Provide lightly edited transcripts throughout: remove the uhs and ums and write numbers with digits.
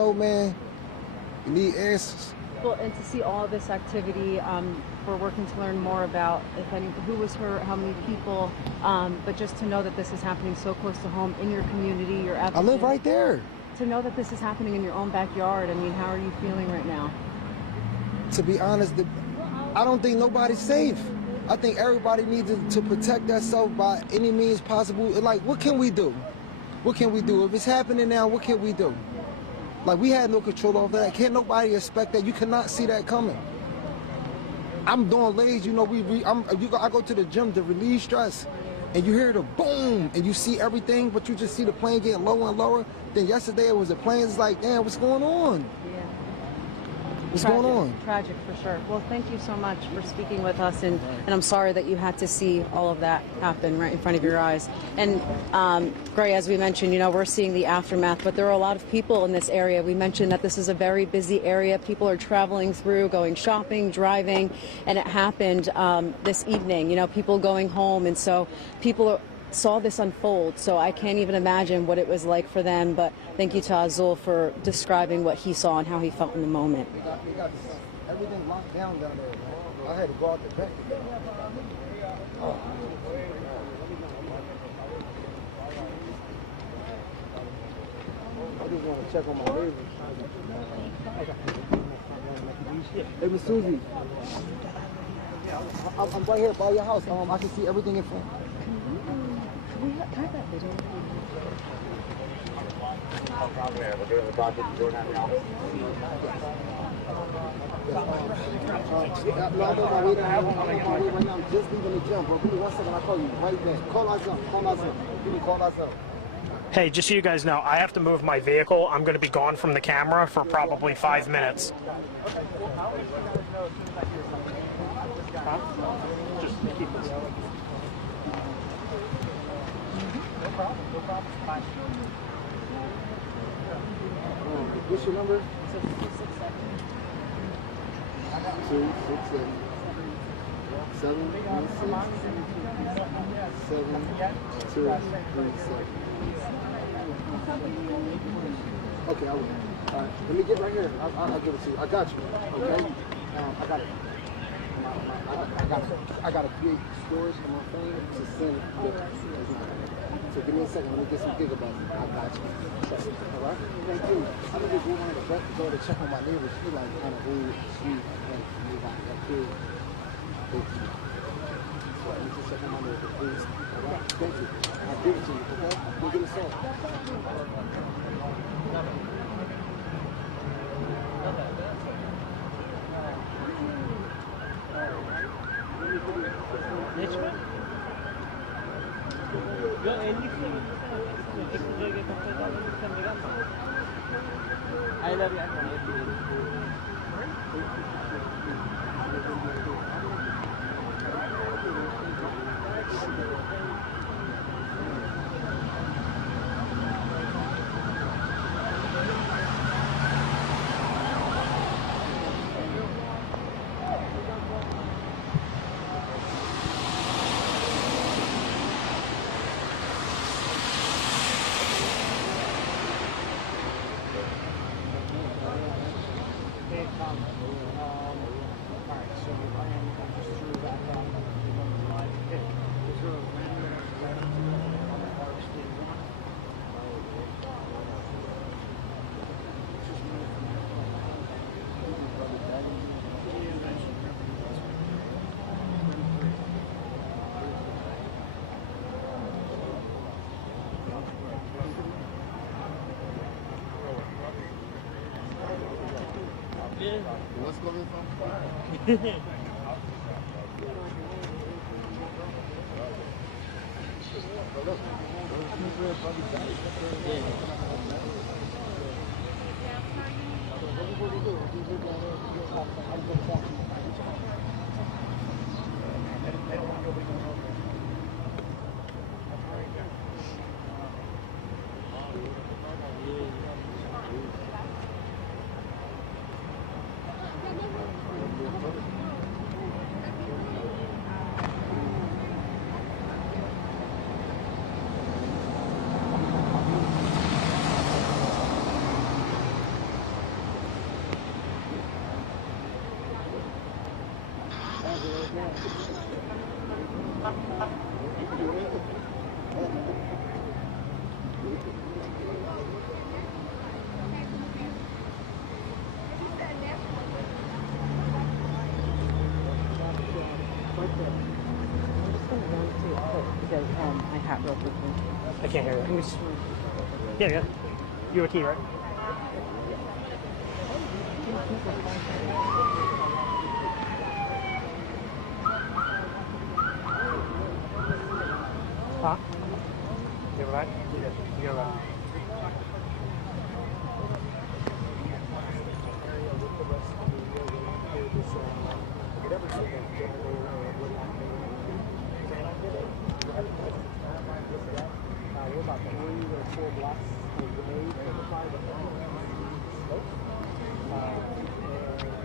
Oh man, you need answers. Well, and to see all this activity, we're working to learn more about who was hurt, how many people, but just to know that this is happening so close to home in your community, your advocate. I live right there. To know that this is happening in your own backyard, I mean, how are you feeling right now? To be honest, I don't think nobody's safe. I think everybody needs to protect themselves by any means possible. Like, what can we do? What can we do? If it's happening now, what can we do? Like, we had no control over that. Can't nobody expect that. You cannot see that coming. I'm doing legs, you know, I go to the gym to relieve stress, and you hear the boom, and you see everything, but you just see the plane getting lower and lower. Then yesterday it was a plane, it's like, damn, what's going on? Yeah. What's going on? Tragic for sure. Well, thank you so much for speaking with us, and I'm sorry that you had to see all of that happen right in front of your eyes. And Gray, as we mentioned, you know, we're seeing the aftermath, but there are a lot of people in this area. We mentioned that this is a very busy area. People are traveling through, going shopping, driving, and it happened this evening, you know, people going home, and so people saw this unfold, so I can't even imagine what it was like for them. But thank you to Azul for describing what he saw and how he felt in the moment. We got everything locked down down there. I had to go out the back. I just want to check on my neighbors. Hey, Miss Susie. I'm right here by your house. I can see everything in front. Can we have that video? I'm just leaving the gym, bro. Give me 1 second, I'll call you right back. Call us up. Give me call us up. Hey, just so you guys know, I have to move my vehicle. I'm going to be gone from the camera for probably 5 minutes. Just keep this. No problem. Fine. What's your number? 267. Okay, I will. All right, let me get right here. I'll give it to you. I got you. Okay. I got it. I got to create storage on my phone to send it. So give me a second. Let me get some gigabytes. I got you. All right. Thank you. I'm gonna go around the back door to check on my neighbors. She like kind of old, sweet, and they got that kid. So I need to check on my neighbors, please. All right. Thank you. I'll give it to you. Okay. Go get it solved. I love you. What's going on? My hat real quickly. I can't hear you. Yeah, yeah. You have a key, right? Huh? You're right? Yeah, you're right. We're about 3 or 4 blocks away from the fire.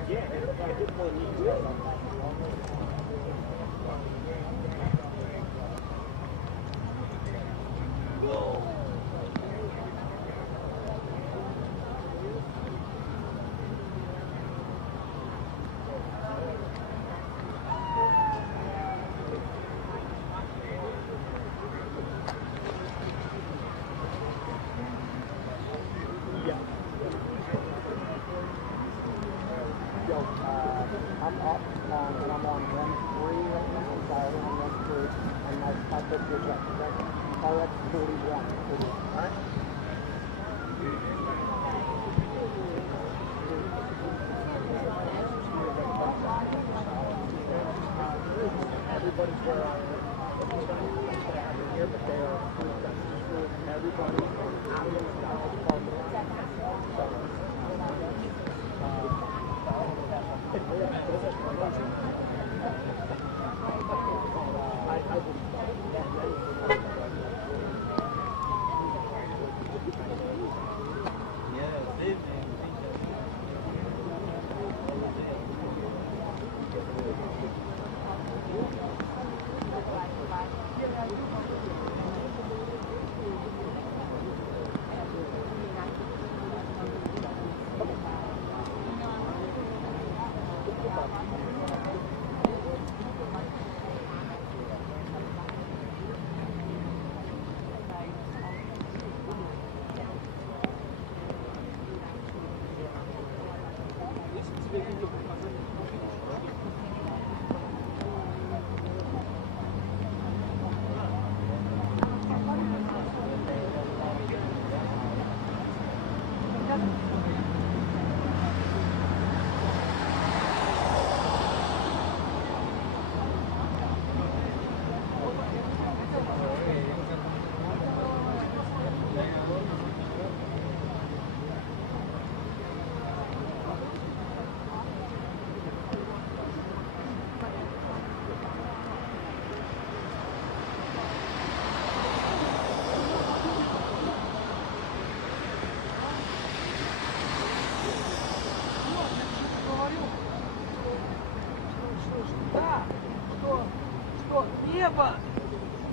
Yeah, it's got a good point. I'm up, and I'm on 1-3 right now. Dialing on 1-3, and my picture is RX 41. All right? Everybody's where I am. Here, but they are everybody out of the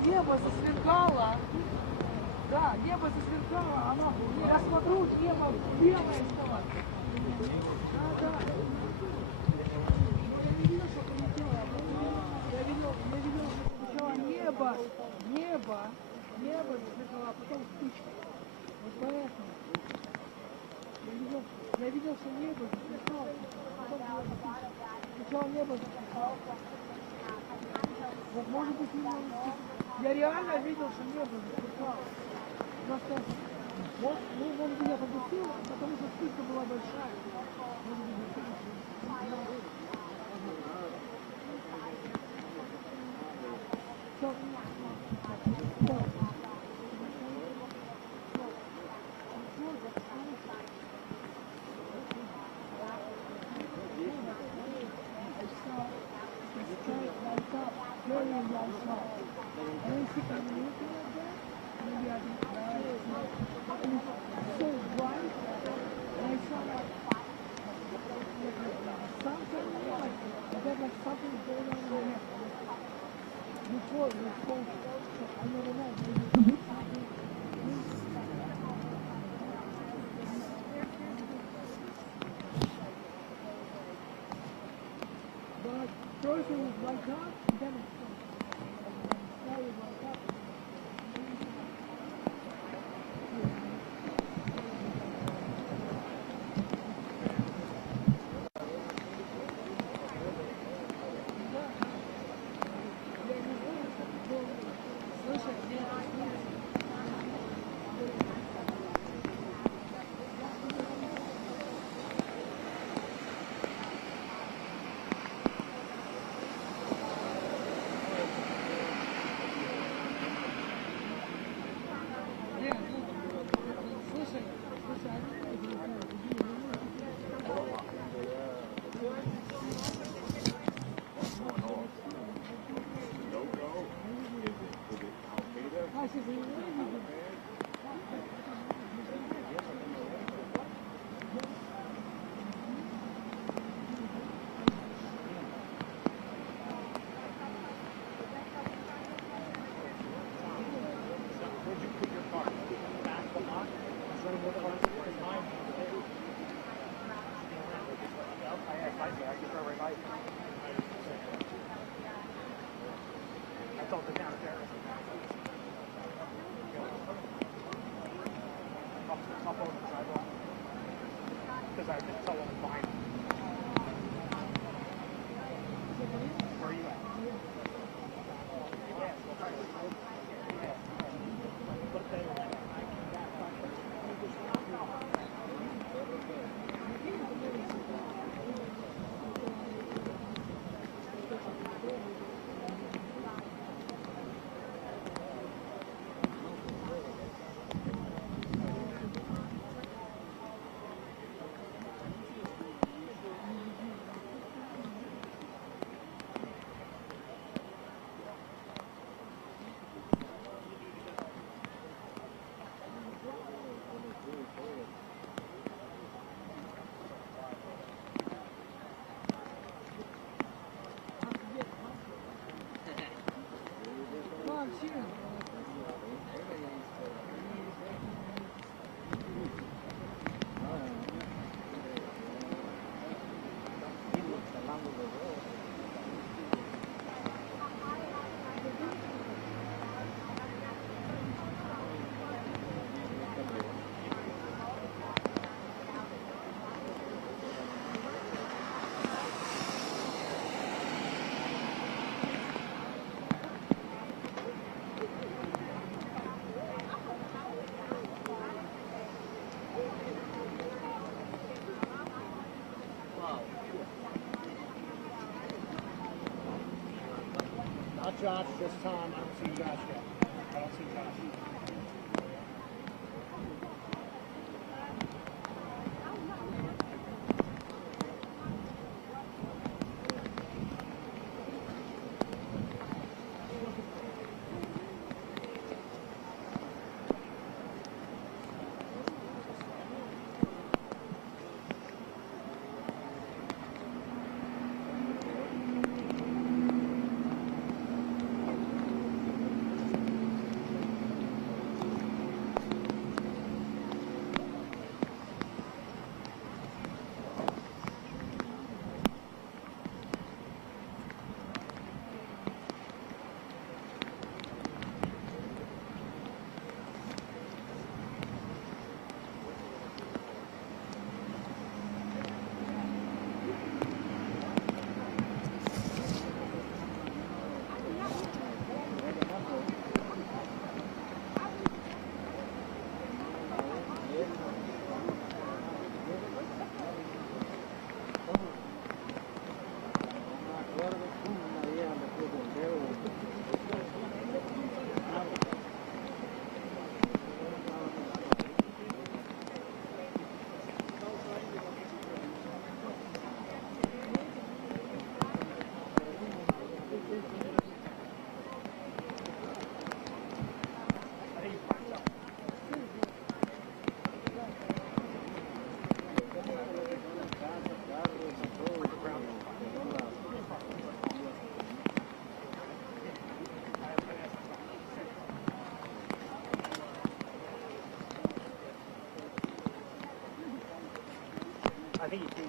Небо засверкало. Да, небо засверкало. Оно, я смотрю, небо белое стало. Да, да. Я не видел, что полетело. Я видел, что сначала небо засверкало, а потом вспышка. Вот поэтому. Я видел, что небо засверкало, потом была вспышка. Сначала небо засверкало. Вот может быть, я реально видел, что небо засверкало. Просто, вот, ну, может быть, я пропустил, потому что вспышка была большая. Может быть, so bright. First it was like that, and then it's now it's like that. Not Josh, just Tom. I don't see Josh yet. I don't see Josh. I think he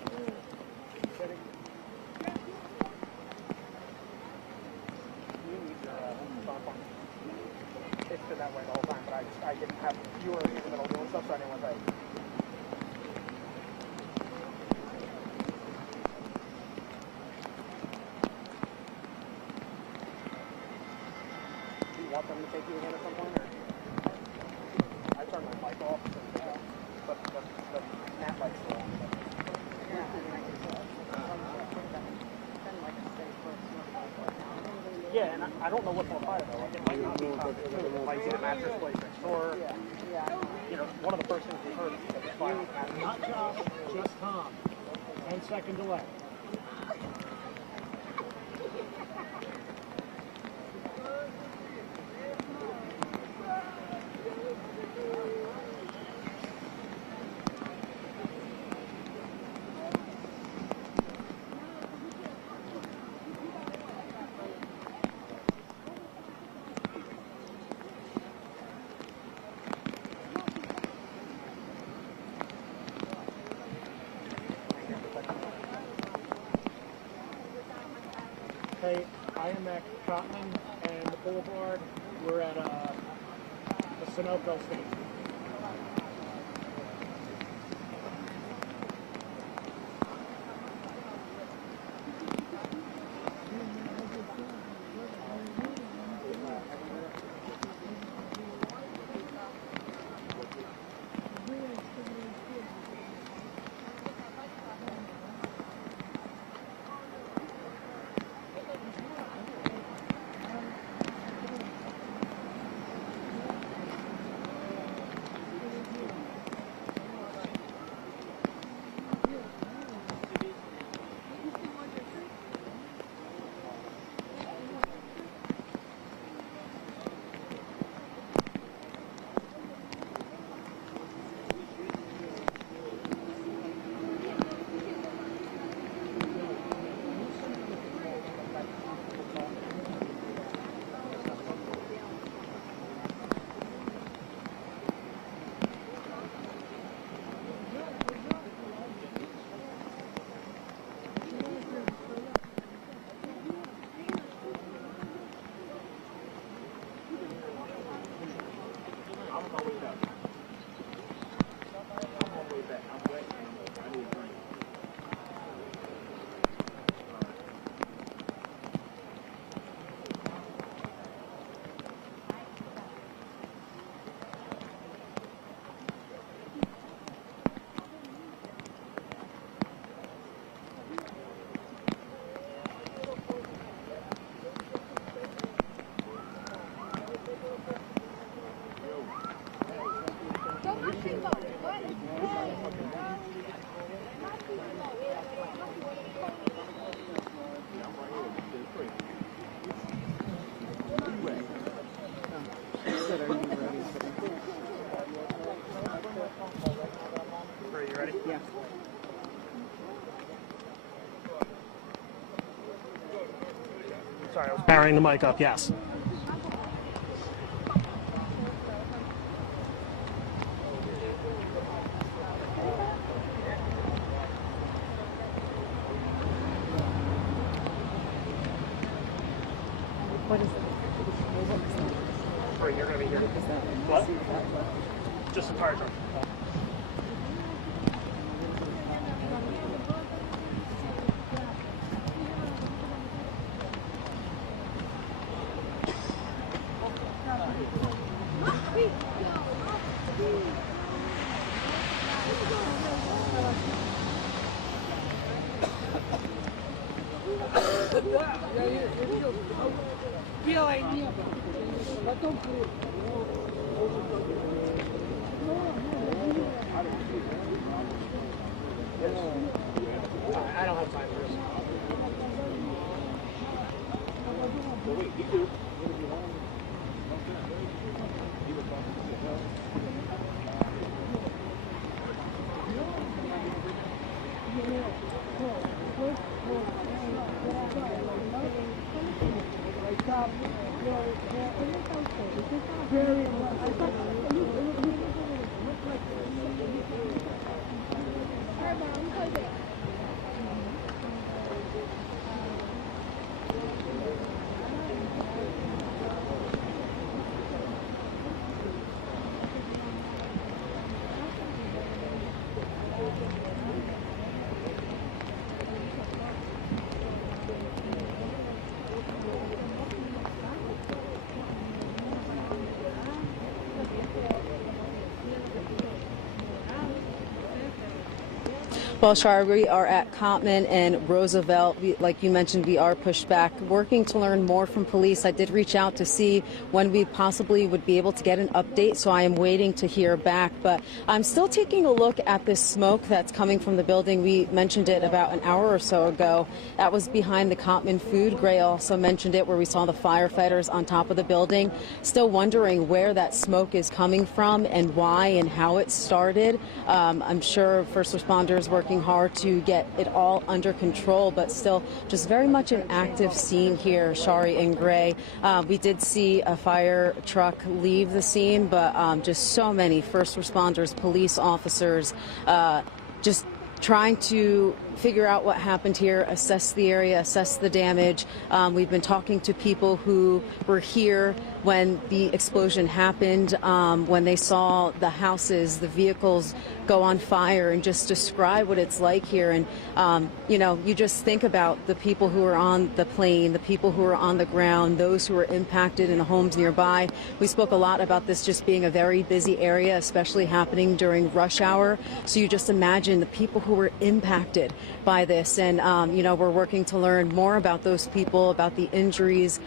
it's been that way the whole time, but I didn't have, you were in the middle doing stuff, so I didn't want to say. Do you want them to take you again at some point, or? I turned my mic off, but Matt likes to. Yeah, and I don't know what's on fire though. Like, it might not be toxic too. It might be the mattress place next door. You know, one of the first things we heard is that there's fire on the mattress. Not Josh, just Tom. 10-second delay. Hey, I am at Cotman and the Boulevard. We're at the Sunoco station. Are you ready? Yeah. Sorry, I was powering the mic up, yes. What is it? Sorry, you're going to be here. What? Just a tire truck. Белое небо. Потом круг. I don't have time for this. Well, Shar, we are at Cotman and Roosevelt. Like you mentioned, we are pushed back, working to learn more from police. I did reach out to see when we possibly would be able to get an update, so I am waiting to hear back. But I'm still taking a look at this smoke that's coming from the building. We mentioned it about an hour or so ago. That was behind the Cotman food. Gray also mentioned it, where we saw the firefighters on top of the building. Still wondering where that smoke is coming from and why and how it started. I'm sure first responders working hard to get it all under control, but still just very much an active scene here, Shari and Gray. We did see a fire truck leave the scene, but just so many first responders, police officers, just trying to figure out what happened here, assess the area, assess the damage. We've been talking to people who were here when the explosion happened, when they saw the houses, the vehicles go on fire, and just describe what it's like here. And, you know, you just think about the people who are on the plane, the people who are on the ground, those who are impacted in the homes nearby. We spoke a lot about this just being a very busy area, especially happening during rush hour. So you just imagine the people who were impacted by this. And, you know, we're working to learn more about those people, about the injuries,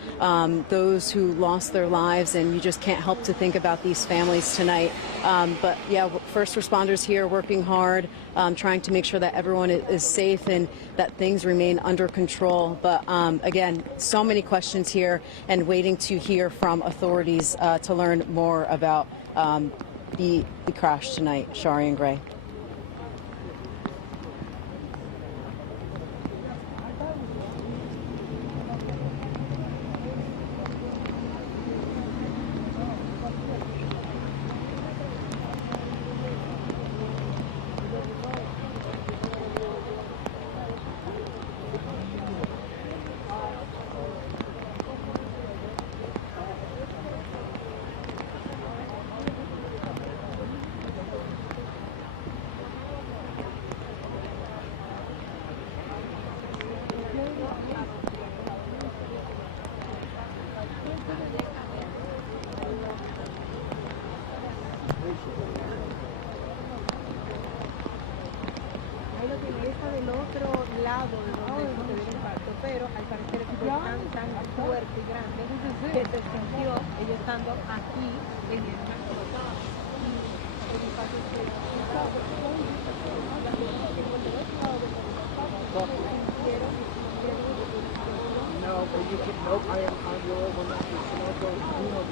those who lost their lives, and you just can't help to think about these families tonight. But yeah, first responders here working hard, trying to make sure that everyone is safe and that things remain under control. But again, so many questions here, and waiting to hear from authorities to learn more about the crash tonight. Shari and Gray. Ahí lo tiene, está del otro lado de donde se ve el impacto, pero al parecer el fue tan fuerte y grande que se sintió ellos estando aquí en el impacto No, but you can, nope, I will overlap the snorkel, you know,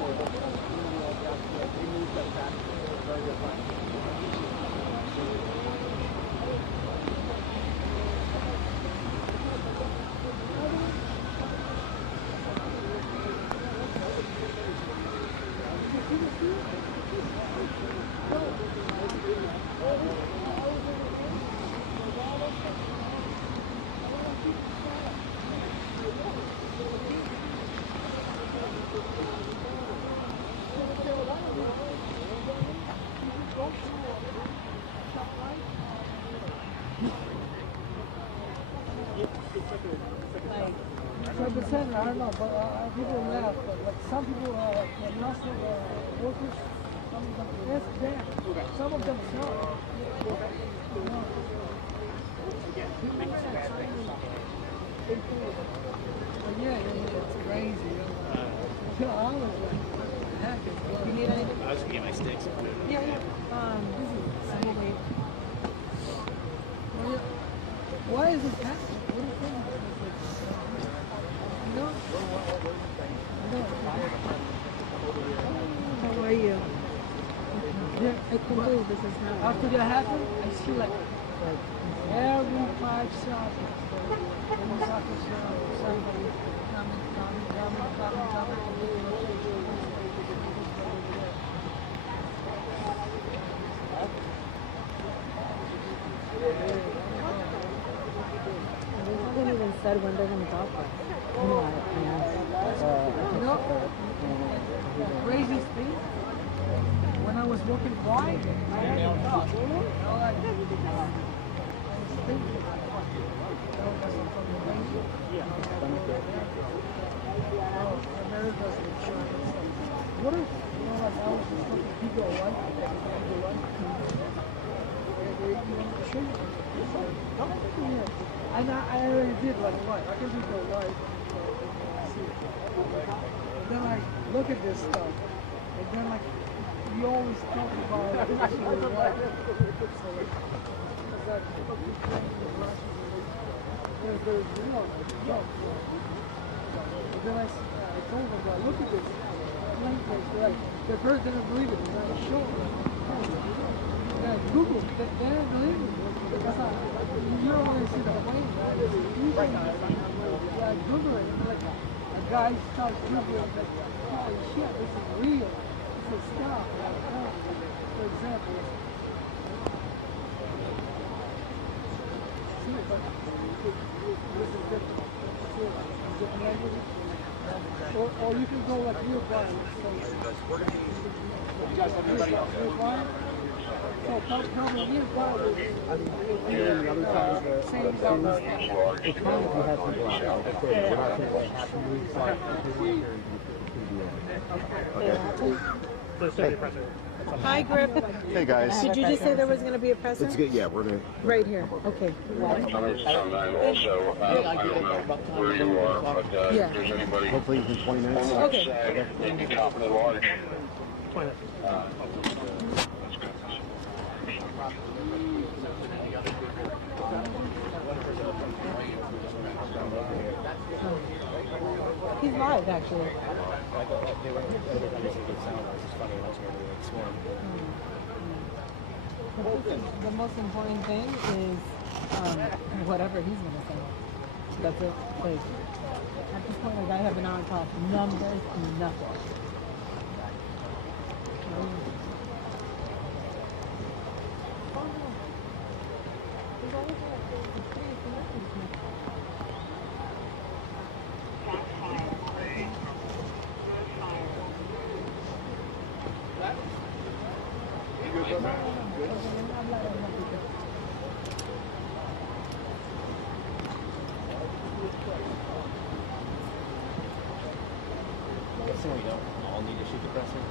remove that back, very fine. So the center, I don't know, but people laugh, but like some people can lost workers, some of them, that's there. Some of them it's not. Yeah, it's crazy. I was like, heck, You need anything? I was gonna get my sticks. Yeah, yeah. This is homemade. why is this happening? What do you think? No. How are you? Yeah. I can't believe this is happening. After that happened, I see like every 5 seconds, somebody coming. They haven't even said when they're going to talk. You know, craziest thing, when I was working wide, I had to talk. You know, like, I was thinking, oh, that's not fucking crazy. Oh, America's insurance. What if, you know, like I was just looking people alike, you know, like, And I already did like right. I can do the right. See. And then like look at this stuff. And then like we always talk about this is the right. So like there's no. And then I told them like look at this. Like the first didn't believe it. And I showed them. Yeah, Google. They didn't believe it. Because you don't want to see the plane, right? Usually, like Google it, and like a guy starts Googling, like, holy shit, this is real. This is stuff. Like, for example, see it, but this is different. See it, different languages. Or you can go like nearby. You guys have anybody else? Nearby? So probably nearby is the other side of the same it's fine if you have people out. We're not saying like have to move side Hi, Griff. Hey guys. Did you just say there was going to be a presser? It's good. Yeah, we're gonna. Right here. Okay. Also, I don't know where you are, but Yeah. if there's anybody Hopefully within 20 minutes. on the Okay. side, they'd be top of the large. He's live, actually. The most important thing is whatever he's going to say. That's it. Like, at this point, like, I haven't on top numbers, nothing. So we don't all need to shoot the presser.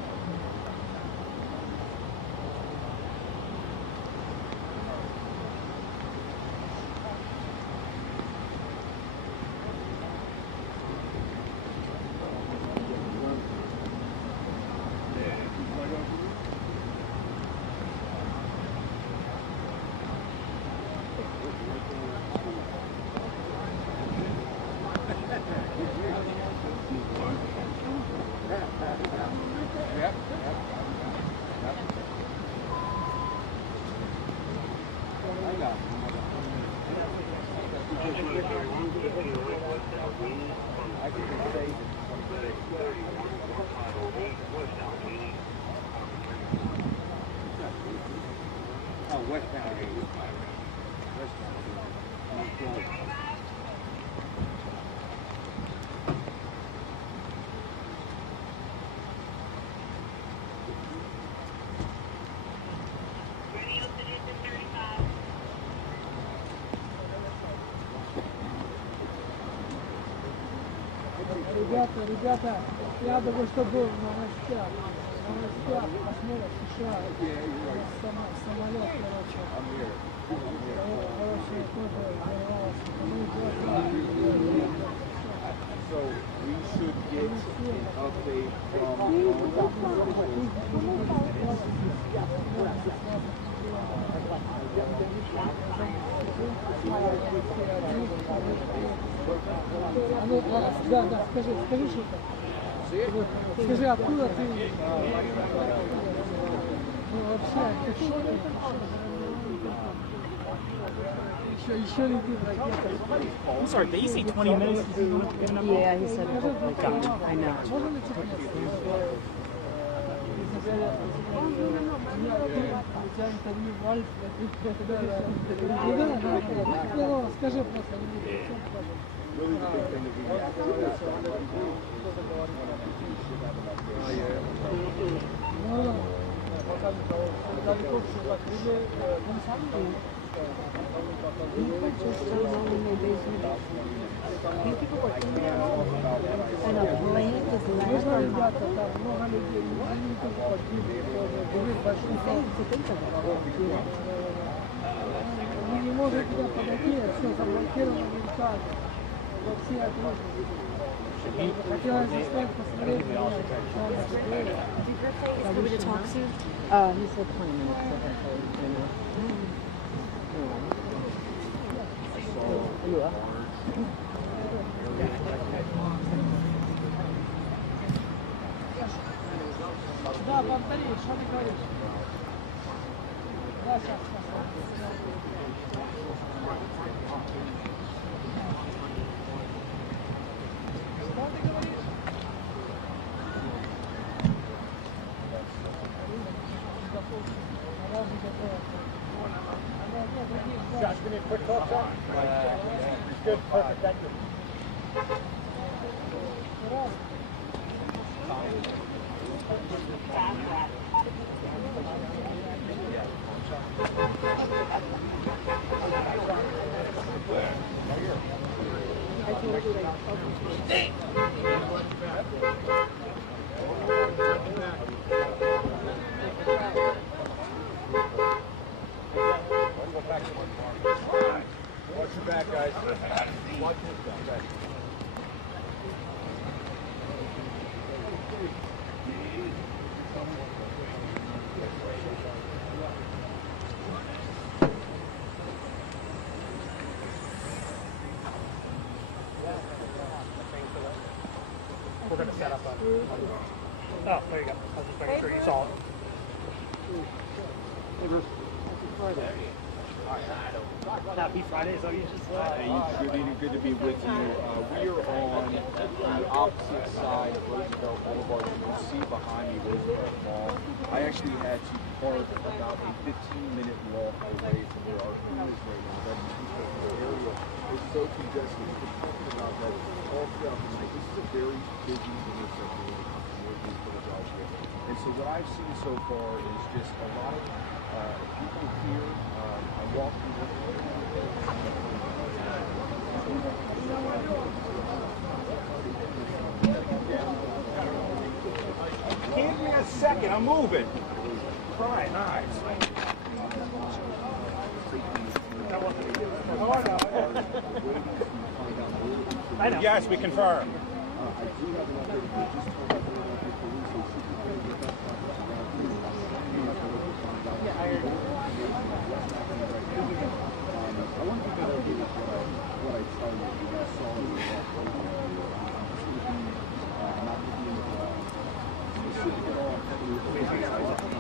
Ребята, я думаю, что был на новостях, посмотрят США, самолет, короче, тоже взорвался. So we should get an update Да, скажи что-то. Скажи, откуда ты? Ну, вообще, ты в шоке? Еще летит ракета. I'm sorry, they say 20 minutes. Yeah, he said it. I know. Можно лететь? У тебя интервью в Альфе. Ну, скажи просто. These people were in there, and a plane is landing Можно, on ребята, там много людей, не только погибли, большой to think of it. tenemos que tirar para aquí, así, o sea, cualquiera va a gritar. Lo que sea, todo. Should he? Aquí va a existir posibilidad. Is he going to talk soon? He said 20 minutes. So hopefully, you know. Да, повтори, что ты говоришь? Да, сейчас. Что ты говоришь? Josh, give me a quick talk, John. Good, perfect, thank you. Watch your back, guys. Watch your back. We're going to set up a... Oh, there you go. I was just making sure you saw it. Hey, Bruce. Happy Friday, so you just Good to be with you. We are on the opposite side of Roosevelt Boulevard. You can see behind me Roosevelt Mall. I actually had to park about a 15-minute walk away from where our food is right now. That area is so congested. We've been talking about that all throughout the night. This is a very busy intersection when it comes to Northeast Philadelphia. And so what I've seen so far is just a lot of people here. I walked through this Give me a second, I'm moving. All right, nice. I know. Yes, we confirm.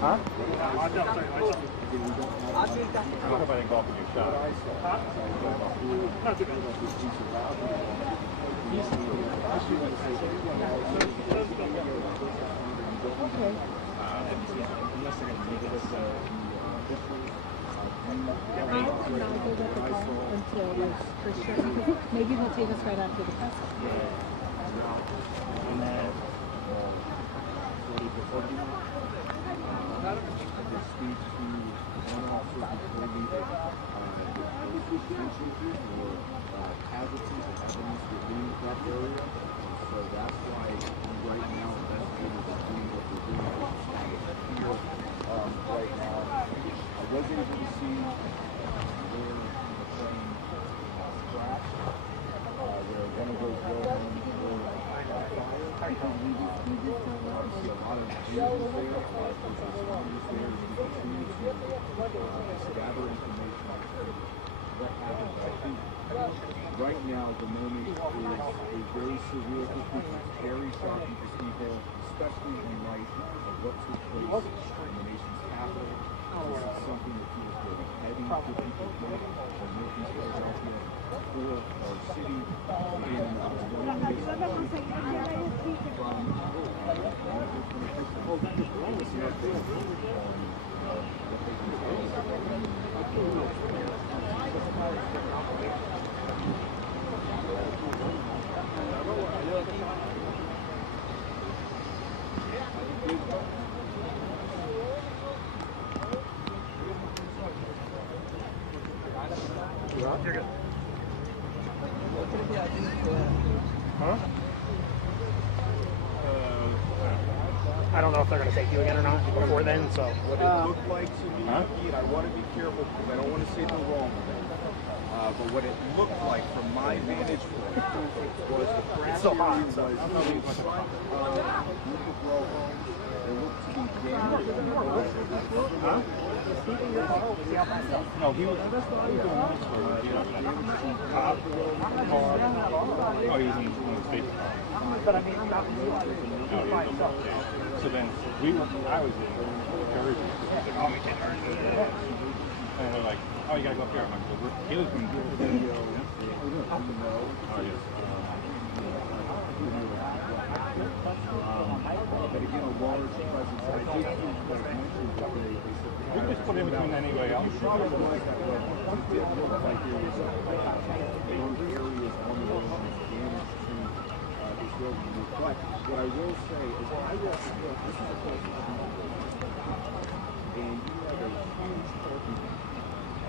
Huh? I don't know if I didn't go up in your shot. Not too bad. Maybe he'll take us right after the press. And then, casualties and evidence within that area. So that's why right now investigators are doing what they're doing here right now. I was able to see where the plane crashed, where one of those railroads were fire. See a lot of vehicles there. There's responders there. We continue to gather information on what happened. I think right now the moment is very surreal for people. It's very shocking to people, especially in light of what took place in the nation's capital. This is something that feels very heavy for people here in Northeast Philadelphia, for our city, You're good. Huh? I don't know if they're going to take you again or not before then, so. What it looked like to me, Pete, I want to be careful because I don't want to say the wrong thing. But what it looked like from my vantage point was the property was in front of a group of row homes. There looked to be damage on the road. No, he was doing this for oh, he was in the States. But I mean, I'm not by himself. So then I was in everything. And they're like, oh, you gotta go up here. I'm like, well, he was from we can just put in between anyway else. But what I will say is I will still, this is a place and you have a huge turkey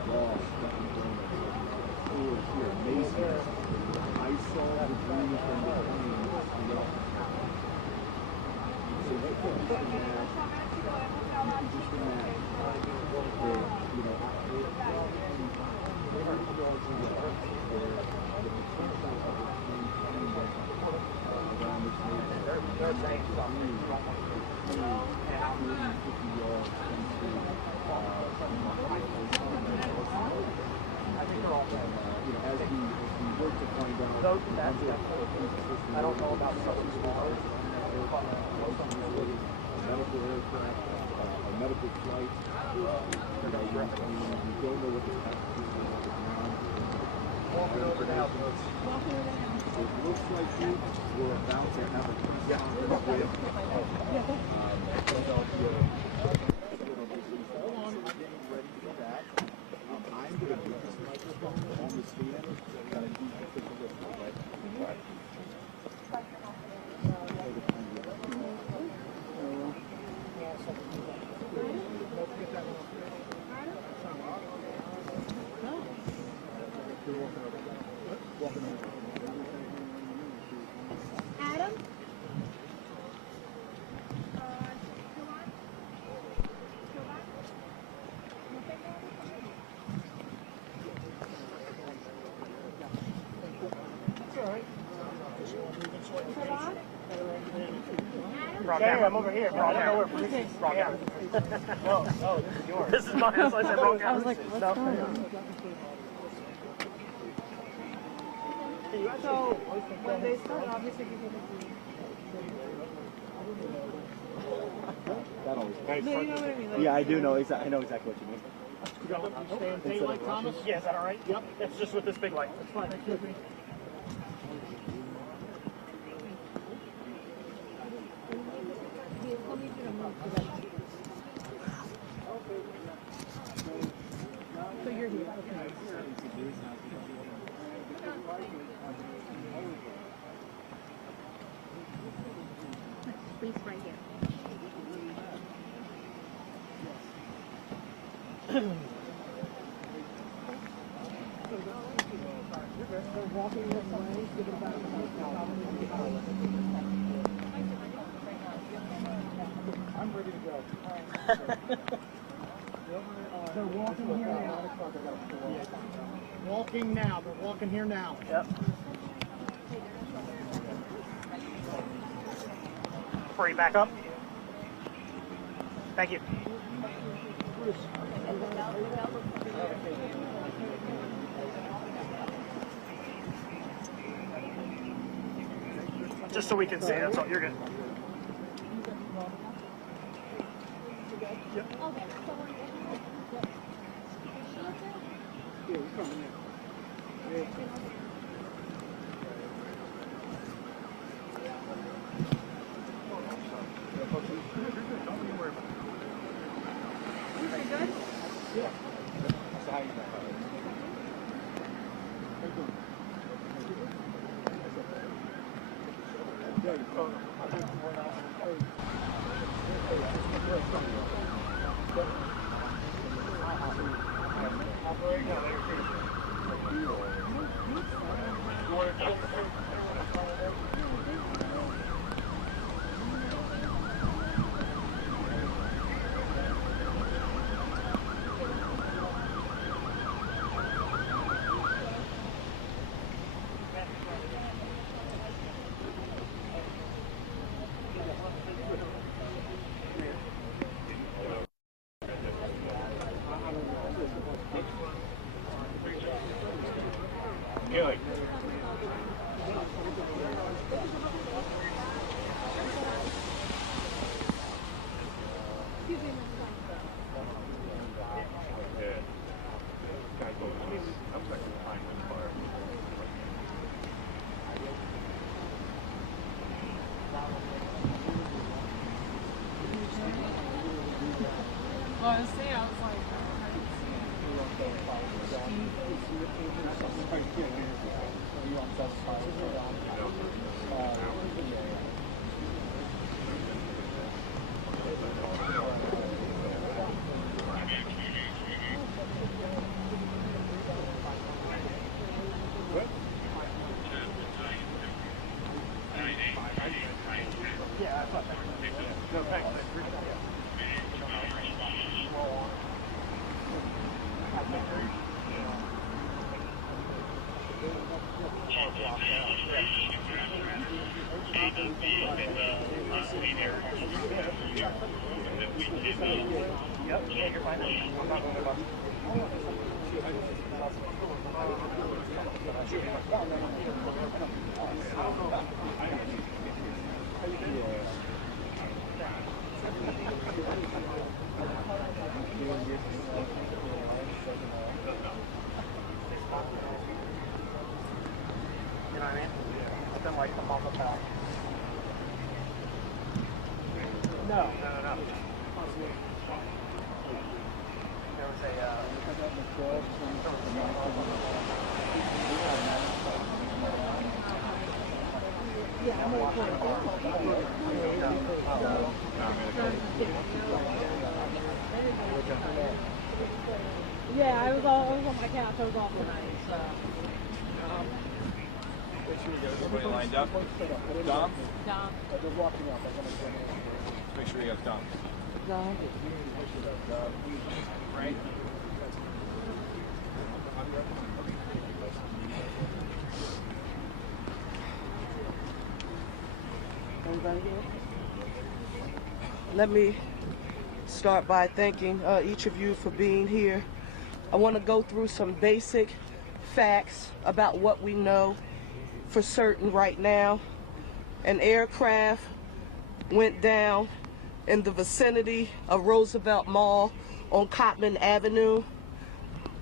wall stuck in front of it. Here, Macy's. I saw the green from the plane. So they put just imagine, you can just imagine that, you know, as we work to find out, I don't know about something smaller. medical aircraft, a medical flight, we don't know what the packages are on the ground. It looks like we're about to have a peace conference with I'm going to put this microphone on the stand and you can take a look at it. Adam? Damn, I'm over here, bro. I don't know where police is. Oh, this is yours. This is mine. That's why I said wrong. I was like, what's going on? So, when they start, obviously you're going to no, you know what I mean? Like, Yeah, I do know. I know exactly what you mean. Stay like Thomas? Yeah, is that all right? Yep. It's just with this big light. That's fine. Excuse me. so you're here. Please, right here. I'm ready to go. They're walking here now. Walking now. They're walking here now. Yep. Before you back up. Thank you. Just so we can see. That's all. You're good. Yep. Haley. Well, I was saying, I was like, I didn't You know what I mean? Nothing like the mama pack. No. There was Yeah, I was on my couch. I was off tonight. So. Everybody lined up. Dom? Dom. Make sure you got Dom. Dom. Frank? Let me start by thanking each of you for being here. I want to go through some basic facts about what we know for certain right now. An aircraft went down in the vicinity of Roosevelt Mall on Cottman Avenue.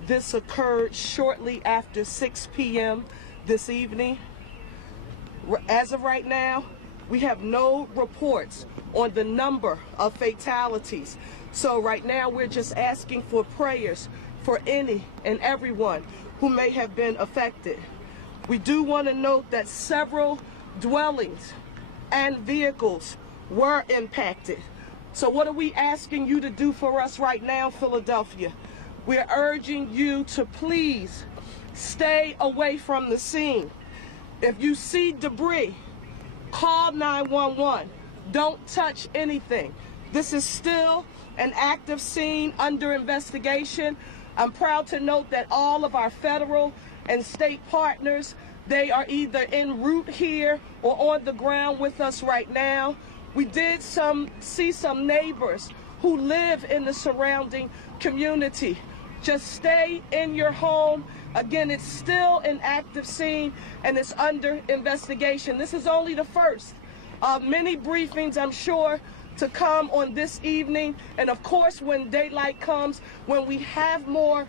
This occurred shortly after 6 p.m. this evening. As of right now, we have no reports on the number of fatalities. So right now we're just asking for prayers for any and everyone who may have been affected. We do want to note that several dwellings and vehicles were impacted. So what are we asking you to do for us right now, Philadelphia? We're urging you to please stay away from the scene. If you see debris, call 911. Don't touch anything. This is still an active scene under investigation. I'm proud to note that all of our federal and state partners, they are either en route here or on the ground with us right now. We did see some neighbors who live in the surrounding community. Just stay in your home. Again, it's still an active scene and it's under investigation. This is only the first of many briefings, I'm sure, to come on this evening. And of course, when daylight comes, when we have more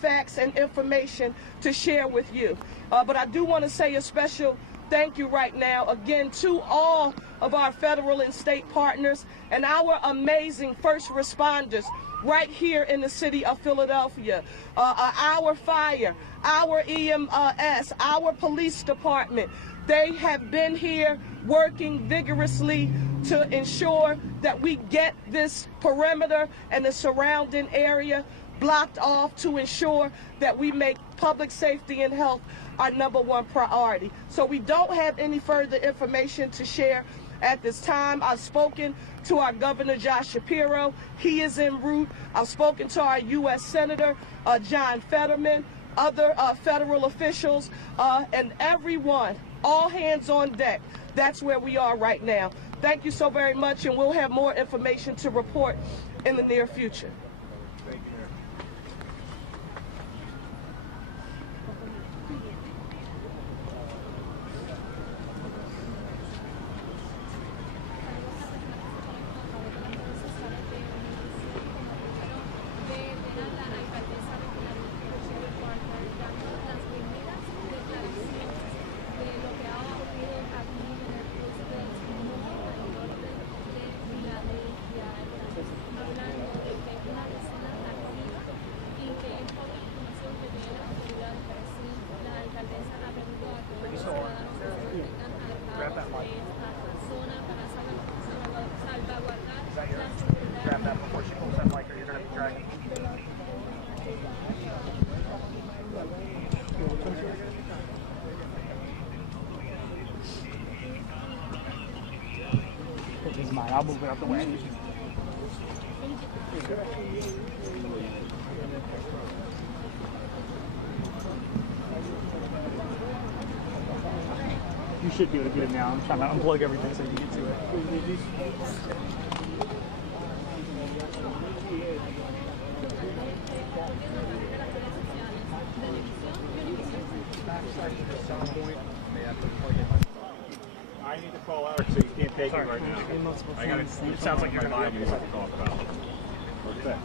facts and information to share with you. But I do want to say a special thank you right now, again, to all of our federal and state partners and our amazing first responders right here in the city of Philadelphia. Our fire, our EMS, our police department, they have been here working vigorously to ensure that we get this perimeter and the surrounding area blocked off to ensure that we make public safety and health our #1 priority. So we don't have any further information to share at this time. I've spoken to our Governor Josh Shapiro. He is en route. I've spoken to our U.S. Senator John Fetterman, other federal officials, and everyone, all hands on deck. That's where we are right now. Thank you so very much, and we'll have more information to report in the near future. mine. I'll move it out the way. You should be able to get it now. I'm trying to unplug everything so you can get to it. I need to call out so you can't take it right now. I got it. It sounds like you're going to talk about. Okay.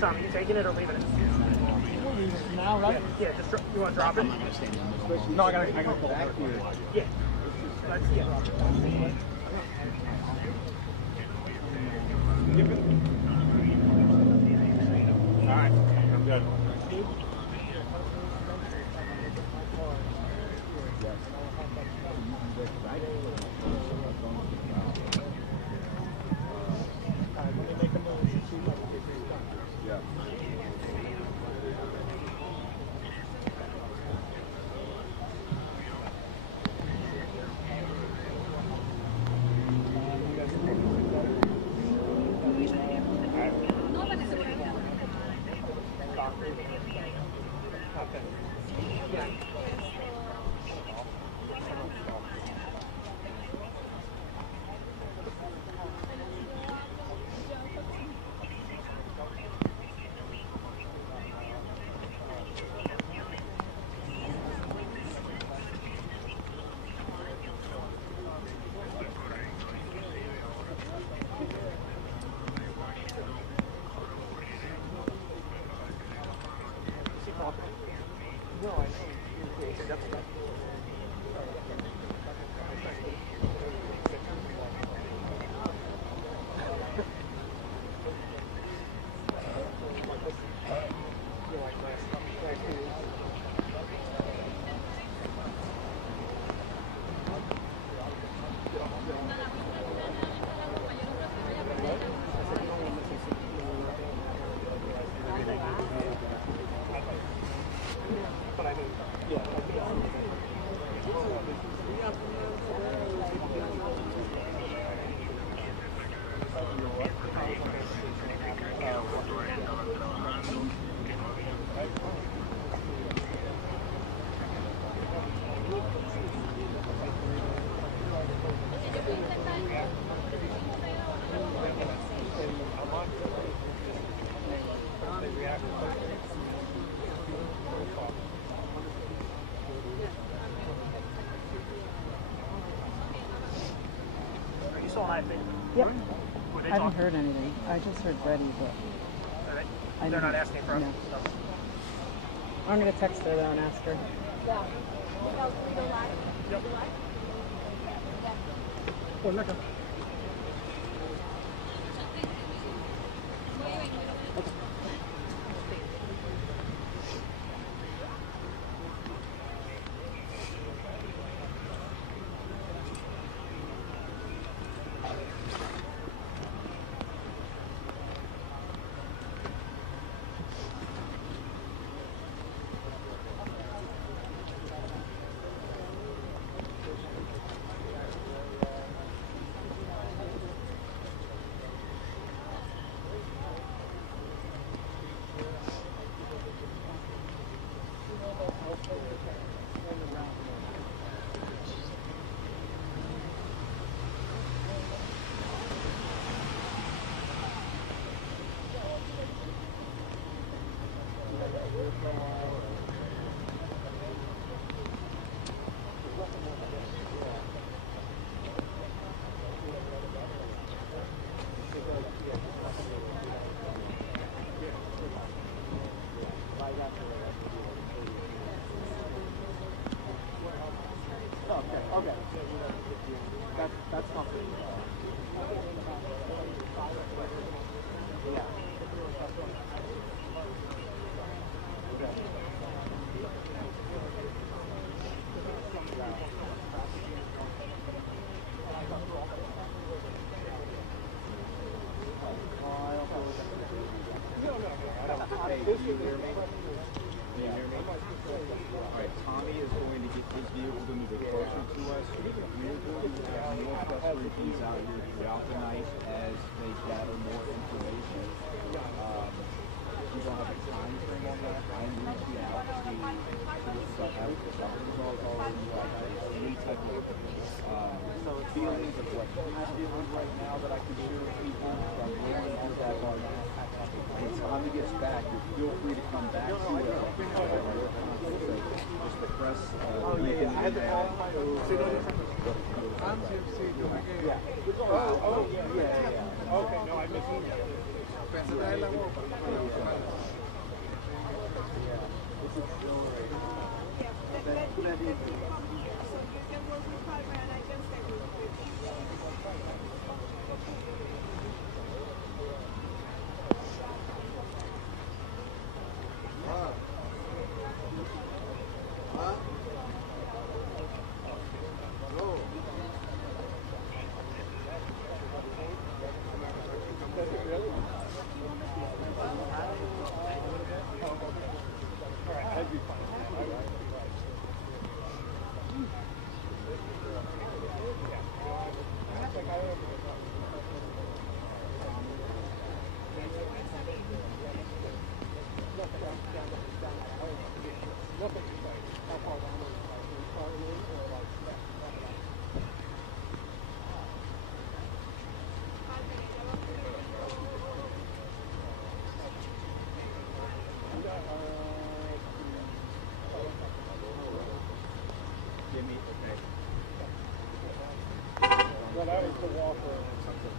Tom, are you taking it or leaving it? Now, right? Yeah, just you want to drop it? No, I gotta pull it. Yeah. All right, I'm good. Yep. I haven't heard anything. I just heard ready, but They're not asking for us. No. I'm gonna text her though and ask her. Yep. Okay. That's something. Yeah. Alright, Tommy is going to get his vehicle to move closer to us. We're going to have more press briefings out here throughout the night as they gather more information. We don't have a time frame on that. I'm reaching out to the governor's office already, any type of feelings of what he's feeling right now that I can share with people. So I'm willing to do that on that. When Tommy gets back, feel free to come back to it. Just the press. Okay, no, I missed it.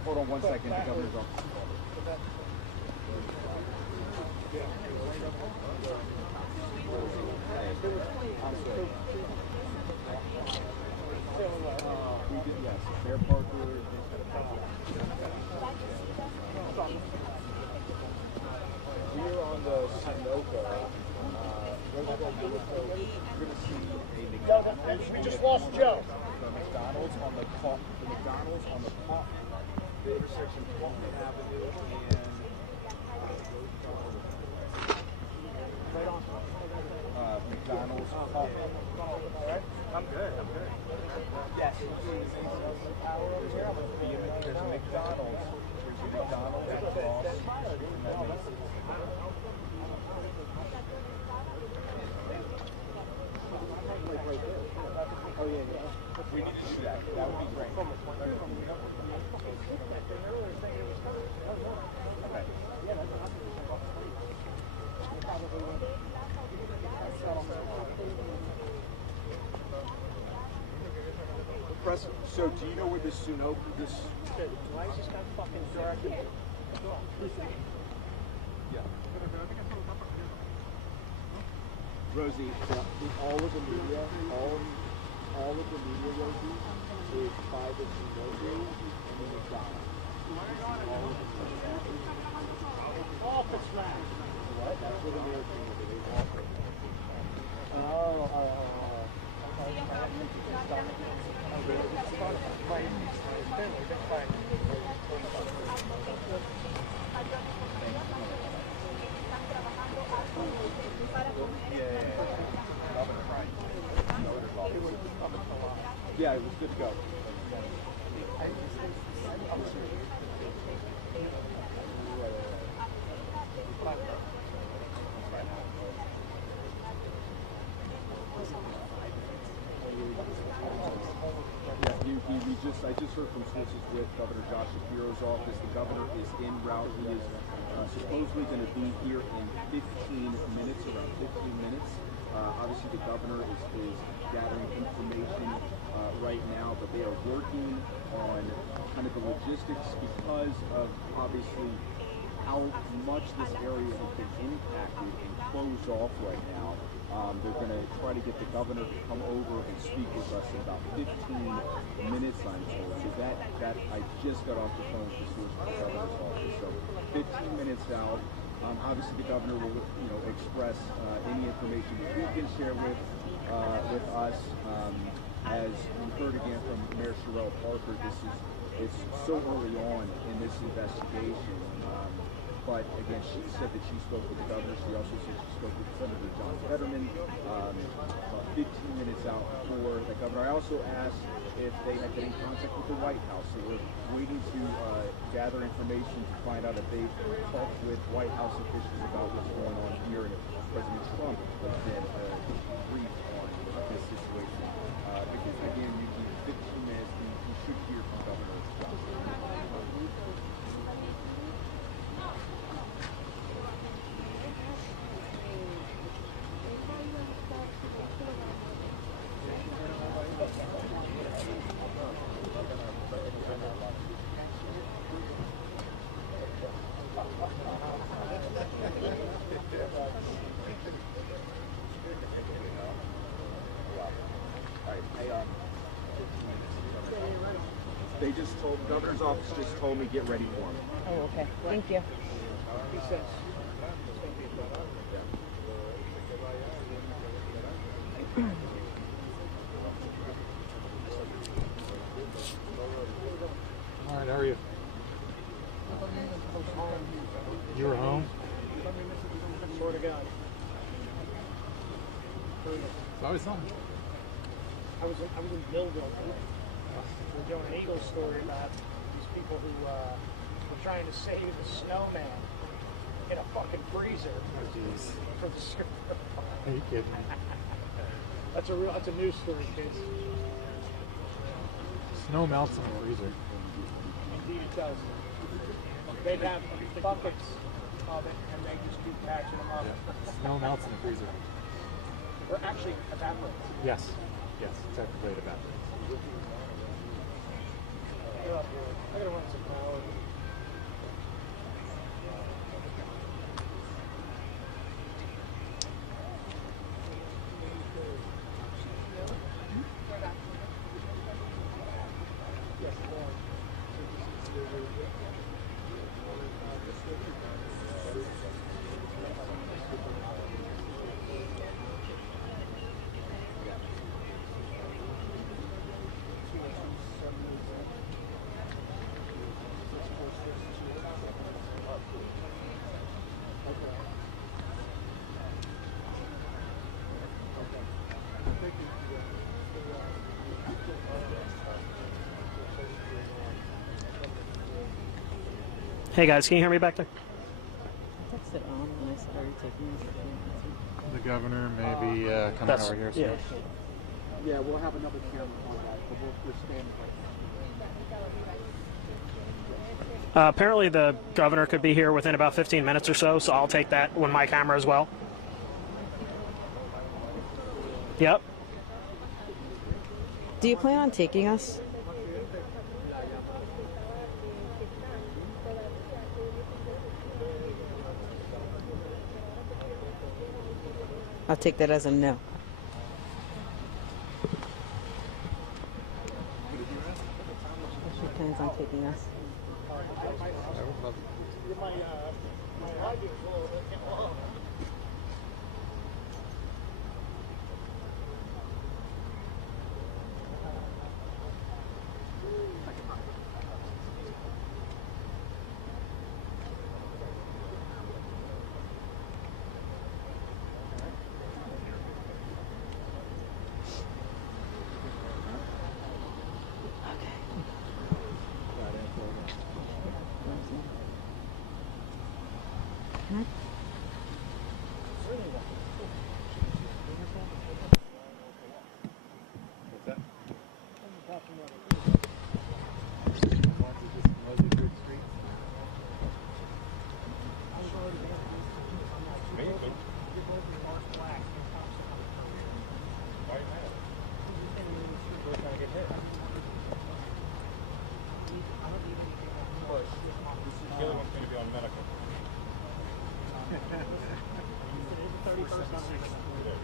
Hold on one second, the governor's office. We did, yes. Mayor Parker. We are on the Sunoco. You're going to see a McDonald's. We just lost Joe. The McDonald's on the top. The McDonald's on the top. The intersection of Walton Avenue and McDonald's. I'm good. Yes. There's a McDonald's. There's a McDonald's across. Oh yeah. We need to do that. That would be great. Press. So, do you know where this Sunoco? Why is this guy fucking directed? Yeah. Rosie, all of the media, all of the media, Rosie, is by the Sunoco and the McDonald's. Office man. What? That's where the American is. Yeah, it was good to go. I just heard from sources with Governor Josh Shapiro's office. The governor is en route. He is supposedly going to be here in 15 minutes, around 15 minutes. Obviously, the governor is gathering information right now, but they are working on kind of the logistics because of obviously how much this area has been impacted and closed off right now. They're going to try to get the governor to come over and speak with us in about 15 minutes, I'm told. So that I just got off the phone with the source of the governor's office. So 15 minutes out. Obviously, the governor will, express any information that he can share with us. As we heard again from Mayor Sherelle Parker, it's so early on in this investigation. But again, she said that she spoke with the governor. She also said she spoke with Senator John Fetterman about 15 minutes out before the governor. I also asked if they had been in contact with the White House. So we're waiting to gather information to find out if they talked with White House officials about what's going on here and if President Trump has been briefed on this situation. Because again, you need 15 minutes. You should hear from Governor Johnson. They just told, the governor's office just told me get ready for him. Oh, okay. Thank you. He says, All right, how are you? You were home? swear to God. It's always something. I was in Millville. We're doing an Eagle story about these people who were trying to save a snowman in a fucking freezer for the Super Bowl. Are you kidding me? That's a news story, kids. Snow melts in the freezer. Indeed it does. They'd have buckets of it and they just keep patching them up. Yeah. Snow melts in the freezer. Or actually evaporates. Yes. Yes, technically it evaporates. I gotta run some power. Hey guys, can you hear me back there? I texted on and I started taking this. The governor may be coming over here soon. Yeah, we'll have another camera on that, but we're standing right. Apparently the governor could be here within about 15 minutes or so, so I'll take that when my camera as well. Yep. Do you plan on taking us? I'll take that as a no. She plans on taking us.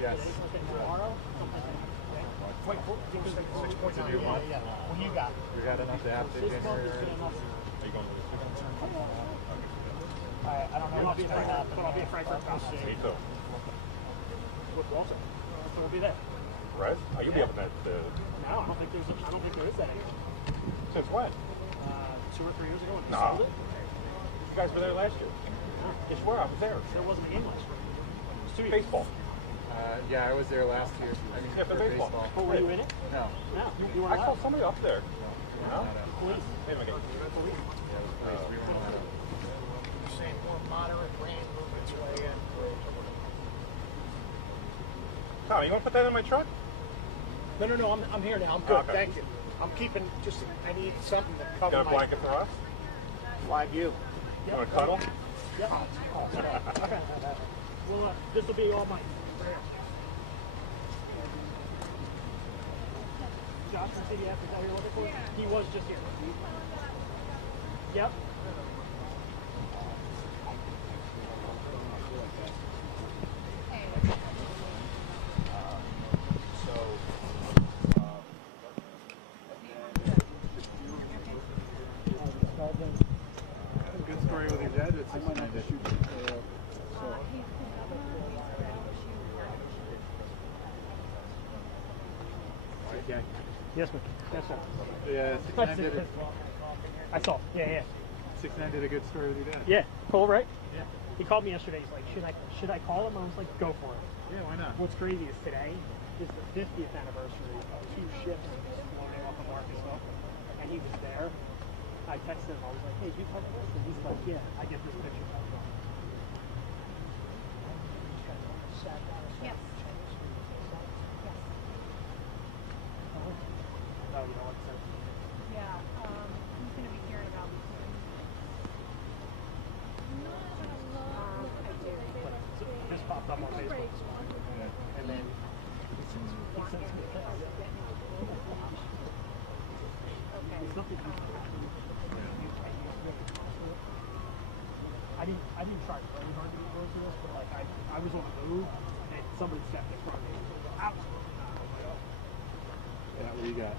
Yes. Wait, 6 points of view. What do you got? You got enough to have to January? Are you going to I don't know what's going to happen. But I'll be at Frankfurt. Me too. With Walter. So we'll be there. Right? Oh, you'll be up in that. No, I don't think there is that anymore. Since when? 2 or 3 years ago. No. guys were there last year. I swear I was there. There wasn't a game last year. It was 2 baseball. Yeah, I was there last year. I mean, Yeah, for baseball. Oh, were you in it? No. No. You I weren't saw allowed. somebody up there. No? Police. Wait a minute. Police. Yeah, it was police. We weren't allowed. You're saying more moderate rain movements way in. Tom, you want to put that in my truck? No, I'm here now. I'm good. Okay. Thank you. I'm keeping just. I need something to cover Got a my blanket for us? flag. You. You want to cuddle? Yep. Okay. Well, this will be all mine. Josh from CDF, is that who you're looking for? He was just here. Yep. Good story with your dad. It's might have to shoot. Okay. Yes, ma'am. Yes, sir. Yeah, 6'9" did it. I saw. Yeah. 6'9" did a good story with your dad. Yeah. Cool, right? Yeah. He called me yesterday. He's like, should I call him? I was like, go for it. Yeah, why not? What's crazy is today is the 50th anniversary of 2 ships floating off of Arkansas, and he was there. I texted him. I was like, hey, you cover this? And he's like, yeah. I get this picture. Yes. Oh, you know what it says? Yeah, he's going to be here in about 2 weeks. I do. So this popped up on Facebook this morning, and then he sends me a text. Okay. It's nothing. I didn't try very hard to get close to this, but like I was on the move, and somebody stepped in front of me. Absolutely not. I'm like, oh. Yeah, what do you got?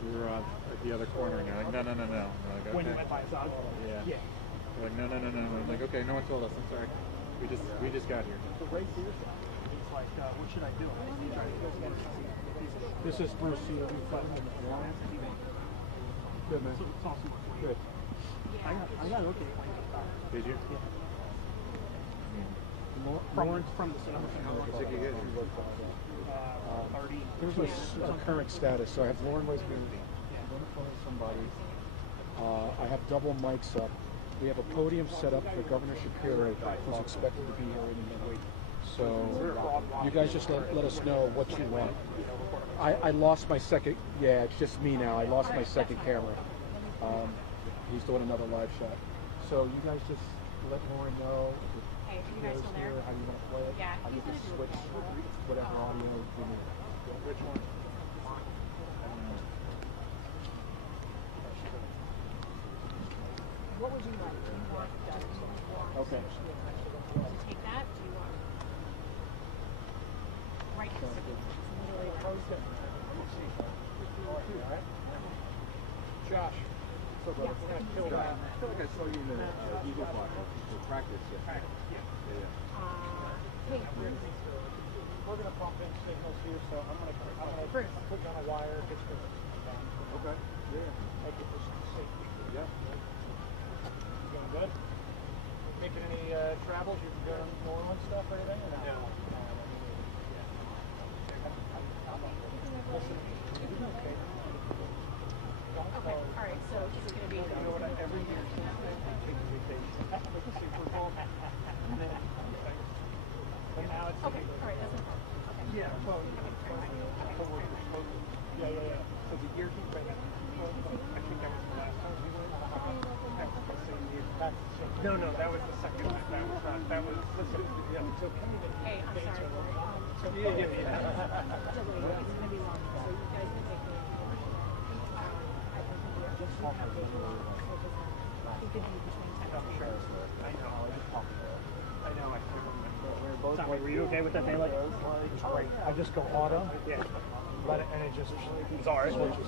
We were at the other corner, and you're like, no. I'm like, okay. When you went by his dog? Yeah. Yeah. You're like, no. I'm like, okay, no one told us. I'm sorry. We just got here. The race here, he's like, what should I do? This is Bruce. You fighting in the floor. Good man. So it's awesome. Good. I got okay. Did you? Yeah. From the cinema. How much did you get? 30. Here's my current status. So I have Lauren Weisman identifying somebody. I have double mics up. We have a podium set up for Governor Shapiro, who's expected to be here any week. So you guys just let us know what you want. I lost my second. Yeah, it's just me now. I lost my second camera. He's doing another live shot. So you guys just let Lauren know. Hey, you guys still there? How you want to play it? Yeah, How you he's can gonna switch whatever audio you need. Which one? What would you like? Do you want that? Okay. Take that? Do you want right next to me? Josh. So we're gonna kill that. I feel like I saw you in the Eagle Block for practice yesterday. Hey, We're gonna pump in signals here, so I'm gonna put you on a wire just for Okay. Yeah. make it just safety. Yeah. You doing good? Making any travels? You doing New Orleans stuff or anything? Or no? Listen, okay. okay, all right, so it's going to be... You know what? Every year since then, I take a vacation. Like a Super Bowl. And then, but now it's... Okay, all right, that's no problem. Okay. Yeah, well, yeah. So the year he went, I think that was the last time we went. No, that was the second time. That was, listen, yeah, so come in. Hey, I'm sorry. Yeah. It's going to be long, so you guys can take the... I know. Tommy, were you okay with that, Bailey? It's great. I just go auto. Yeah. Let it, and it just... It's all right. Switches.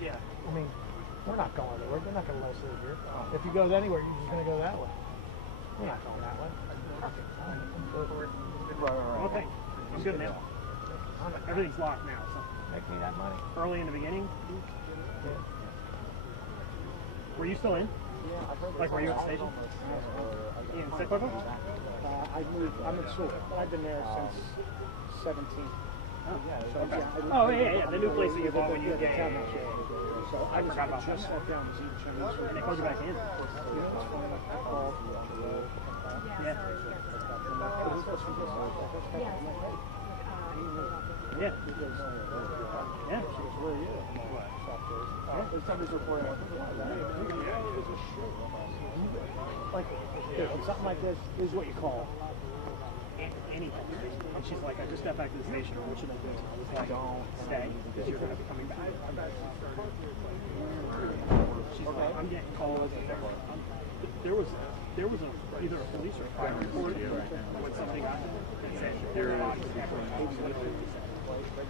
Yeah. I mean, we're not going anywhere. They're not going to let us live here. If you go anywhere, you're just going to go that way. We're not going that way. Right. Okay. I'm good now. Everything's locked now. So. Make me that money. Early in the beginning. Were you still in? Yeah, I've heard. Like, were you at the station? In Cyclical? I moved. I'm in Sewell. I've been there since 17. Oh, yeah. The new place that you bought when you came. So I forgot about that. Just sat down to eat Chinese food. And they closed it back in. Yeah, it's fine. I called. Yeah. Yeah. Yeah. She goes, where are you? Somebody's reporting. Like, something like this is what you call anything. And she's like, I just got back to the station. What should I do? I was like, don't stay because you're going to be coming back. She's like, I'm getting calls. There was either a police or a fire report when something happened that said there are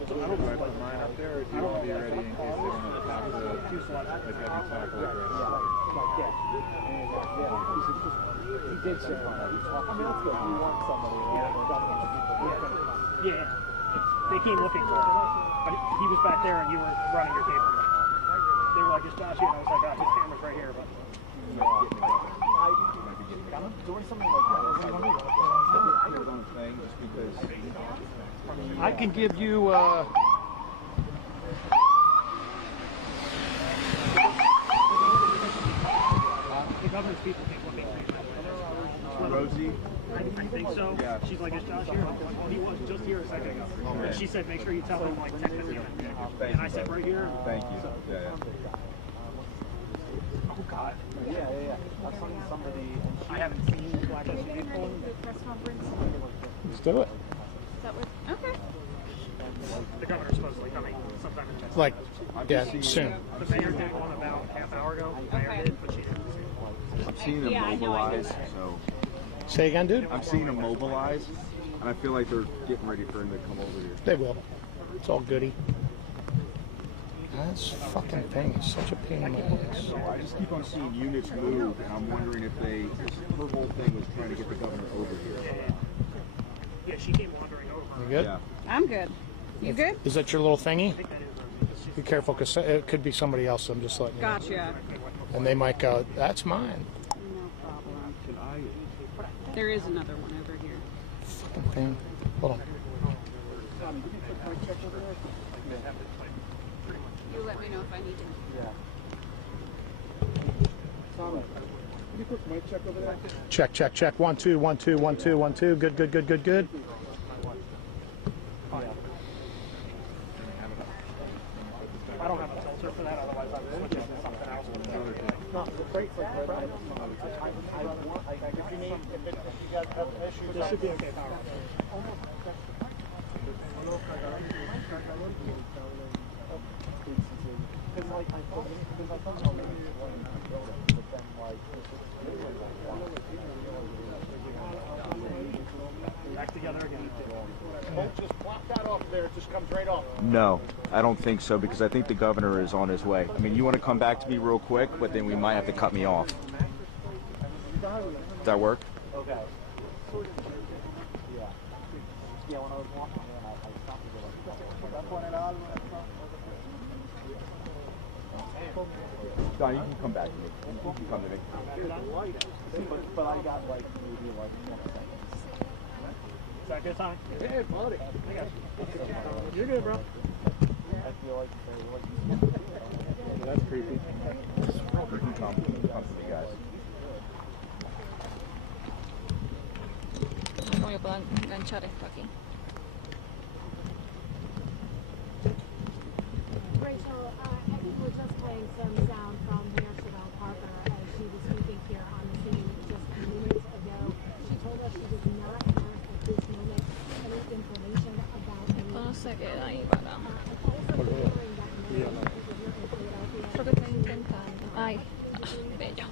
Do I put mine up there, or do you want to be ready in case they want to talk to, like, have you talk like right He did say, I mean, that's good. You want somebody. Yeah. They came looking for him. But he was back there and you were running your paper. They were like, it's Josh here. And I was like, oh, his camera's right here. But I'm doing something like that. I put it on a thing just because. I can give you. the governor's people came looking for you. Rosie? I think so. Yeah. She's like, is Josh here? Well, he was just here a second ago. And she said, make sure you tell him, like, technically. And I said, right here. Thank you. Yeah. Oh, God. Yeah. I've seen somebody. I haven't seen Black people. Press conference. Let's do it. Okay. The governor's supposedly coming sometime in Texas. Like, yeah, soon. The mayor did one about half an hour ago. The mayor did, but she didn't. I'm seeing them mobilize, so. Say again, dude? I'm seeing them mobilize, and I feel like they're getting ready for him to come over here. They will. It's all goody. This fucking thing is such a pain in the ass. So I just keep on seeing units move, and I'm wondering if her whole thing was trying to get the governor over here. Yeah, she came wandering over. You good? Yeah. I'm good. You good? Is that your little thingy? Be careful, because it could be somebody else. I'm just letting you know. Gotcha. And they might go, that's mine. No problem. There is another one over here. Fucking thing. Hold on. You let me know if I need to. Tommy, can you put my check over there? Check. 1 2 1 2 1 2 1 2. Good. I don't have a filter for that, otherwise I would switch it to something else. No, the freight's like right. I want, if you need, if you guys have an issue. This should be okay, power. Because like, I thought but then like, Back together again. just plop that off there, it just comes right off. No, I don't think so, because I think the governor is on his way. I mean, you want to come back to me real quick, but then we might have to cut me off. Does that work? Okay. Yeah, when I was walking in, I stopped to go No, you can come back to me. You can come to me. But I got like maybe like 20 seconds. Is that good, Tommy? Hey, buddy. I got you. You're good, bro. I feel like That's creepy. You can come to me, guys. Voy a poder enganchar esto aquí. Rachel, I think we're just playing some sound from Mayor Siobhan Parker as she was speaking here on the scene just minutes ago. She told us she does not have at this moment any information about any. No se queda ahí para. Creo que está intentando. Ay, bello.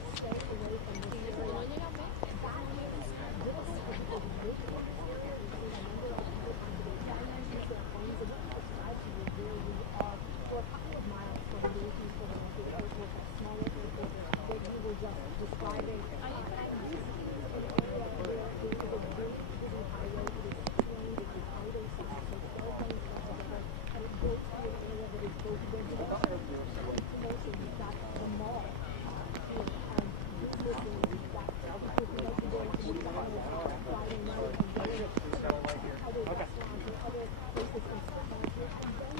Okay.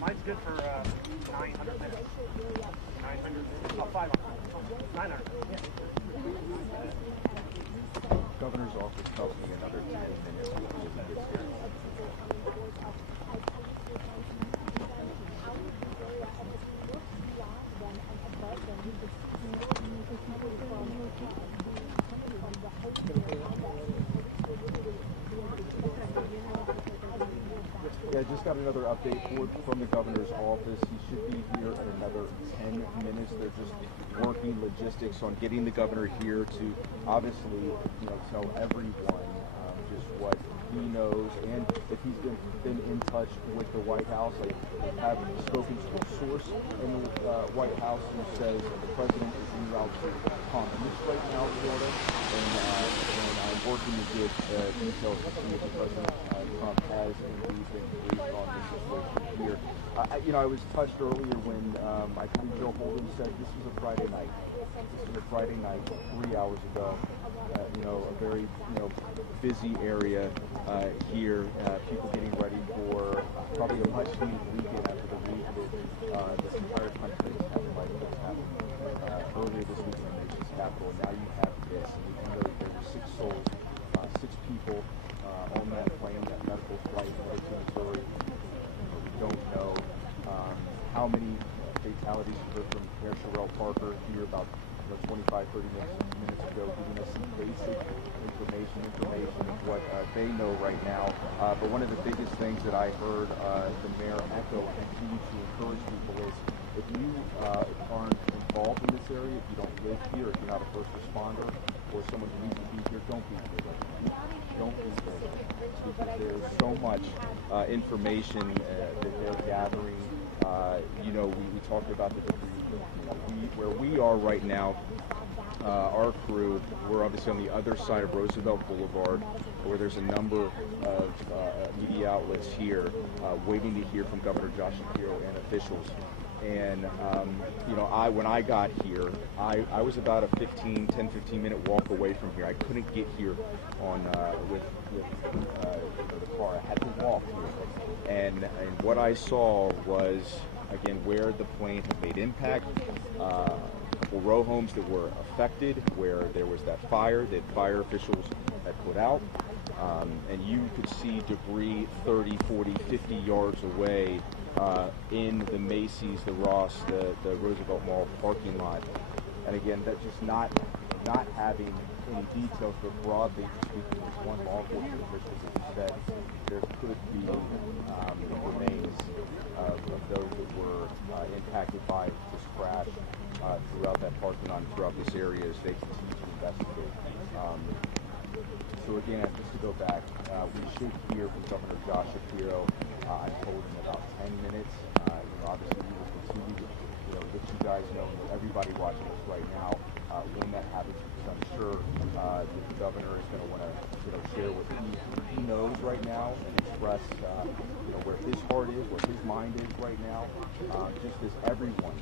Mine's good for 900 minutes. 900, oh, 500. 900, yeah. Governor's office tells me another 10 minutes before he gets here. Yeah, I just got another update from the governor's office. He should be here in another 10 minutes. They're just working logistics on getting the governor here to obviously, tell everyone just what he knows, and if he's been in touch with the White House. I have spoken to a source in the White House who says the president is en route to Congress right now, Florida, and I'm working to get details to see if the President Trump has indeed been briefed on the situation here. I was touched earlier when I believe Joe Holden said this was a Friday night. This was a Friday night 3 hours ago. A very busy area here. People getting ready for probably a much needed weekend after the week that this entire country has had like what's happened earlier this week in the nation's capital. And now you have this. And there were 6 souls, 6 people on that plane, that medical flight headed to Missouri. We don't know how many fatalities. We heard from Mayor Sherrell Parker here about 25, 30 minutes ago, giving us some basic information of what they know right now. But one of the biggest things that I heard the mayor echo and continue to encourage people is if you aren't involved in this area, if you don't live here, if you're not a first responder or someone who needs to be here, don't be here right now. Don't be here because there's so much information that they're gathering. We talked about the debris. Where we are right now, our crew, we're obviously on the other side of Roosevelt Boulevard, where there's a number of media outlets here waiting to hear from Governor Josh Shapiro and officials. And, when I got here, I was about a 10-15 minute walk away from here. I couldn't get here with the car. I had to walk here. And what I saw was, again, where the plane had made impact, a couple row homes that were affected, where there was that fire that fire officials had put out. And you could see debris 30, 40, 50 yards away in the Macy's, the Ross, the Roosevelt Mall parking lot. And again, that's just not having any details, but broadly speaking, as one law enforcement official said, there could be remains of those that were impacted by this crash throughout that parking lot and throughout this area as they continue to investigate. So again, just to go back, we should hear from Governor Josh Shapiro. I told him about 10 minutes. Obviously, we will continue to let you guys know, everybody watching this right now, when that happens, because I'm sure that the governor is going to want to share what he knows right now and express where his heart is, what his mind is right now. Just as everyone,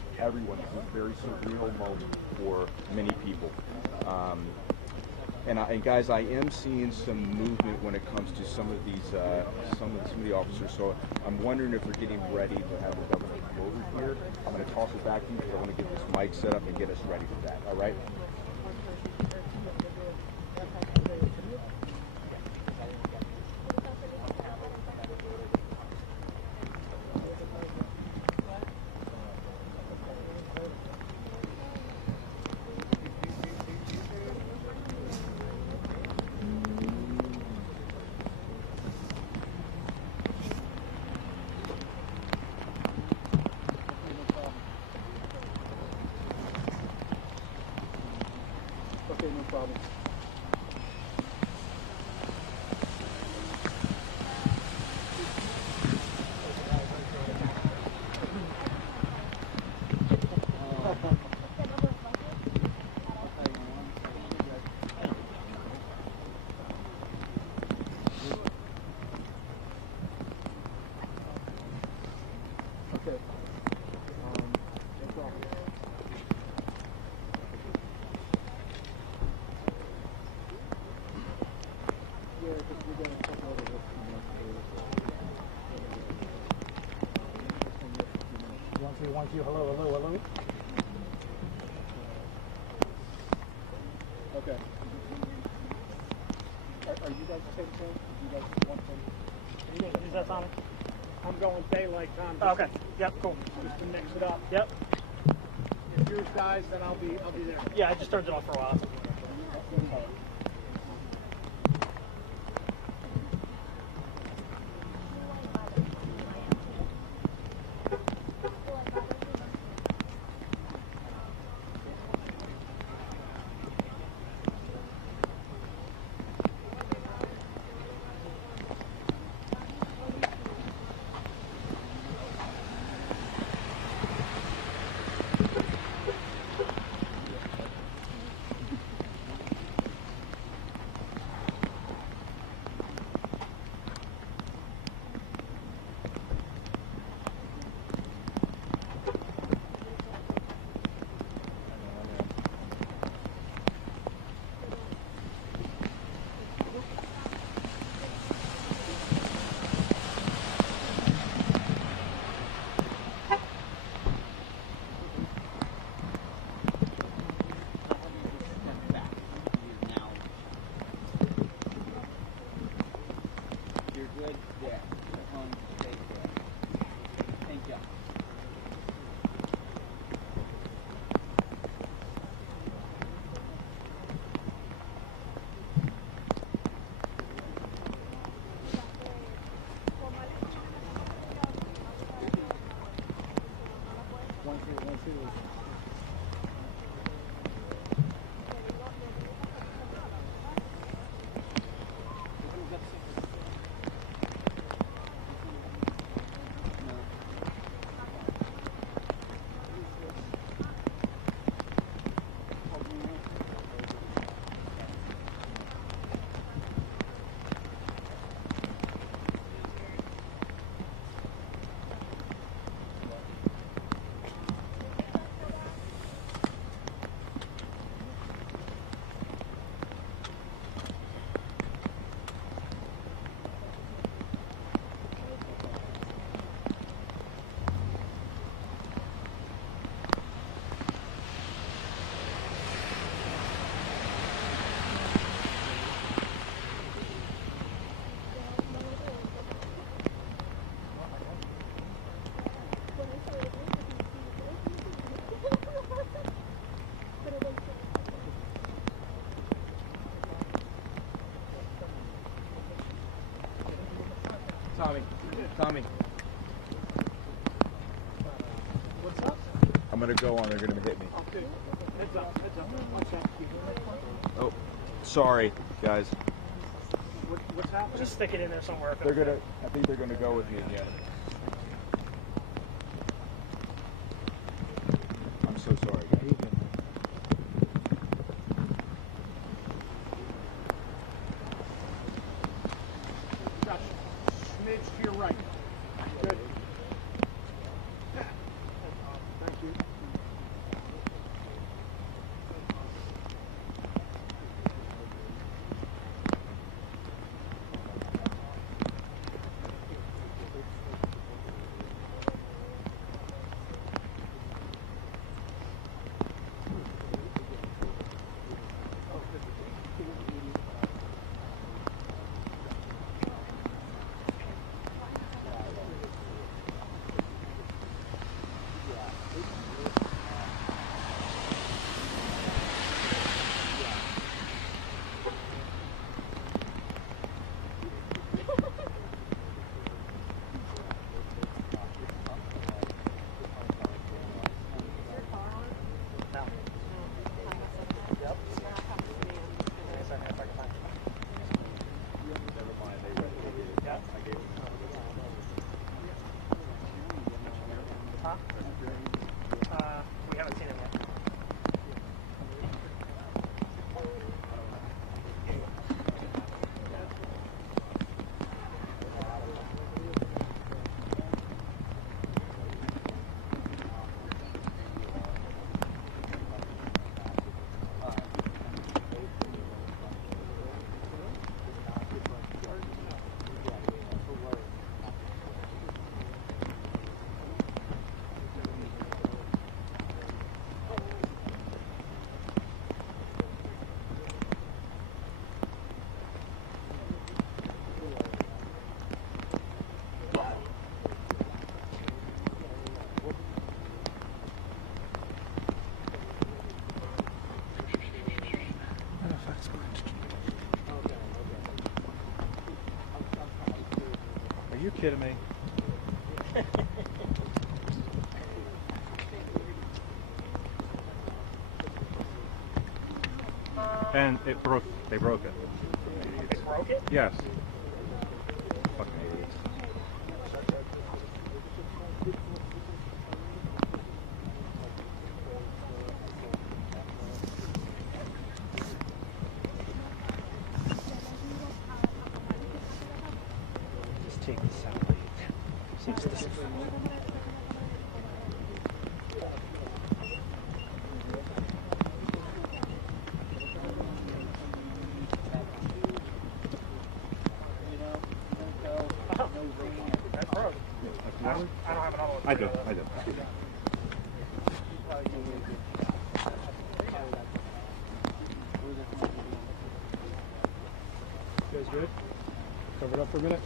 this is a very surreal moment for many people. And guys, I am seeing some movement when it comes to some of the officers. So I'm wondering if we're getting ready to have the governor come over here. I'm going to toss it back to you because I want to get this mic set up and get us ready for that. All right? Okay, no problem. Okay. 1, 2, hello, hello, hello. Okay. Are you guys the same thing? You guys want them? Is that Tommy? I'm going daylight time. Oh, okay. Yep, cool. Just to mix it up. Yep. If yours dies, then I'll be there. Yeah, I just turned it off for a while. Tommy. What's up? I'm gonna go on. They're gonna hit me. Okay. Heads up. Watch out. Oh, sorry, guys. What's happening? Just stick it in there somewhere. They're gonna. I think they're gonna go with me again. I'm so sorry, guys. Josh, smidge to your right. Good. Thank you. kidding me? And it broke. They broke it. They broke it? Yes. Fucking idiots. Just take this out. Since this is I don't have another one. I do. You guys good? Cover it up for a minute.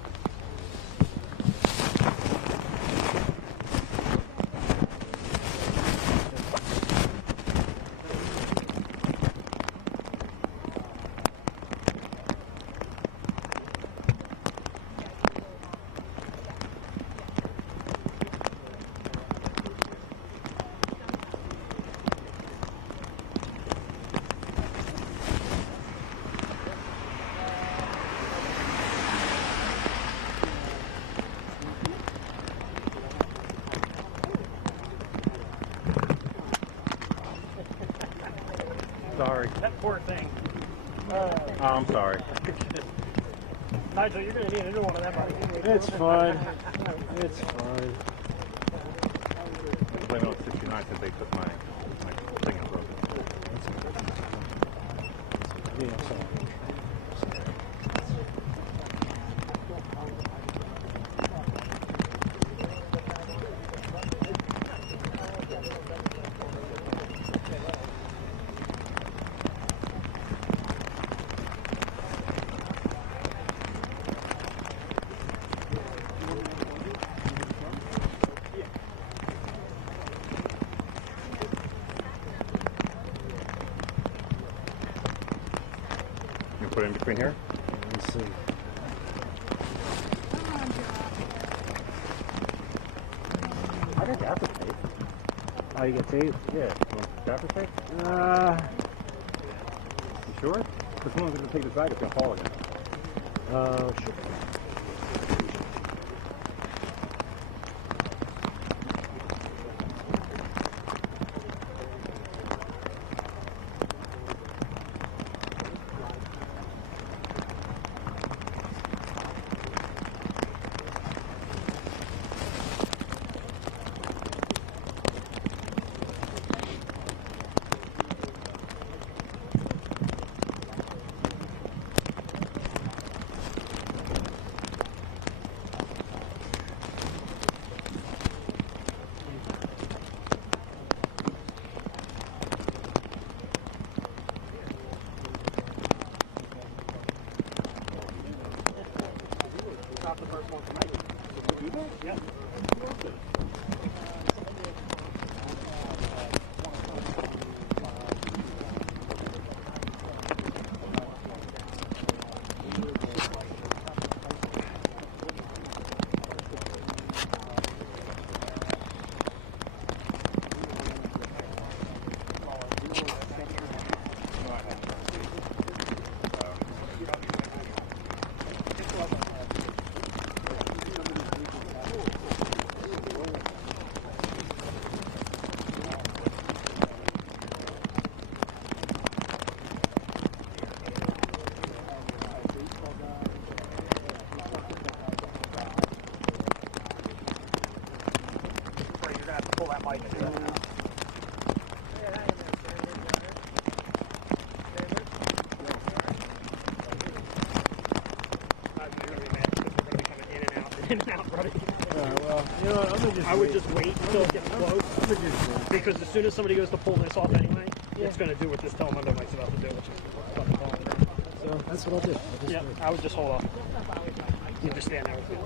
Sorry. That poor thing. Oh, I'm sorry. Nigel, you're going to need a new one of them. It's fine. It's fine. I blame it on 69 since they took my thing and broke it. Yeah, sorry. You put it in between here? Let's see. I got gaffer tape. Oh, you get tape? Yeah. Gaffer tape? You sure? Because someone's going to take this out, it's going to fall again. Sure. Not the first one tonight. Yeah. Pull that mic in. In and out, brother. Well, you know what, I'm gonna just I would just wait until it gets close. Because as soon as somebody goes to pull this off anyway, it's going to do what this telemundo mic's about to do, which is fucking calling it. So that's what I'll do. I'll just Yeah, wait. I would just hold off. You just stand there with me.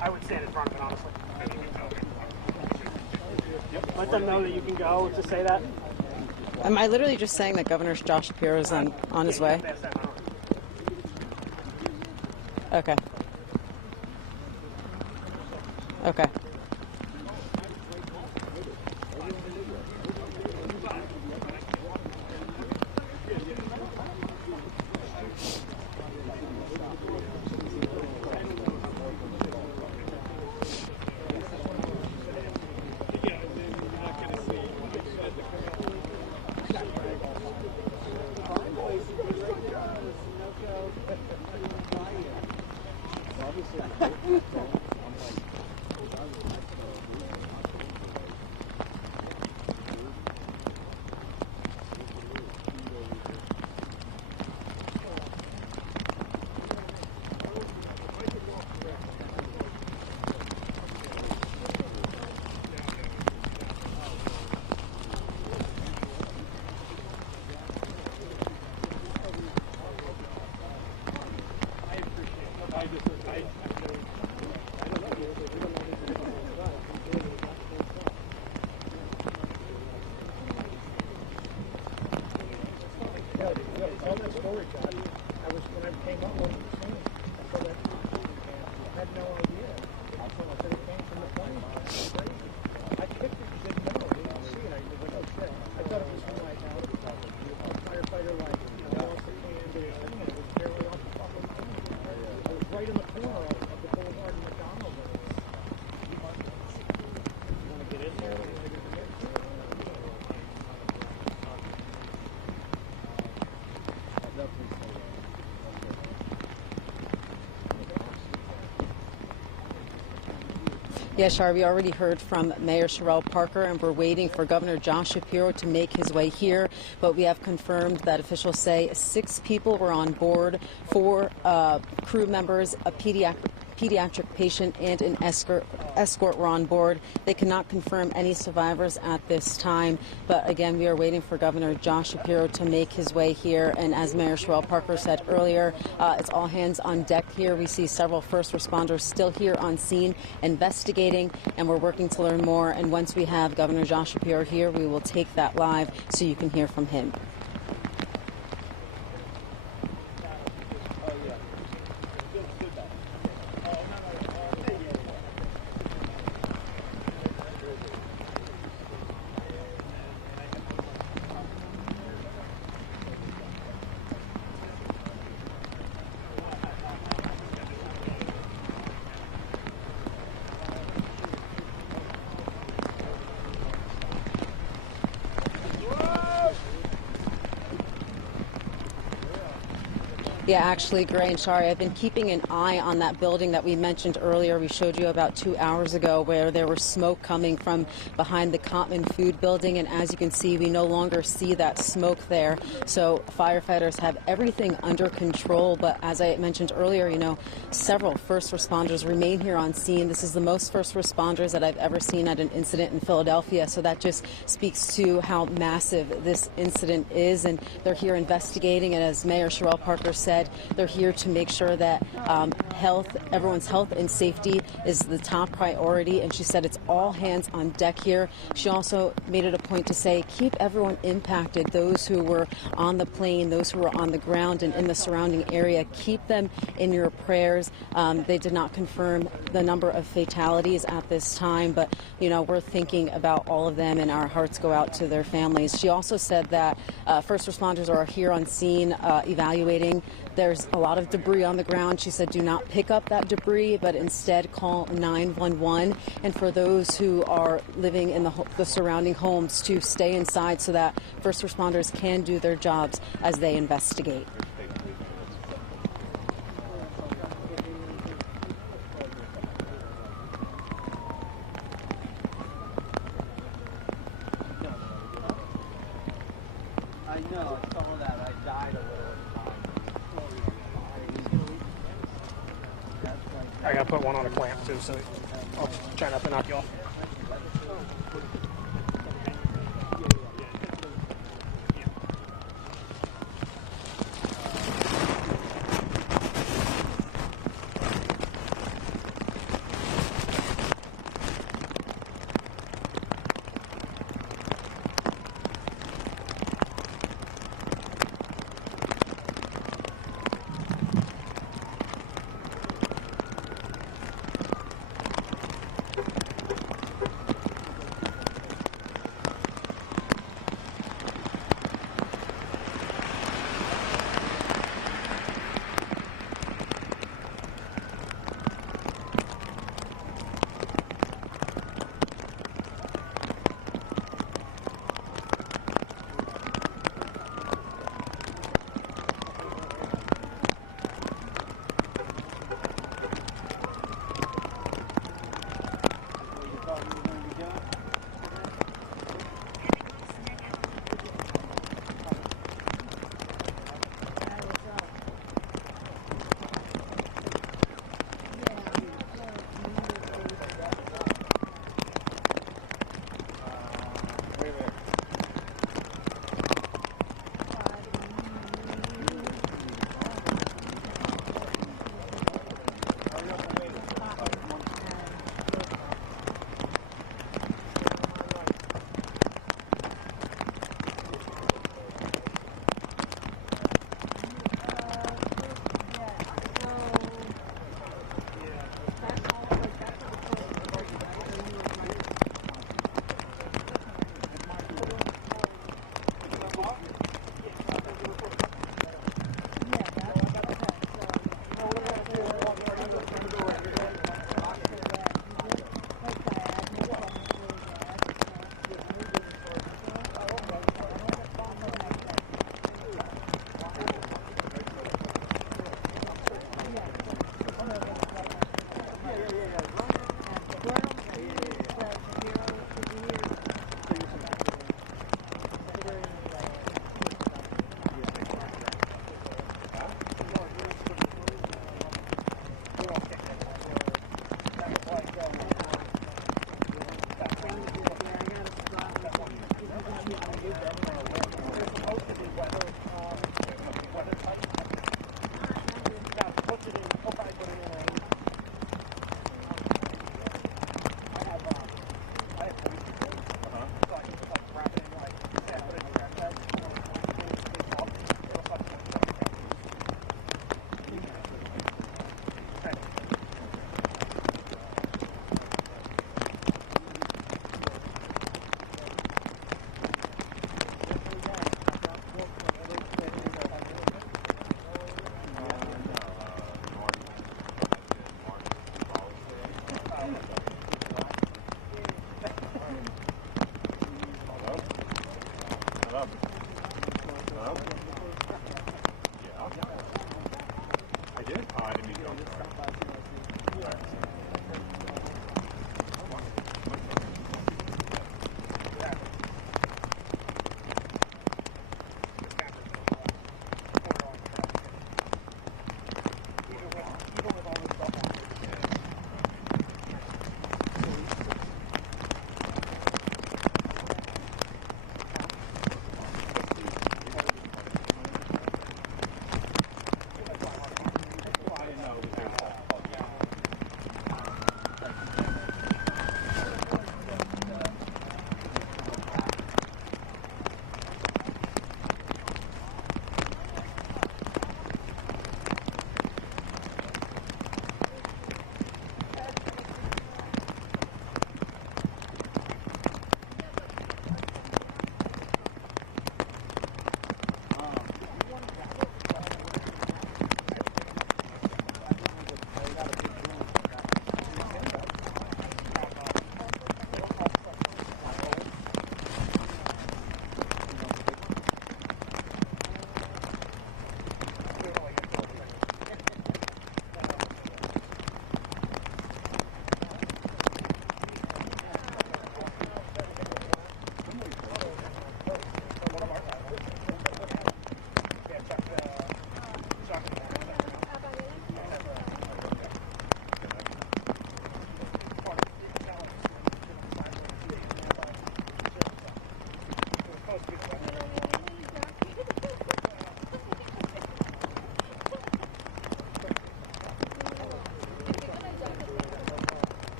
I would stand in front of it, honestly. Let them know that you can go. Just say that. Am I literally just saying that Governor Josh Shapiro is on his way? Okay. Okay. All that story, John, when I came up with the scene, I saw that I had no idea. I said it came from the plane. It's crazy. I picked it, didn't know. I didn't see it. I was like, oh shit. I thought it was from like a firefighter, like, off the can, it was barely off the fucking thing. I was right in the corner of the Boulevard and McDonald's. You want to get in there? Yeah, Shar, we already heard from Mayor Sherrell Parker, and we're waiting for Governor Josh Shapiro to make his way here. But we have confirmed that officials say 6 people were on board, 4 crew members, a pediatric patient, and an escort were on board. They cannot confirm any survivors at this time. But again, we are waiting for Governor Josh Shapiro to make his way here. And as Mayor Sherrell Parker said earlier, it's all hands on deck here. We see several first responders still here on scene investigating, and we're working to learn more. And once we have Governor Josh Shapiro here, we will take that live so you can hear from him. Yeah, actually, Gray and Shari, I've been keeping an eye on that building that we mentioned earlier. We showed you about 2 hours ago where there was smoke coming from behind the Cottman Food Building. And as you can see, we no longer see that smoke there. So firefighters have everything under control. But as I mentioned earlier, several first responders remain here on scene. This is the most first responders that I've ever seen at an incident in Philadelphia. So that just speaks to how massive this incident is. And they're here investigating. And as Mayor Sherrell Parker said, they're here to make sure that everyone's health and safety is the top priority. And she said it's all hands on deck here. She also made it a point to say, keep everyone impacted, those who were on the plane, those who were on the ground and in the surrounding area, keep them in your prayers. They did not confirm the number of fatalities at this time, but, we're thinking about all of them and our hearts go out to their families. She also said that first responders are here on scene evaluating. There's a lot of debris on the ground. She said do not pick up that debris, but instead call 911. And for those who are living in the surrounding homes, to stay inside so that first responders can do their jobs as they investigate. I know, I saw that. I died a little. I gotta put one on a clamp too, so I'll try not to knock you off.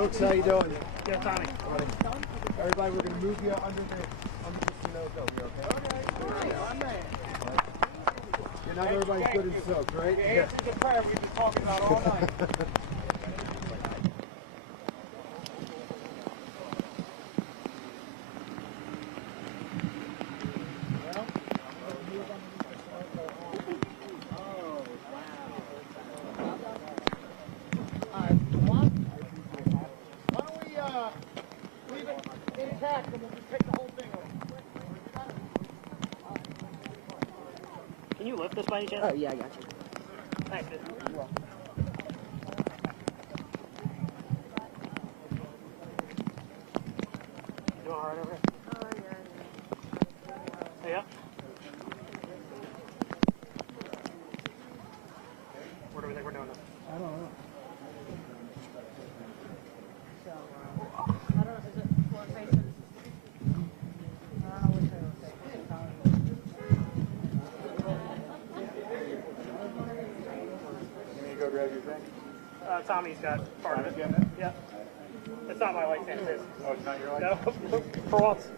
Folks, how you doing? Yeah, Tommy. Everybody, we're going to move you under the Sunoco here, okay? You're not everybody's good as soaked, right? The answer to prayer we've been talking about all night. Can you lift this by any chance? Oh, yeah, I got you. Thanks, dude. You all right over here? Hey, yeah? Where do we think we're doing this? I don't know. Go grab your thing. Tommy's got part of it. Yeah. It's not my light stand, it is. Oh, it's not your light? No, for once.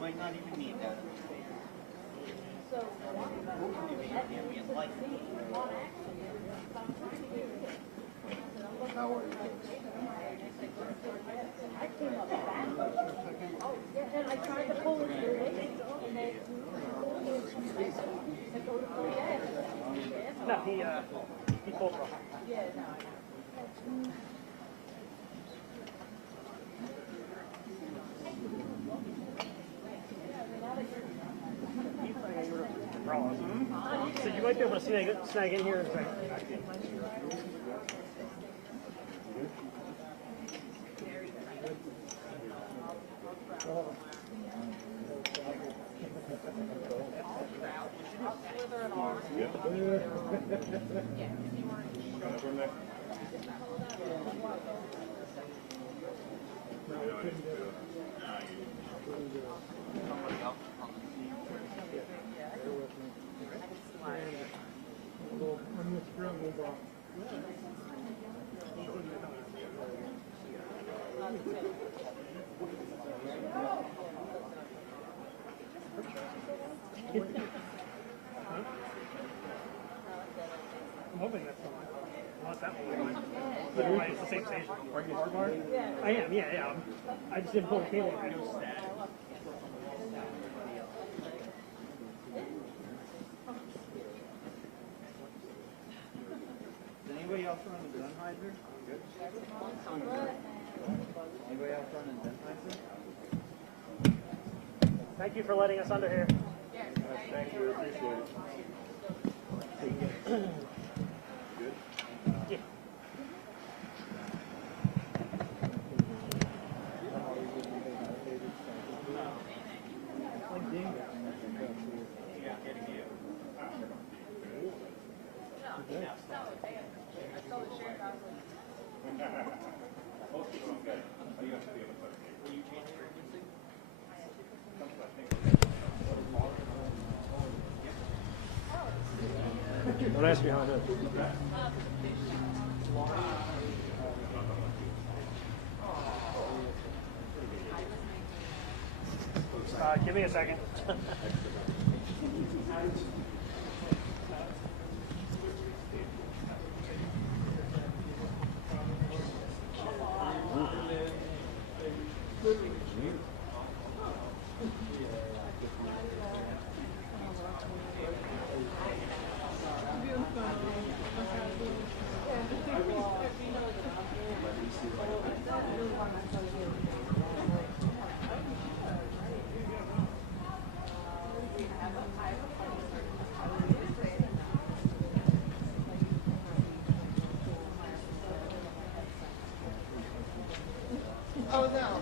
Might not even need that. How are you? I tried to pull it through. No, he pulled it off. So you might be able to snag in here in a second. I'm hoping that's the one. Unless that one. Either way, it's the same station. Are you hardwired? I am, yeah. I just didn't pull the cable right. Is anybody else running a Sennheiser? Good. Anybody else running a Sennheiser? Thank you for letting us under here. Thank you, appreciate it. Good? Yeah. Don't ask me how I do it. Give me a second. $2 now.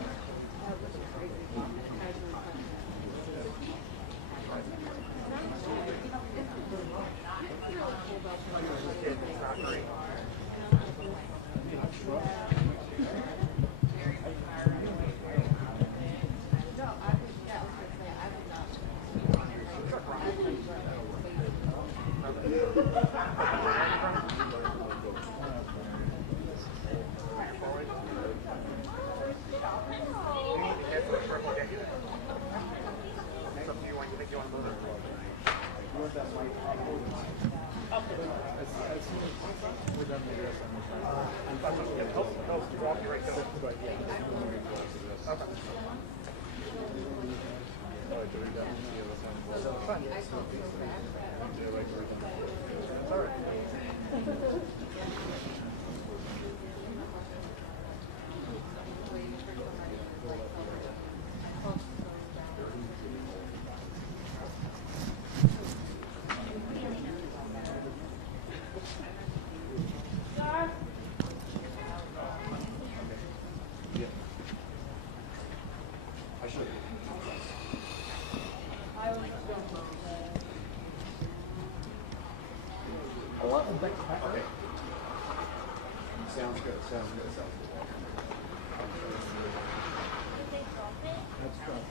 Okay. Sounds good. Sounds good. Sounds good. That's correct.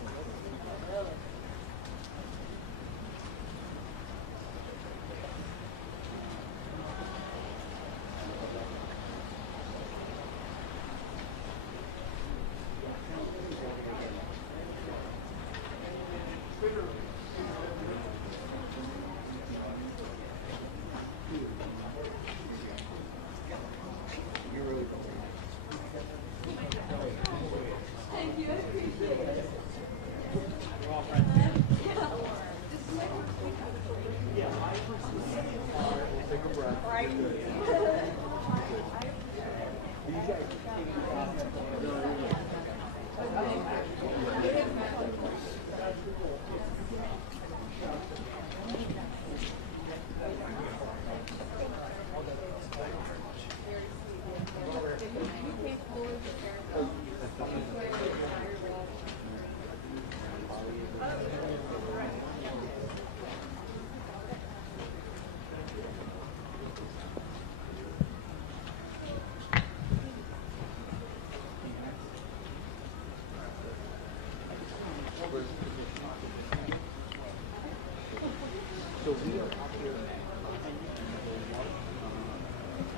So we are up here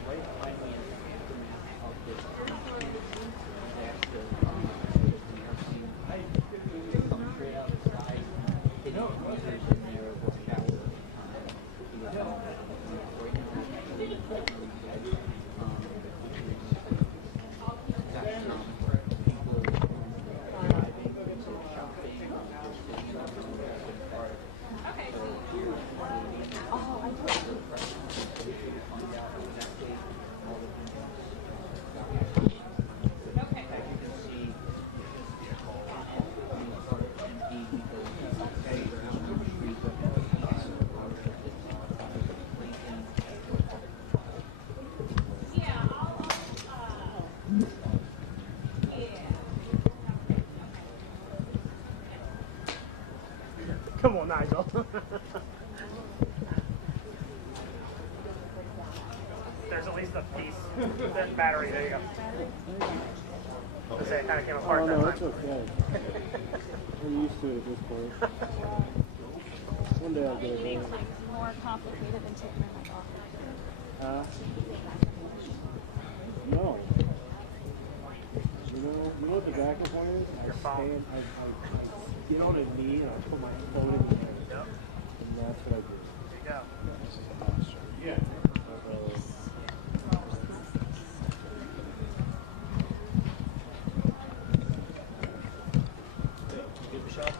right behind me in the aftermath of this disaster. Come straight out the side, hitting users in there with shower. Come on, Nigel. There's at least a piece. There's battery. There you go. I say it kind of came apart that no, time. it's okay. I'm used to it at this point. One day I'll get it It's right. like more complicated than taking it like off. No. You know what the backup point is? I stand, I get on a knee and I put my phone in the air. And that's what I do. There you go. Yeah. Give it a shot.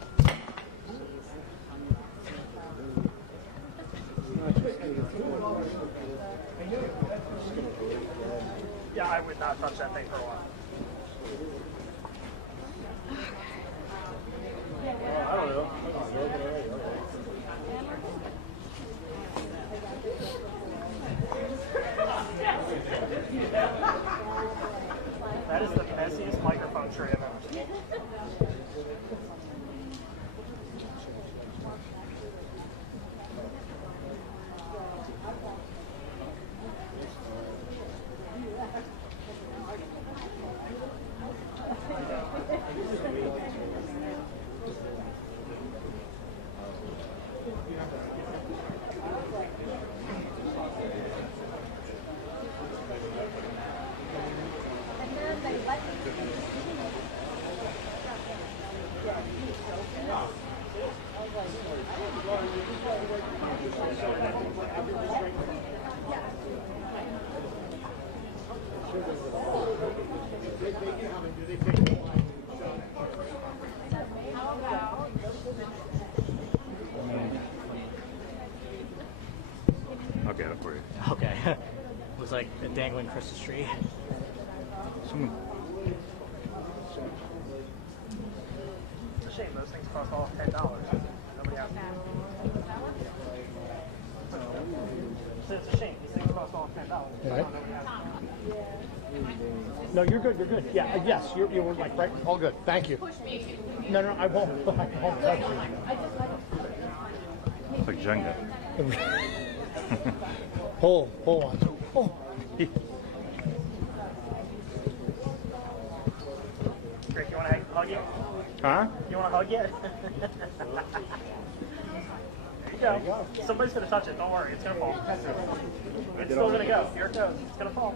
Yeah, I would not touch that thing for a while. I don't know. That is the messiest microphone tree I've ever I'll get it for you. Okay. It was like a dangling Christmas tree. Someone. It's a shame. Those things cost all $10. Nobody has them. It's a shame. These things cost all $10. Right. Nobody has them. No, you're good. You're good. Yeah. Yes. You're like right. All good. Thank you. No, I won't. I won't touch you. It's like Jenga. Pull on. Oh. Rick, you want to hug it? Huh? You want to hug it? There you go. Somebody's going to touch it. Don't worry. It's going to fall. It's still going to go. Here it goes. It's going to fall.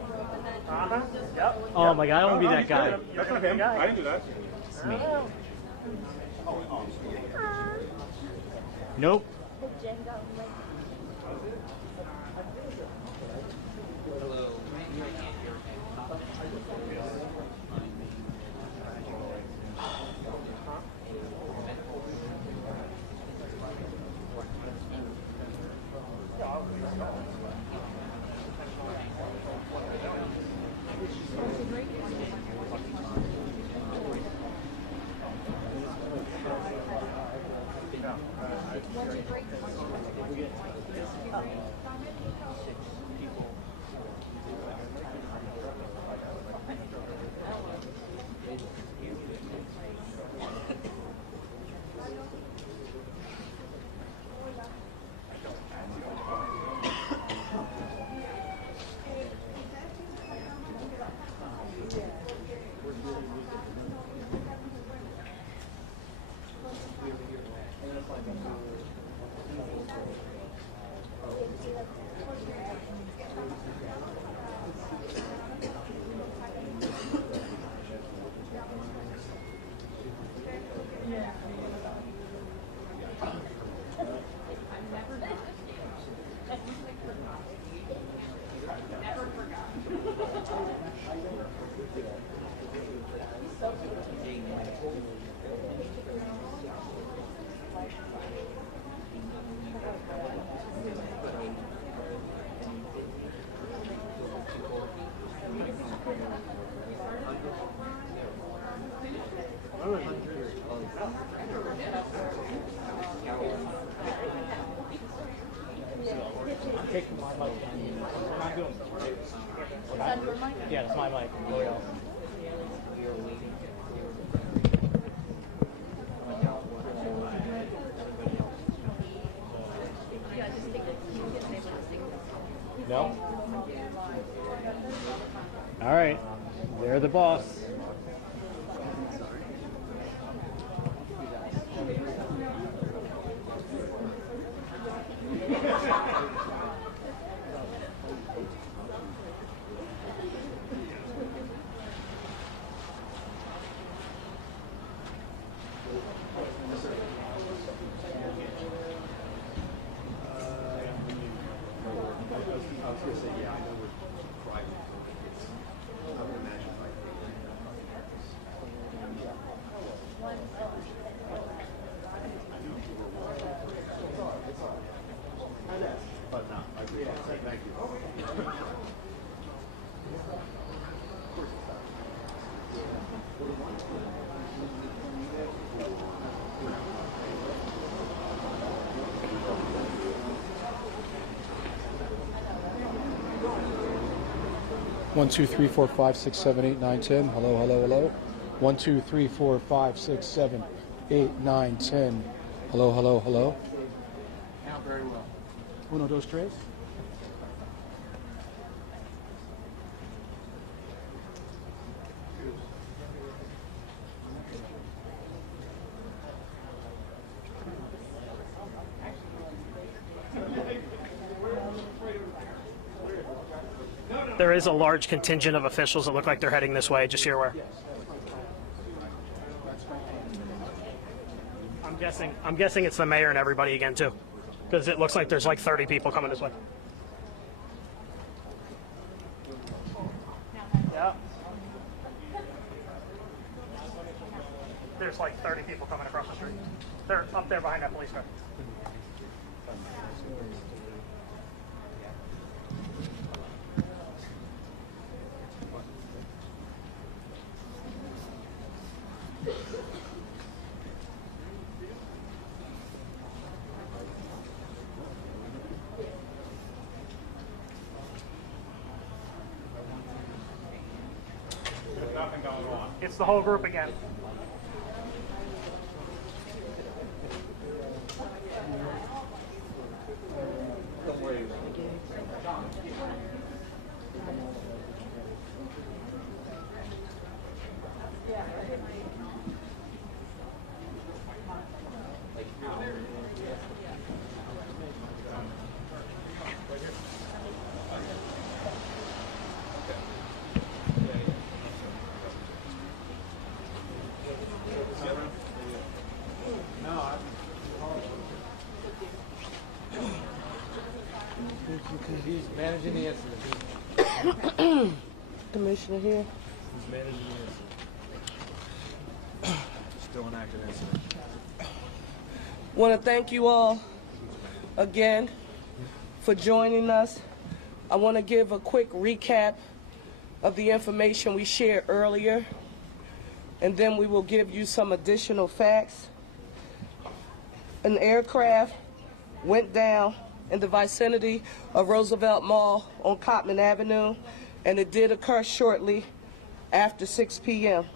Uh-huh. Yep. Oh my God, I won't be that guy. That's not him. I didn't do that. It's me. Nope. Taking my mic. I'm not doing it. Yeah, it's my mic. Royal. No? All right, they're the boss. One, two, three, four, five, six, seven, eight, nine, 10. Hello, hello, hello. 1, 2, 3, 4, 5, 6, 7, 8, 9, 10. Hello, hello, hello. Now very well. Uno, dos, tres. There is a large contingent of officials that look like they're heading this way, just so you're aware. I'm guessing it's the mayor and everybody again too, because it looks like there's like 30 people coming this way. Yeah. there's like 30 people coming across the street. They're up there behind that police car. There's nothing going on. It's the whole group again. Don't worry. He's managing the incident. Commissioner here. He's managing the incident. Still an active incident. Want to thank you all again for joining us. I want to give a quick recap of the information we shared earlier, and then we will give you some additional facts. An aircraft went down in the vicinity of Roosevelt Mall on Cottman Avenue, and it did occur shortly after 6 p.m.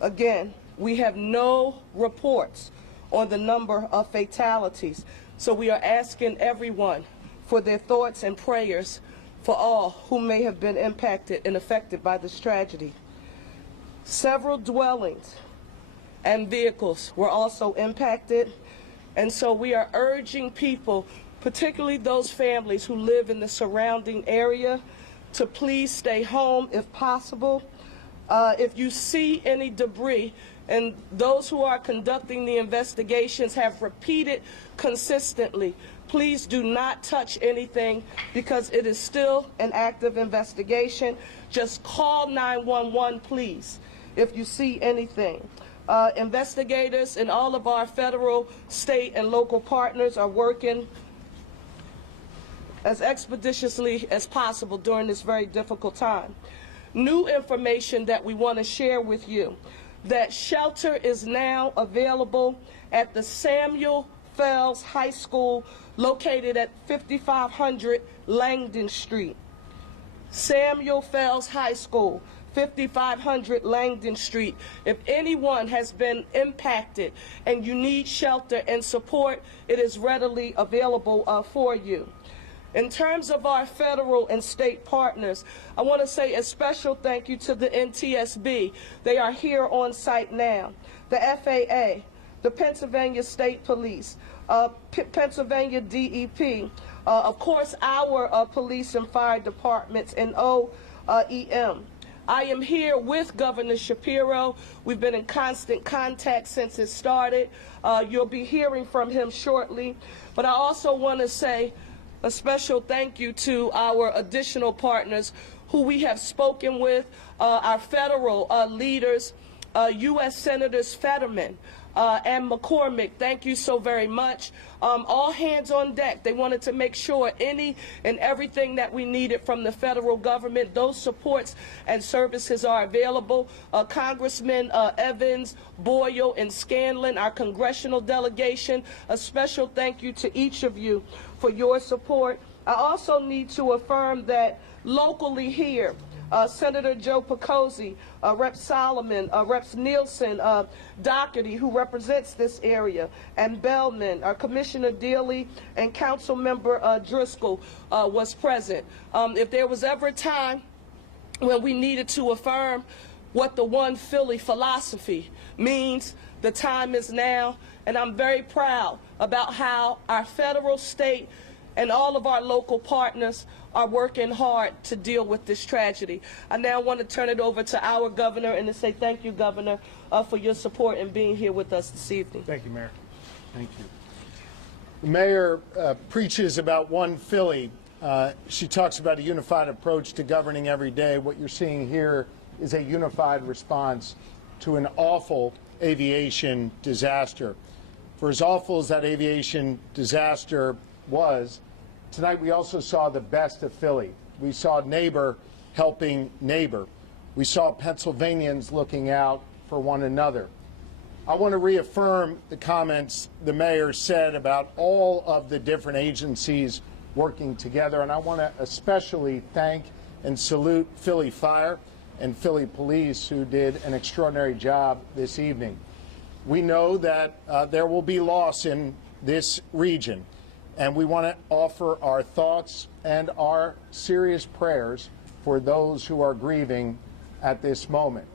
Again, we have no reports on the number of fatalities, so we are asking everyone for their thoughts and prayers for all who may have been impacted and affected by this tragedy. Several dwellings and vehicles were also impacted, and so we are urging people, particularly those families who live in the surrounding area, to please stay home if possible. If you see any debris, and those who are conducting the investigations have repeated consistently, please do not touch anything because it is still an active investigation. Just call 911, please, if you see anything. Investigators and all of our federal, state, and local partners are working as expeditiously as possible during this very difficult time. New information that we want to share with you, that shelter is now available at the Samuel Fells High School located at 5500 Langdon Street. Samuel Fells High School, 5500 Langdon Street. If anyone has been impacted and you need shelter and support, it is readily available for you. In terms of our federal and state partners, I want to say a special thank you to the NTSB. They are here on site now. The FAA, the Pennsylvania State Police, Pennsylvania DEP, of course our police and fire departments, and OEM. I am here with Governor Shapiro. We've been in constant contact since it started. You'll be hearing from him shortly. But I also want to say a special thank you to our additional partners who we have spoken with, our federal leaders, U.S. Senators Fetterman and McCormick. Thank you so very much. All hands on deck. They wanted to make sure any and everything that we needed from the federal government, those supports and services are available. Congressman Evans, Boyle, and Scanlon, our congressional delegation, a special thank you to each of you for your support. I also need to affirm that locally here, Senator Joe Picozzi, Rep. Solomon, Reps. Nielsen, Doherty, who represents this area, and Bellman, Commissioner Dealey, and Council Member Driscoll was present. If there was ever a time when we needed to affirm what the One Philly philosophy means, the time is now, and I'm very proud about how our federal, state, and all of our local partners are working hard to deal with this tragedy. I now want to turn it over to our governor and to say thank you, Governor, for your support and being here with us this evening. Thank you, Mayor. Thank you. The mayor preaches about One Philly. She talks about a unified approach to governing every day. What you're seeing here is a unified response to an awful aviation disaster. For as awful as that aviation disaster was, tonight we also saw the best of Philly. We saw neighbor helping neighbor. We saw Pennsylvanians looking out for one another. I want to reaffirm the comments the mayor said about all of the different agencies working together, and I want to especially thank and salute Philly Fire and Philly Police, who did an extraordinary job this evening. We know that there will be loss in this region, and we want to offer our thoughts and our serious prayers for those who are grieving at this moment.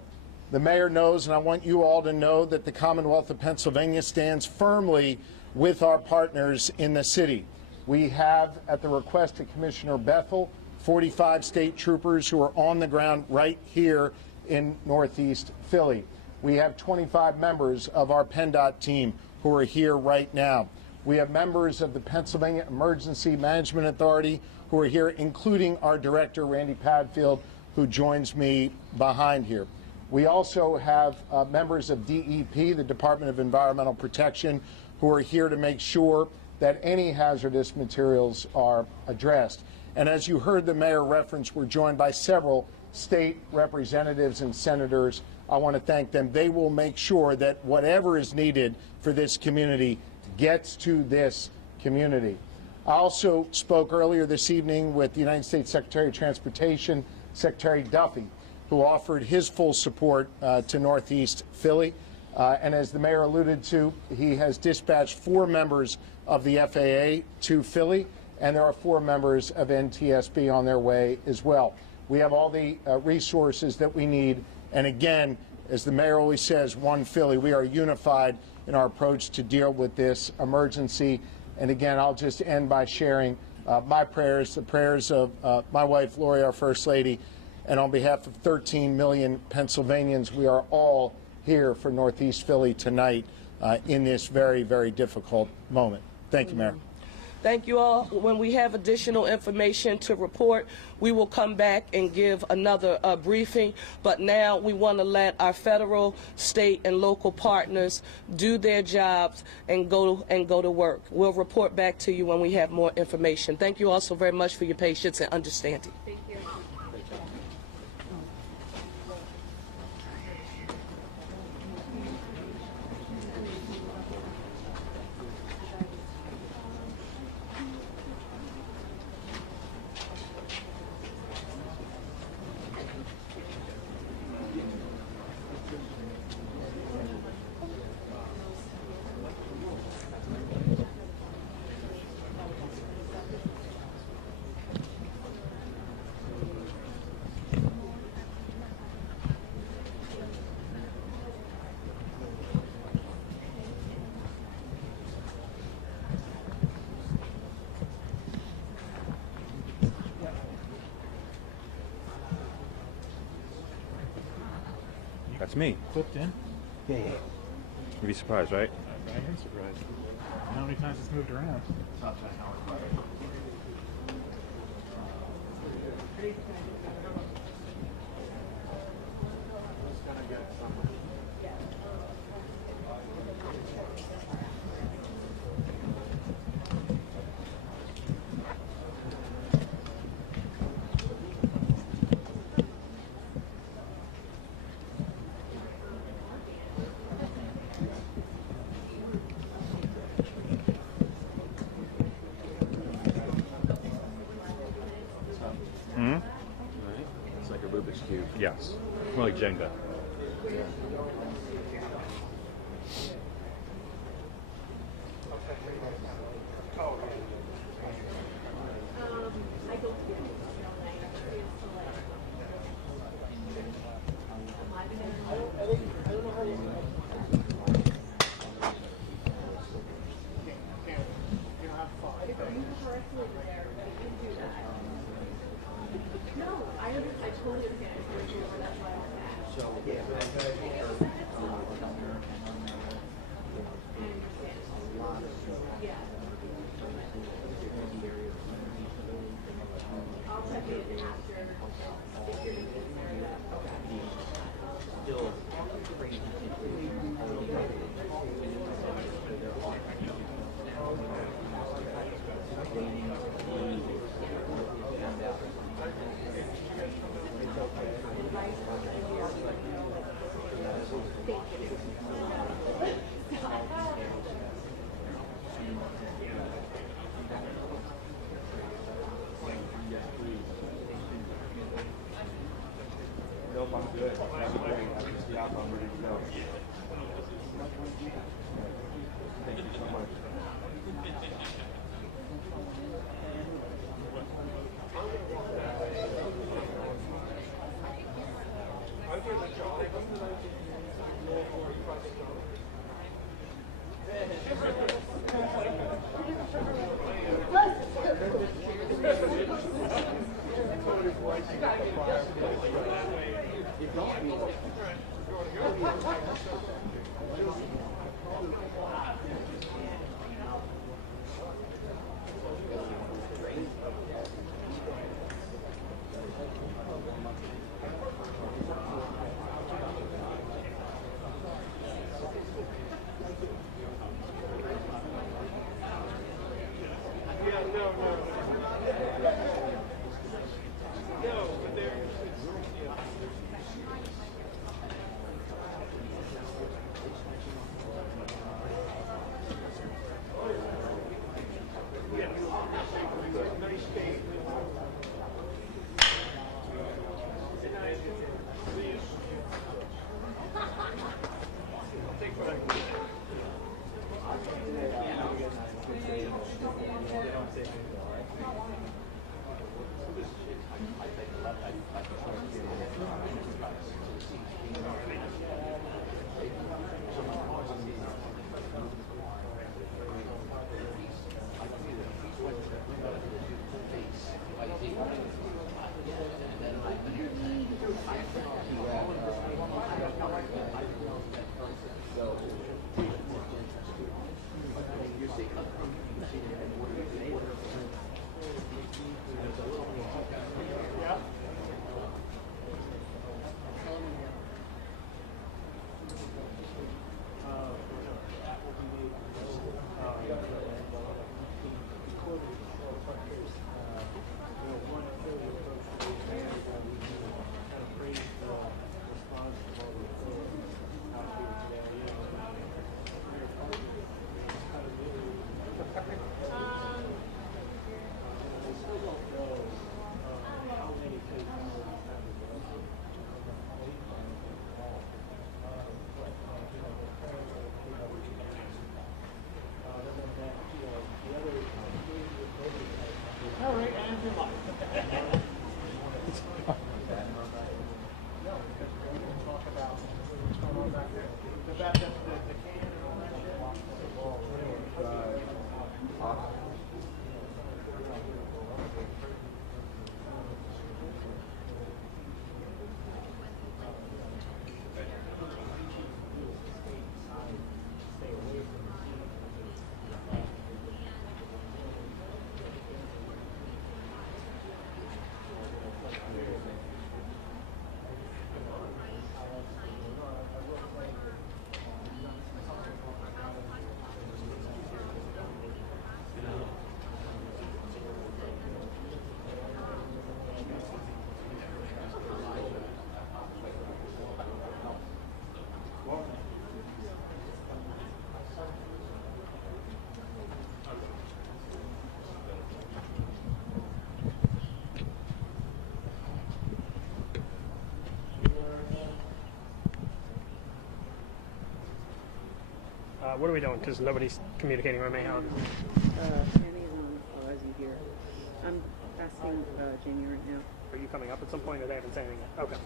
The mayor knows, and I want you all to know, that the Commonwealth of Pennsylvania stands firmly with our partners in the city. We have, at the request of Commissioner Bethel, 45 state troopers who are on the ground right here in Northeast Philly. We have 25 members of our PennDOT team who are here right now. We have members of the Pennsylvania Emergency Management Authority who are here, including our director, Randy Padfield, who joins me behind here. We also have members of DEP, the Department of Environmental Protection, who are here to make sure that any hazardous materials are addressed. And as you heard the mayor reference, we're joined by several state representatives and senators. I want to thank them. They will make sure that whatever is needed for this community gets to this community. I also spoke earlier this evening with the United States Secretary of Transportation, Secretary Duffy, who offered his full support to Northeast Philly. And as the mayor alluded to, he has dispatched 4 members of the FAA to Philly, and there are 4 members of NTSB on their way as well. We have all the resources that we need. And again, as the mayor always says, one Philly, we are unified in our approach to deal with this emergency. And again, I'll just end by sharing my prayers, the prayers of my wife, Lori, our First Lady, and on behalf of 13 million Pennsylvanians, we are all here for Northeast Philly tonight in this very, very difficult moment. Thank you, Mayor. Thank you all. When we have additional information to report, we will come back and give another briefing. But now we want to let our federal, state, and local partners do their jobs and go to work. We'll report back to you when we have more information. Thank you all so very much for your patience and understanding. Thank you. That's me. Clipped in? Yeah. You'd be surprised, right? I am surprised. How many times it's moved around? It's like a Rubik's Cube. Yes. More like Jenga. Still Nope, I'm good. That's great. I'm just I'm ready to go. Thank you so much. What are we doing? Because nobody's communicating with me. Annie's on Ozzy here. I'm asking Jamie right now. Are you coming up at some point, or they haven't said anything yet? Okay.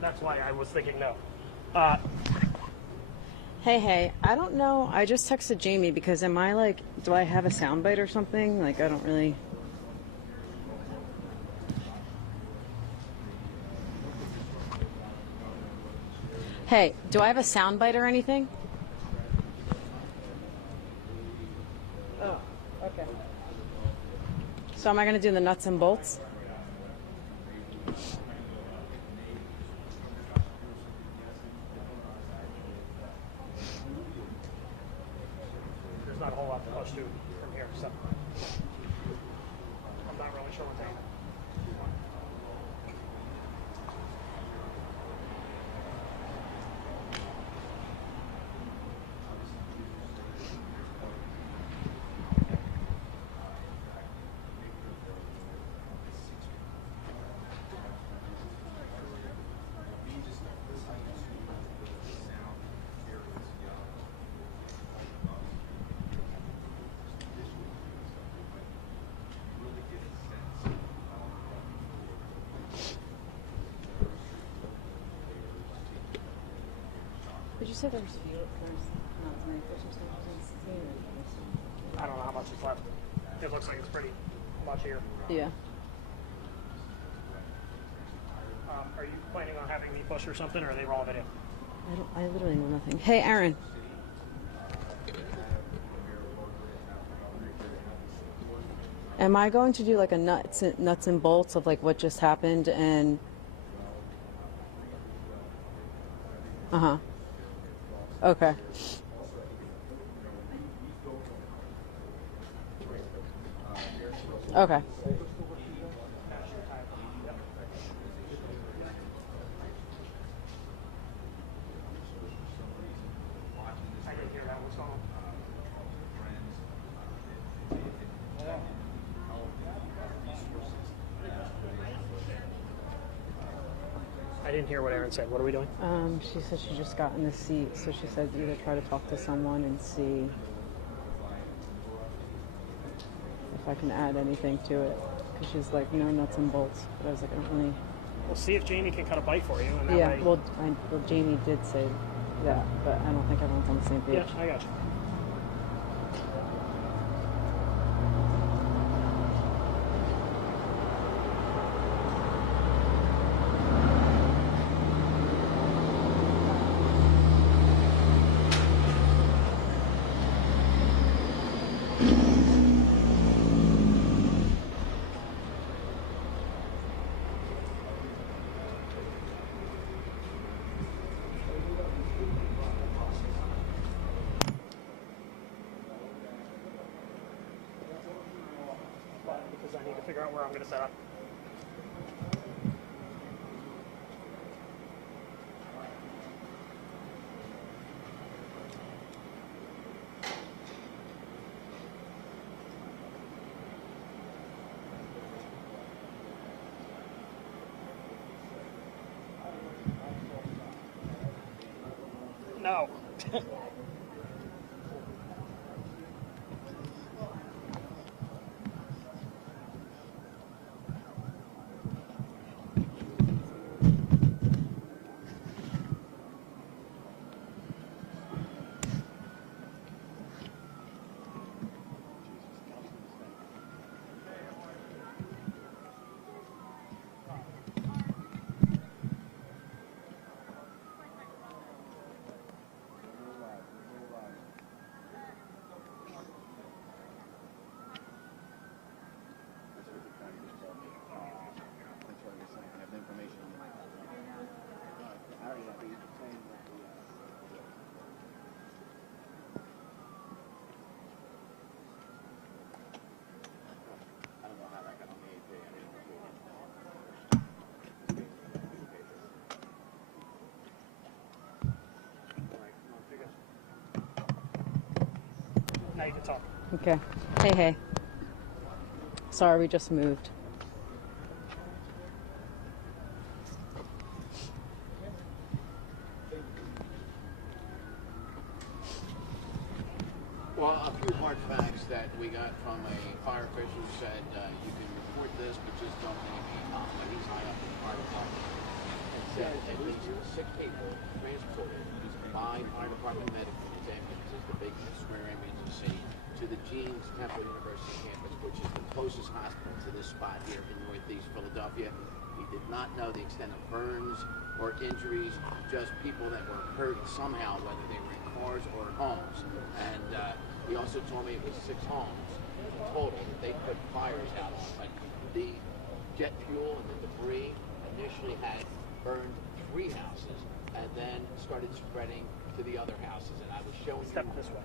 That's why I was thinking no. Hey, I don't know. I just texted Jamie because am I like, do I have a soundbite or something? Like, I don't really. Hey, do I have a soundbite or anything? Oh, okay. So am I going to do the nuts and bolts? There's not a whole lot to push to from here, so I'm not really sure what's happening. Did you say there's not as many fish or something? I don't know how much is left. It looks like it's pretty much here. Yeah. Are you planning on having me push or something, or are they raw video? I literally know nothing. Hey, Aaron. Am I going to do like a nuts and bolts of like what just happened and? Uh-huh. Okay. Okay. I didn't hear that. What's going on? I didn't hear what Aaron said. What are we doing? She said she just got in the seat, so she said either try to talk to someone and see if I can add anything to it. Because she's like, no nuts and bolts. But I was like, I don't really. We'll see if Jamie can cut a bite for you. And that Yeah, way... well, Jamie did say that, but I don't think everyone's on the same page. Yeah, I got you. Because I need to figure out where I'm going to set up. No. Now you can talk. Okay. Hey. Sorry, we just moved. Well, a few hard facts that we got from a fire official said you can report this, but just don't name him. He's high up in the fire department. said at least 6 people transported by fire department medical ambulances, the big square ambulances, to the Jeans Temple University campus, which is the closest hospital to this spot here in Northeast Philadelphia. He did not know the extent of burns or injuries, just people that were hurt somehow, whether they were in cars or in homes. And he also told me it was 6 homes total that they put fires out on. But the jet fuel and the debris initially had burned 3 houses and then started spreading to the other houses. And I was showing you,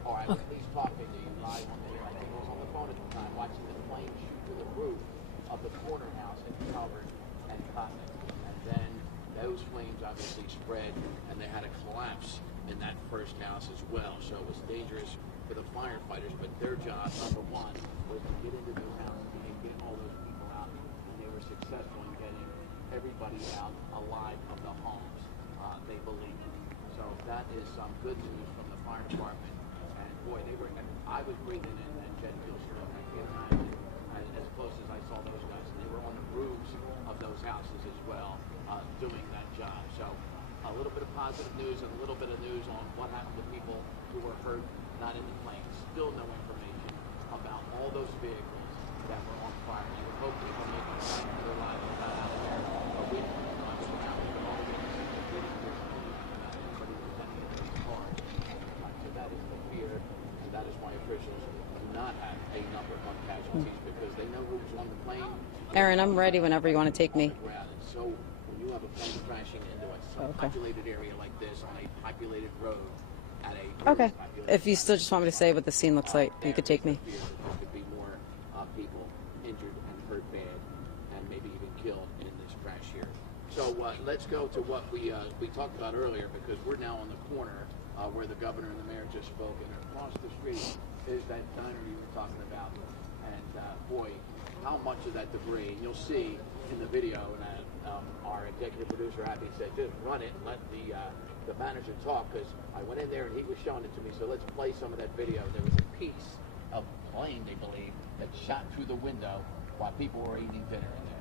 or I was at least talking to you live on there. I think I was on the phone at the time, watching the flames shoot through the roof of the corner house in Calvert and Cotton. And then those flames obviously spread, and they had a collapse in that first house as well. So it was dangerous for the firefighters, but their job, number one, was to get into those houses and get all those people out. And they were successful in getting everybody out alive of the homes, they believe. So that is some good news from the fire department. And boy, they were, I was breathing in that jet fuel smoke. I can't imagine as close as I saw those guys. And they were on the roofs of those houses as well, doing that job. So a little bit of positive news and a little bit of news on what happened to people who were hurt, not in the planes. Still no information about all those vehicles that were on fire. You would hope people make it back to their lives and got out of there. But we I'm surrounded with all the witnesses getting this news about anybody with any of these cars. So that is the fear, and that is why officials do not have a number of casualties, because they know who's on the plane. Aaron, I'm ready whenever you want to take me. So when you have a plane crashing into a populated area like this on a populated road at a Okay. If you still just want me to say what the scene looks like, you could take me. There could be more people injured and hurt bad, and maybe even killed in this crash here. So let's go to what we talked about earlier, because we're now on the corner where the governor and the mayor just spoke, and across the street is that diner you were talking about. And boy, how much of that debris, and you'll see in the video, and our executive producer Abby said, just run it and let the manager talk, because I went in there and he was showing it to me. So let's play some of that video. There was a piece of plane, they believe, that shot through the window while people were eating dinner in there.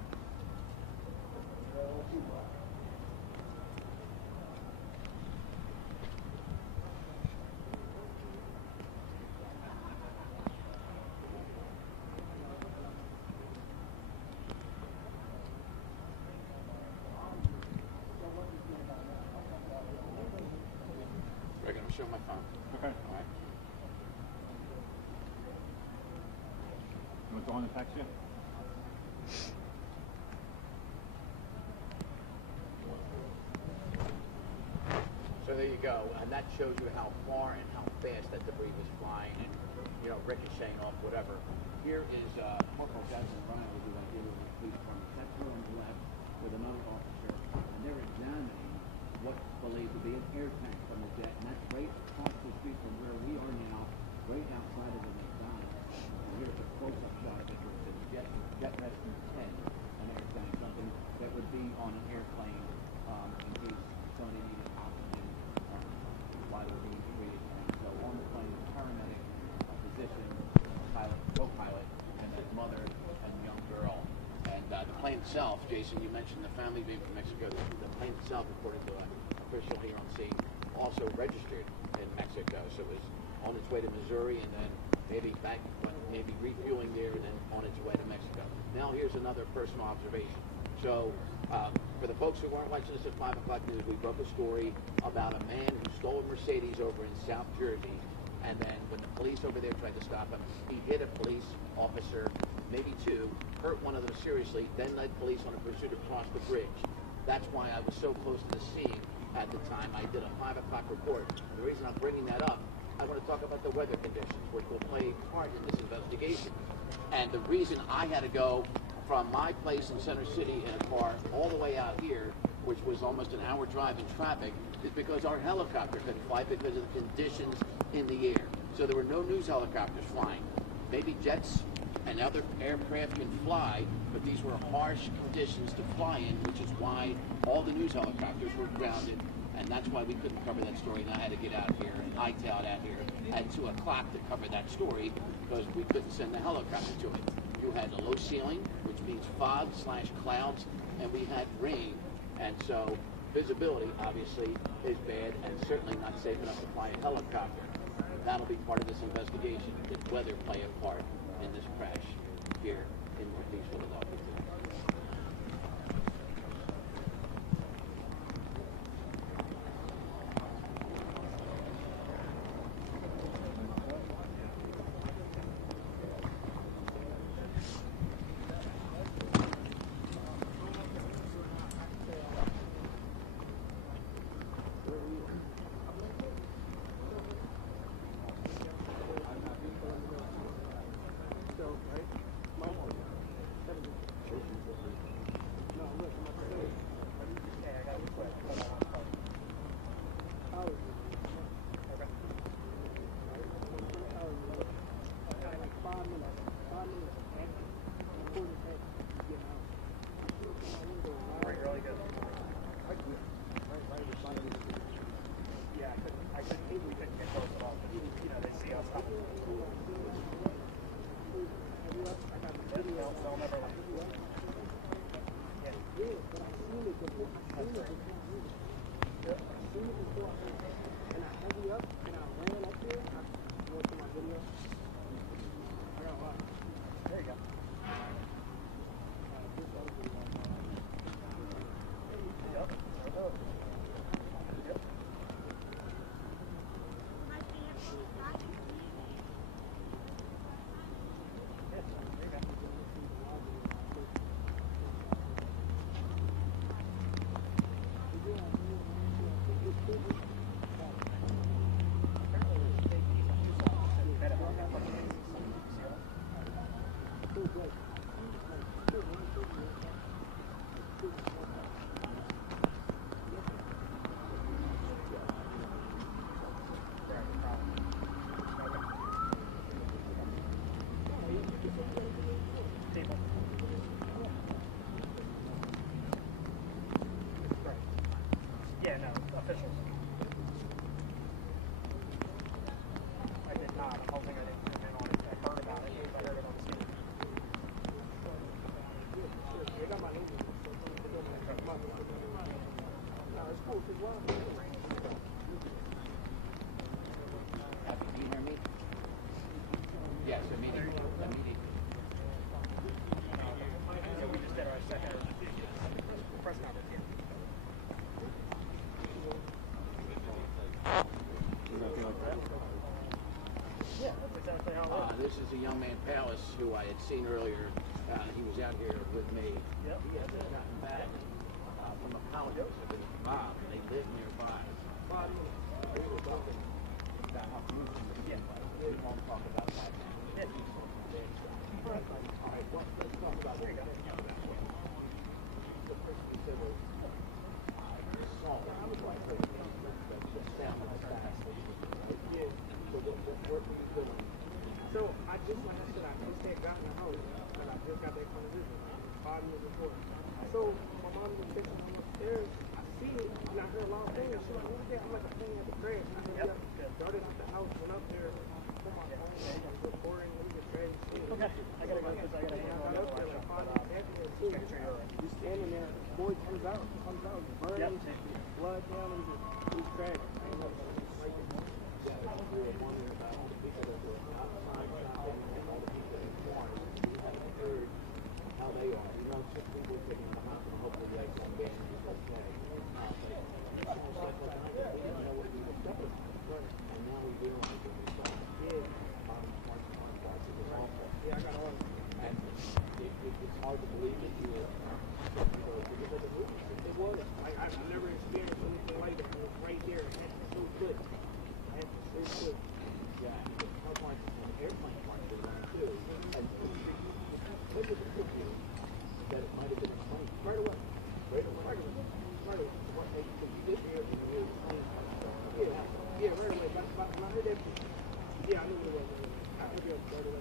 I'm going to show my phone. Okay. All right. You want Dawn to text you? So there you go, and that shows you how far and how fast that debris was flying and, you know, ricocheting off whatever. Here is Corporal Jackson Ryan, who I did with the police department. That's her on the left with another officer, and they're examining what's believed to be an air tank from the jet, and that's right across the street from where we are now, right outside of the McDonald's. And here's a close-up shot of it with the jet rescue 10, an air tank, something that would be on an airplane in case somebody needed oxygen while they're being treated. And so on the plane, the paramedic physician, pilot, co-pilot, and his mother and young girl. And the plane itself, Jason, you mentioned the family being from Mexico. The plane itself, according to an official here on scene, also registered in Mexico. So it was on its way to Missouri, and then maybe back, maybe refueling there, and then on its way to Mexico. Now here's another personal observation. So for the folks who weren't watching this at 5 o'clock news, we broke a story about a man who stole a Mercedes over in South Jersey, and then when the police over there tried to stop him, he hit a police officer, maybe 2, hurt one of them seriously, then led police on a pursuit across the bridge. That's why I was so close to the scene at the time. I did a 5 o'clock report. The reason I'm bringing that up, I want to talk about the weather conditions, which will play a part in this investigation. And the reason I had to go from my place in Center City in a car all the way out here, which was almost an hour drive in traffic, is because our helicopter couldn't fly because of the conditions in the air. So there were no news helicopters flying. Maybe jets and other aircraft can fly, but these were harsh conditions to fly in, which is why all the news helicopters were grounded, and that's why we couldn't cover that story, and I had to get out here and hightail out here at 2 o'clock to cover that story, because we couldn't send the helicopter to it. You had a low ceiling, which means fog/clouds, and we had rain, and so visibility, obviously, is bad and certainly not safe enough to fly a helicopter. That'll be part of this investigation. Did weather play a part in this crash here in Northeast Philadelphia? Yeah, no, officials. I did not. I'm hoping I didn't come in on it. I heard about it. I heard it on the scene. Can you hear me? Yes, immediately. Yeah, we just did our second press conference here. Yeah, that's exactly how it was. This is a young man, Palace, who I had seen earlier. He was out here with me. Yep. He had just gotten back from a college with Bob, and they live nearby. Bob, we were talking about how beautiful the skin was. We won't talk about that now. Yeah. All right, well, let's talk about what we got. The person you said was salt. I was like, the sound of the fast. Yeah. So what were you doing? So I just, like I said, I just had gotten the house, and I just got that conversation 5 minutes before. So my mom was fixing them upstairs. I see it, and I heard a loud thing. She's like, what was that? I'm like, a thing at the crash. I said, yeah. Darted out the house, went up there, put my phone on, I was recording, let me get ready. Okay, I gotta go because I gotta handle I got like 5 minutes after that, too. Just standing there, boy comes out, burning, blood down, and he's crashed. How they are. You know, just people taking them out and hopefully they come back and it's okay. It's almost like what I did. We didn't know what we were doing. And now we do. Yeah. Yeah, I got all. And it's hard to believe that you were because of the movie. It was. Like, I've never experienced anything like that. It was right there. It happened so quick. It happened so quick. Yeah. The car parts and airplane parts are around too. And when did it hit you that it might have been a plane? Right away. Right away. Right away. Right away. What made you get there and you knew the plane? Yeah. Yeah, right away. But when I heard that, yeah, I knew what it was. I heard it right away.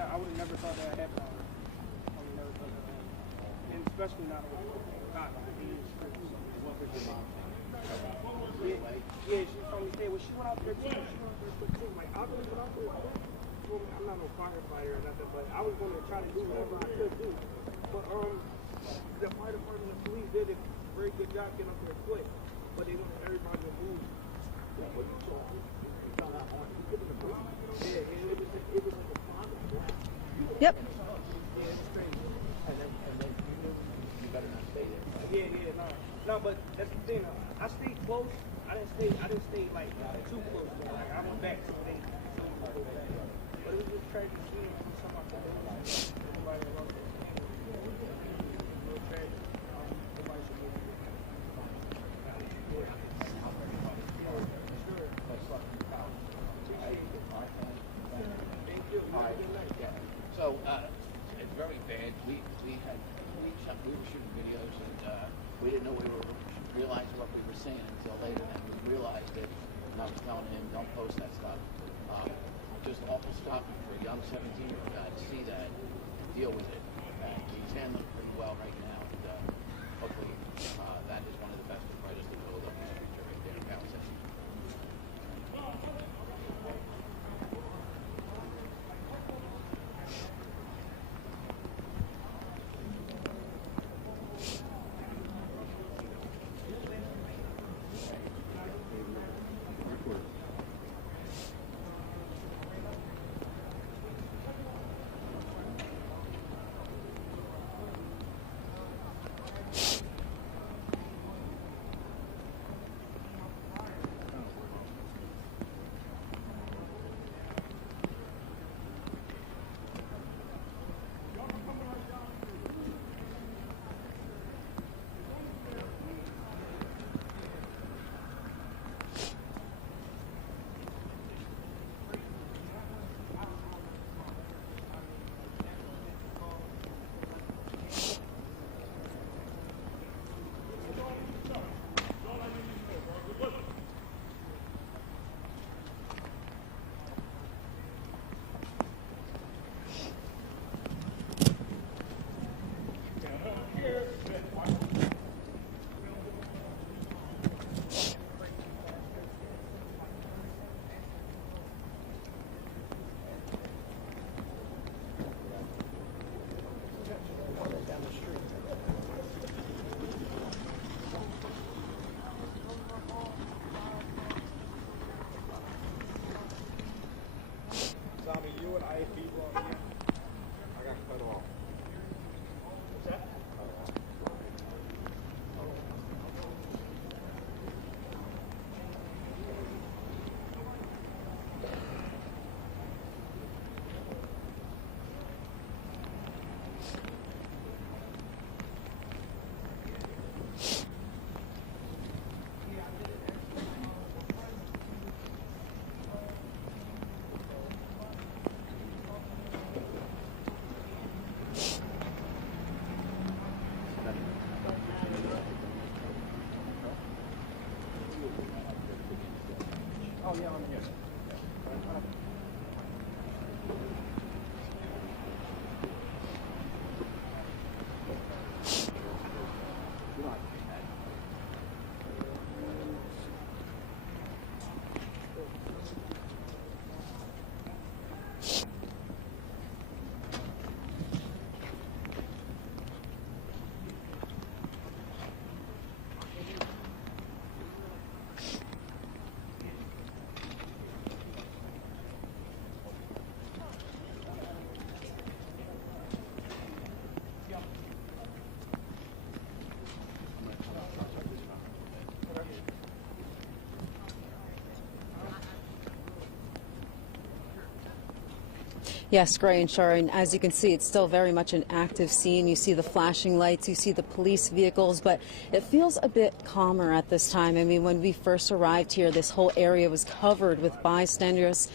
I would have never thought that happened. I would have never thought that happened. And especially not with God, he is Yeah, she told me, hey, well, she went out there too. She went out there too. Like, I really went out there. I'm not no firefighter or nothing, but I was going to try to do whatever I could do. But the fire department and the police did a very good job getting up there quick. But they wanted everybody to move. Yeah, what you saw? You found out on the yeah, it was like a bomb. Yep. Yeah, it's crazy. And then you knew you better not stay there. Yeah, no, but that's the thing. I stayed close. I didn't stay like too close. Like, I went back to the thing. But it was just tragic to see something like that. Everybody around there. It was tragic. Everybody should be So it's very bad. We were shooting videos and we didn't know realize what we were saying until later, and we realized it. And I was telling him, don't post that stuff. Just awful stuff for a young 17-year-old guy to see that, deal with it. And he's handling it pretty well right now, and hopefully that is one of the best and brightest in Philadelphia's future right there. Bounce it. Tommy, you and I people on here. I got cut off. What's that? Oh, yeah, I'm here. Yes, Gray and Sharon, as you can see, it's still very much an active scene. You see the flashing lights, you see the police vehicles, but it feels a bit calmer at this time. I mean, when we first arrived here, this whole area was covered with bystanders,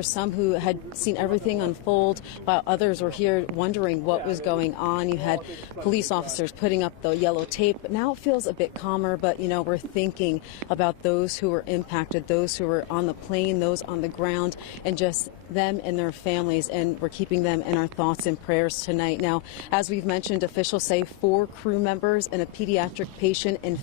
some who had seen everything unfold, while others were here wondering what was going on. You had police officers putting up the yellow tape. But now it feels a bit calmer, but, you know, we're thinking about those who were impacted, those who were on the plane, those on the ground, and just them and their families. families, and we're keeping them in our thoughts and prayers tonight. Now, as we've mentioned, officials say 4 crew members and a pediatric patient and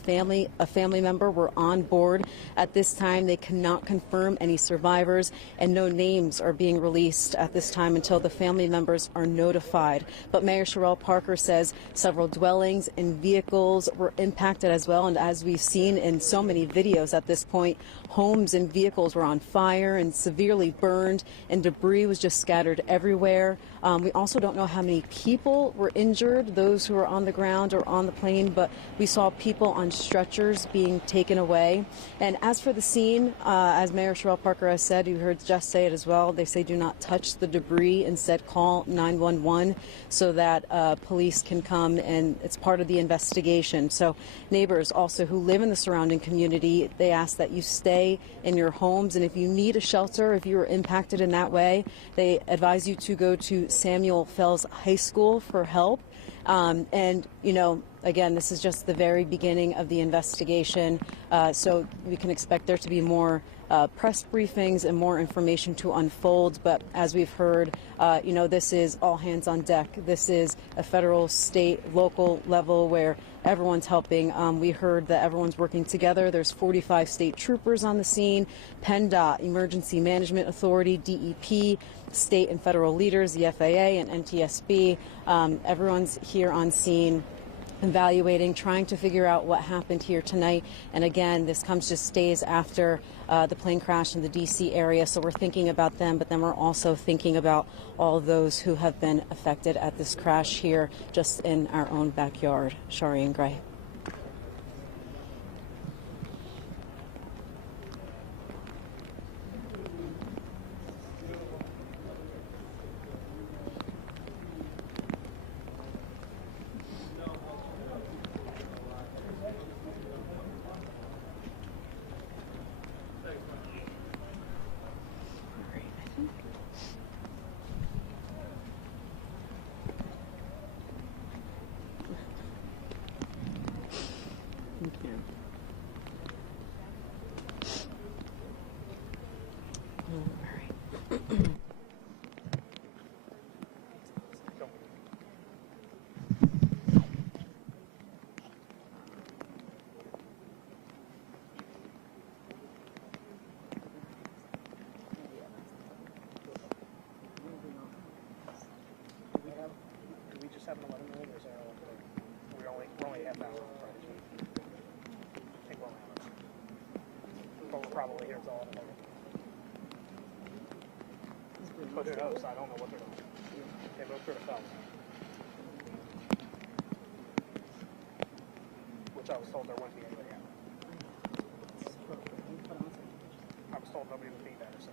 a family member were on board. At this time, they cannot confirm any survivors, and no names are being released at this time until the family members are notified. But Mayor Sherelle Parker says several dwellings and vehicles were impacted as well, and as we've seen in so many videos at this point, homes and vehicles were on fire and severely burned, and debris was just scattered everywhere. We also don't know how many people were injured, those who were on the ground or on the plane, but we saw people on stretchers being taken away. And as for the scene, as Mayor Sherelle Parker has said, you heard Jess say it as well, they say do not touch the debris, instead call 911 so that police can come, and it's part of the investigation. So neighbors also who live in the surrounding community, they ask that you stay in your homes, and if you need a shelter, if you were impacted in that way, they advise you to go to Samuel Fells High School for help. And, you know, again, this is just the very beginning of the investigation, so we can expect there to be more press briefings and more information to unfold. But as we've heard, you know, this is all hands on deck. This is a federal, state, local level where everyone's helping. We heard that everyone's working together. There's 45 state troopers on the scene, PennDOT, Emergency Management Authority, DEP, state and federal leaders, the FAA and NTSB. Everyone's here on scene, evaluating, trying to figure out what happened here tonight. And again, this comes just days after the plane crash in the D.C. area, so we're thinking about them, but then we're also thinking about all of those who have been affected at this crash here just in our own backyard. Shari and Gray. Probably here's all of them. But who knows? I don't know what they're doing. They moved through the fence. Which I was told there wouldn't be anybody out. I was told nobody would be there, so.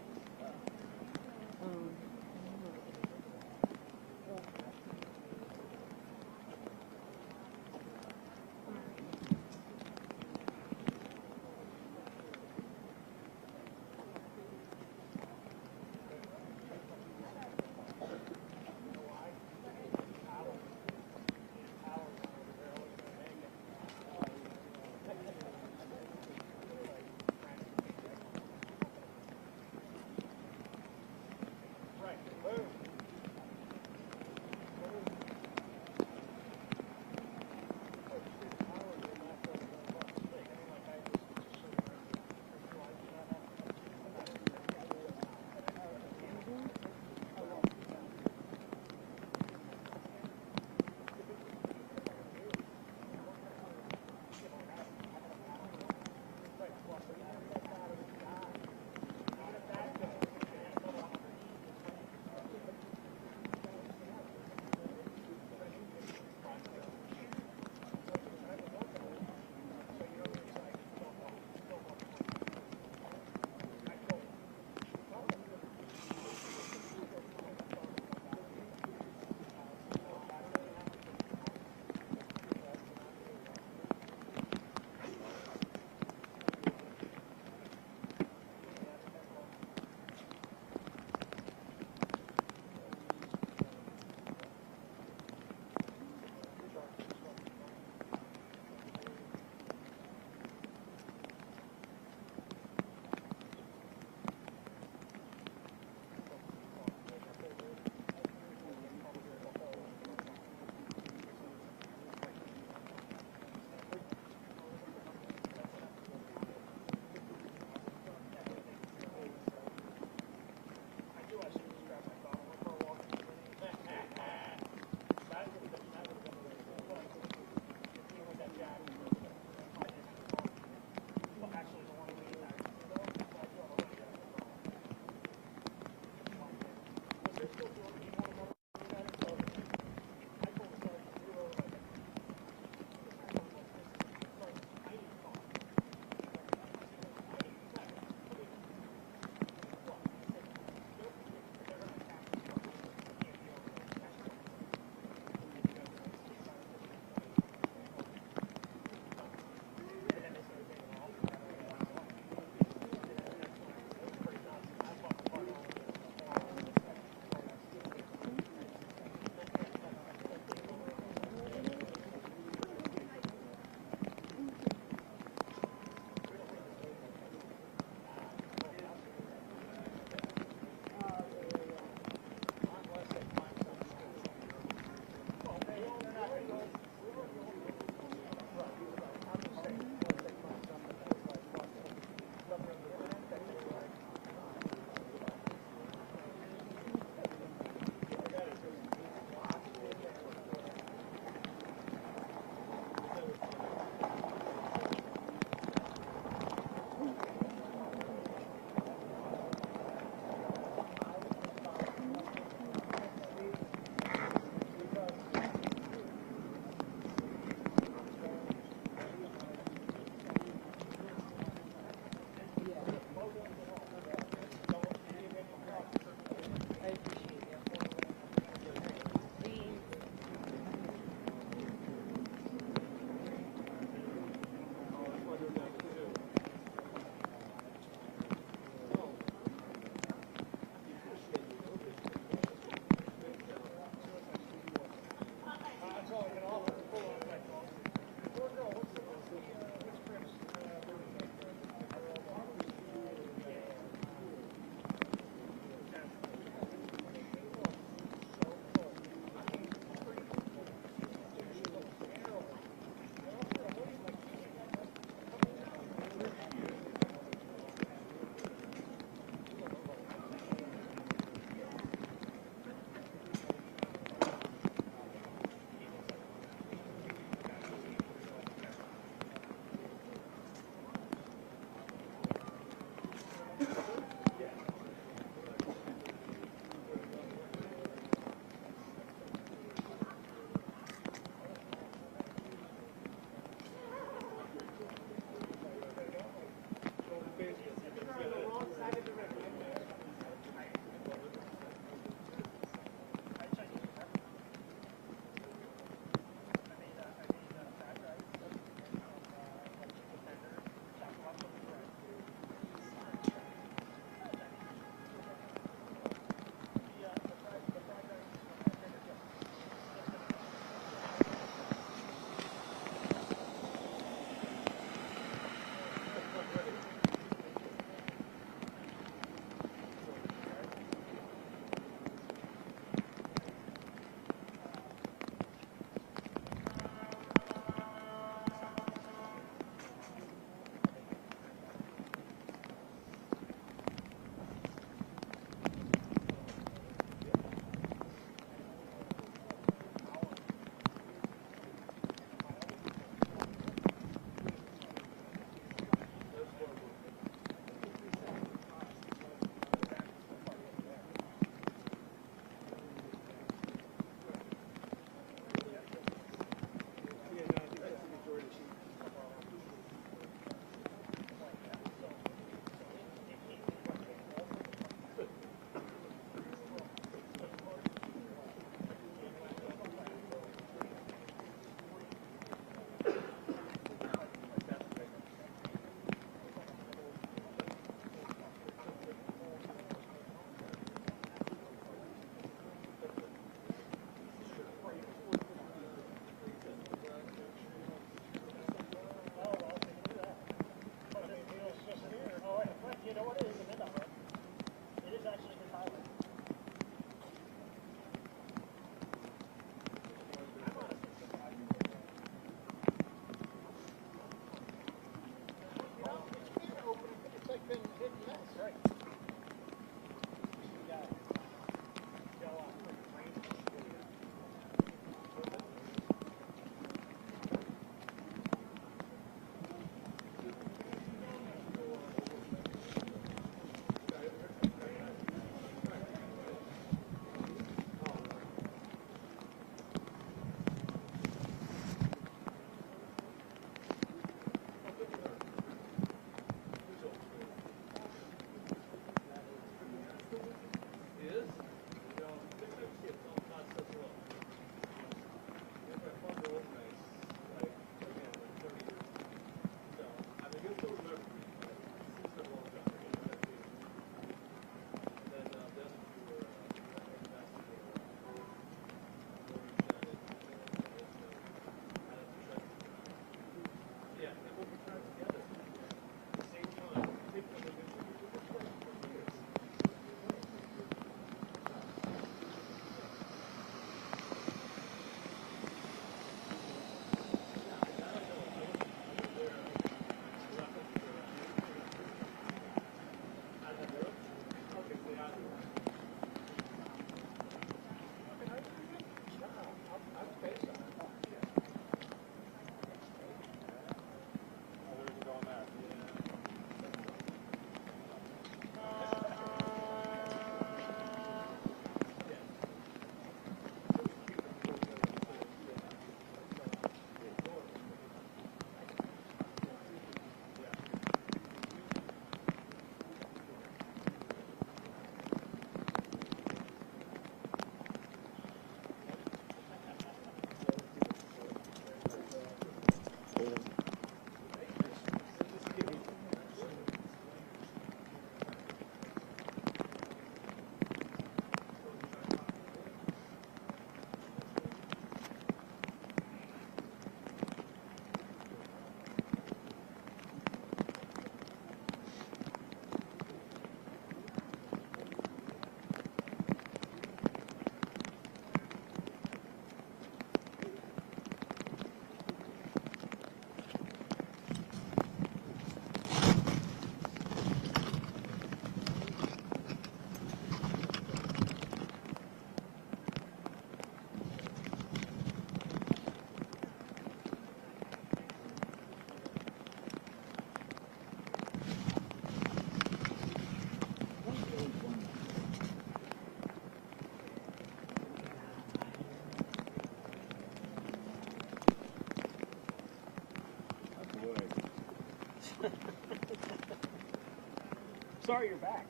Sorry you're back.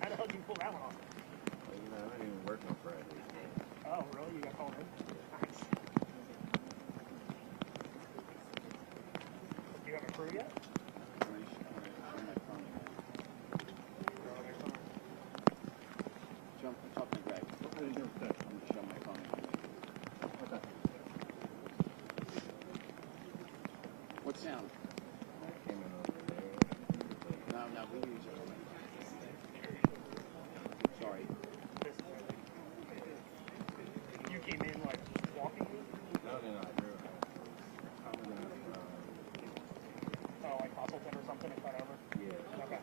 How the hell did you pull that one off? You know, I don't even work on Fridays. Oh, really? You got called in? Nice. You have a crew yet? Talk to Greg. I'm going to show my phone. What sound? No, we use it. Sorry. You came in like walking? No, I drove. Oh, like Hostleton or something and cut over? Yeah. Okay.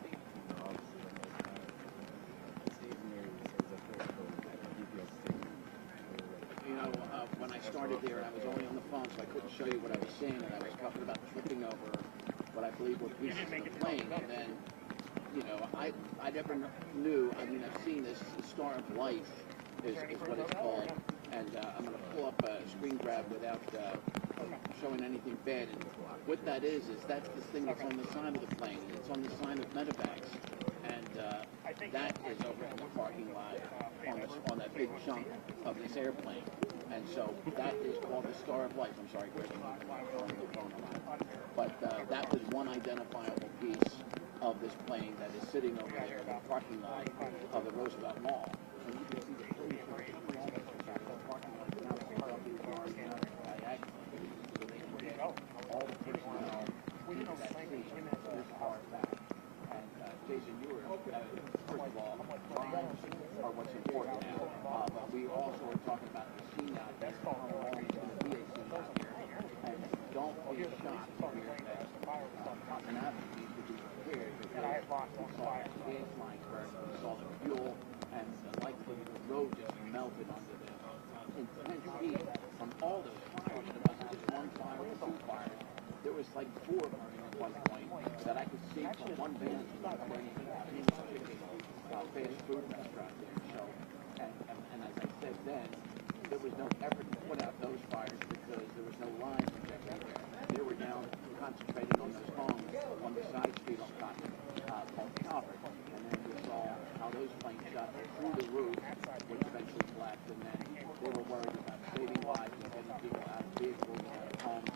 You know, when I started there, I was only on the phone, so I couldn't show you what I was saying, and I was talking about tripping over what I believe were pieces of the plane, and then, you know, I never knew. I mean, I've seen this Star of Life is what it's called, and I'm going to pull up a screen grab without showing anything bad. And what that is that's the thing that's on the side of the plane. It's on the side of medevacs, and that is over in the parking lot on that big chunk of this airplane. And so that is called the Star of Life. I'm sorry, Greg, I'm on the phone a lot. But that was one identifiable piece of this plane that is sitting over there in the parking lot of the Roosevelt Mall. And you can see the police all the personnel in that scene this far back. And Jason, you were, first of all, lines are what's important now. But we also are talking about the scene out there, how long it's going to be a scene out here. And don't be shocked to hear that an avenue needs to be prepared because we saw the gas lines burn, we saw the fuel, and likely the road just melted under the intense heat from all those fires. It wasn't just one fire or two fires. There was like 4 burning at one point that I could see from one vantage point in fast food restaurant there. So, and as I said then, there was no effort to put out those fires because there was no line projecting there. They were down concentrating on those homes on the side street on Cotton called Calvert. And then you saw how those planes shot through the roof, which eventually collapsed. And then they were worried about saving lives and getting people out of vehicles and out of homes.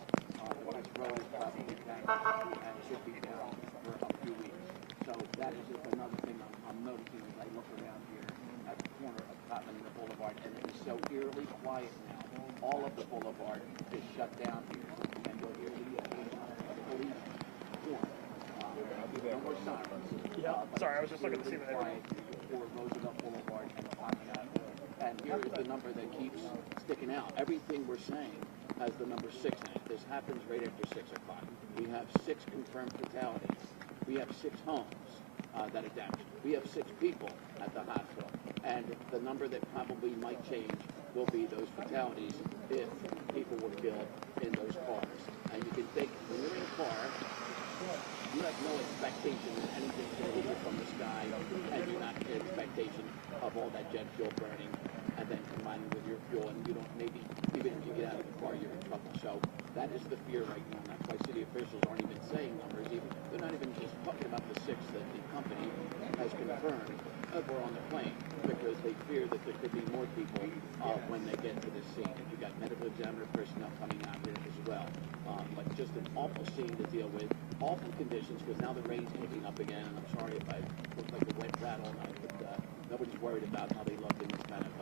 This road is probably back and should be down for a few weeks. So that is just another thing I'm noticing as I look around here at the corner of Cotton and the Boulevard, and it is so eerily quiet now. All of the boulevard is shut down here, and you'll hear the police horn. No more sirens. Sorry, I was just looking to see what they were doing. For Roosevelt Boulevard and Cotton Avenue. And here is the number that keeps sticking out. Everything we're saying has the number 6 in it. This happens right after 6 o'clock. We have 6 confirmed fatalities. We have 6 homes that are damaged. We have 6 people at the hospital. And the number that probably might change will be those fatalities if people were killed in those cars. And you can think, when you're in a car, you have no expectation that anything's going to leave from the sky, and you're not in expectation of all that jet fuel burning, and then combining with your fuel, and you don't, maybe, even if you get out of the car, you're in trouble. So that is the fear right now, and that's why city officials aren't even saying numbers. They're not even just talking about the 6 that the company has confirmed were on the plane, because they fear that there could be more people when they get to the scene. And you've got medical examiner personnel coming out here as well. But just an awful scene to deal with, awful conditions, because now the rain's picking up again, and I'm sorry if I look like a wet rat all night, but nobody's worried about how they look in this kind of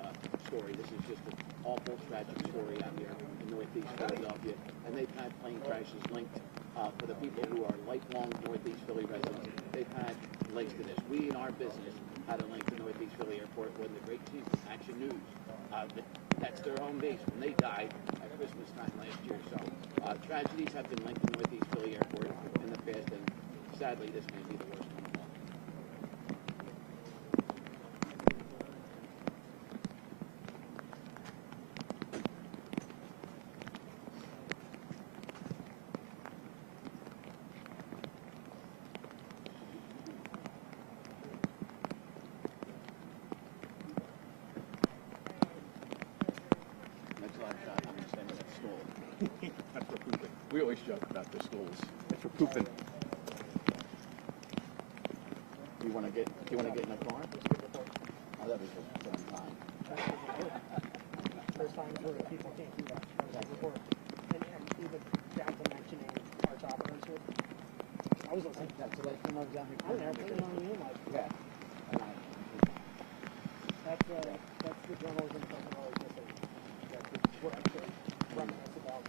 story. This is just an awful, tragic story out here in Northeast Philadelphia, and they've had plane crashes linked for the people who are lifelong Northeast Philly residents. They've had links to this. We in our business had a link to Northeast Philly Airport when the great chief of Action News, that's their home base, when they died at Christmas time last year. So tragedies have been linked to Northeast Philly Airport in the past, and sadly this may be the worst one of all. We always joke about the schools. for pooping. Do you want to get in the car? Oh, that was just some time. There's times where people can't do that. Report. And even down to mentioning our top nursery. I was listening. That's what I know exactly. I'm there, you know what I mean? Like, yeah. That's the journalism from the always missing. That's what I could reminisce about.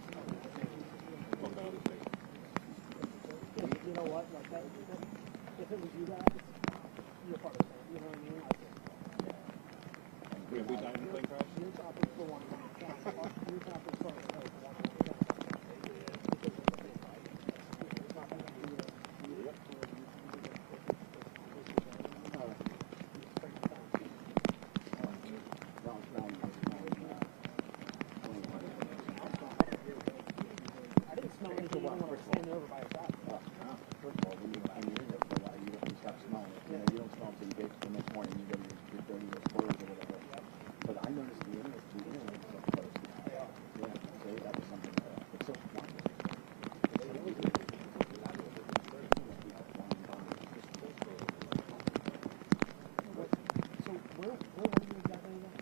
You know what? Like that, if it was you guys, you're part of it. You know what I mean? Like, Have we done in the plane crash? your top is the one. Your top is part of the one. I didn't smell anything when I was standing over by your side. First of all, when you're in it for a while, you stop smelling it. You know, you don't smell until you get the next morning. You go to your dirty clothes or whatever. But I noticed the internet is so close. Yeah, so that was something. It's so fun. So where were you exactly again?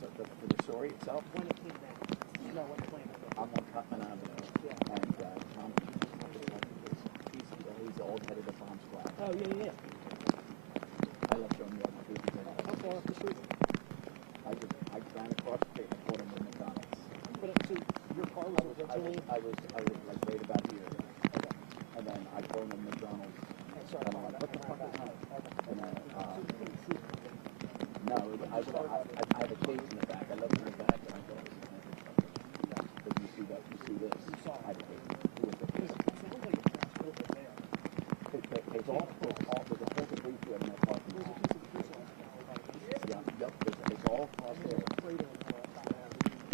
So for the story itself, When it came down. No, when the plane hit. I'm on Cutman Avenue, and Tom, he's the old head of the bomb squad. Oh, yeah. I love showing you all my baby things. How far off the street? I ran across the street and caught him in McDonald's. But so your car was originally... I was like right about here. And then I called him McDonald's. And I'm like, what the fuck is that? And then, no, I had a cage in the back. I left it in the back and I thought it was but you see that, you see this. I had a cage. It was the cage. It sounds like it crashed over there. There's a whole debris field in that parking lot. Yeah, yep, it's all across there.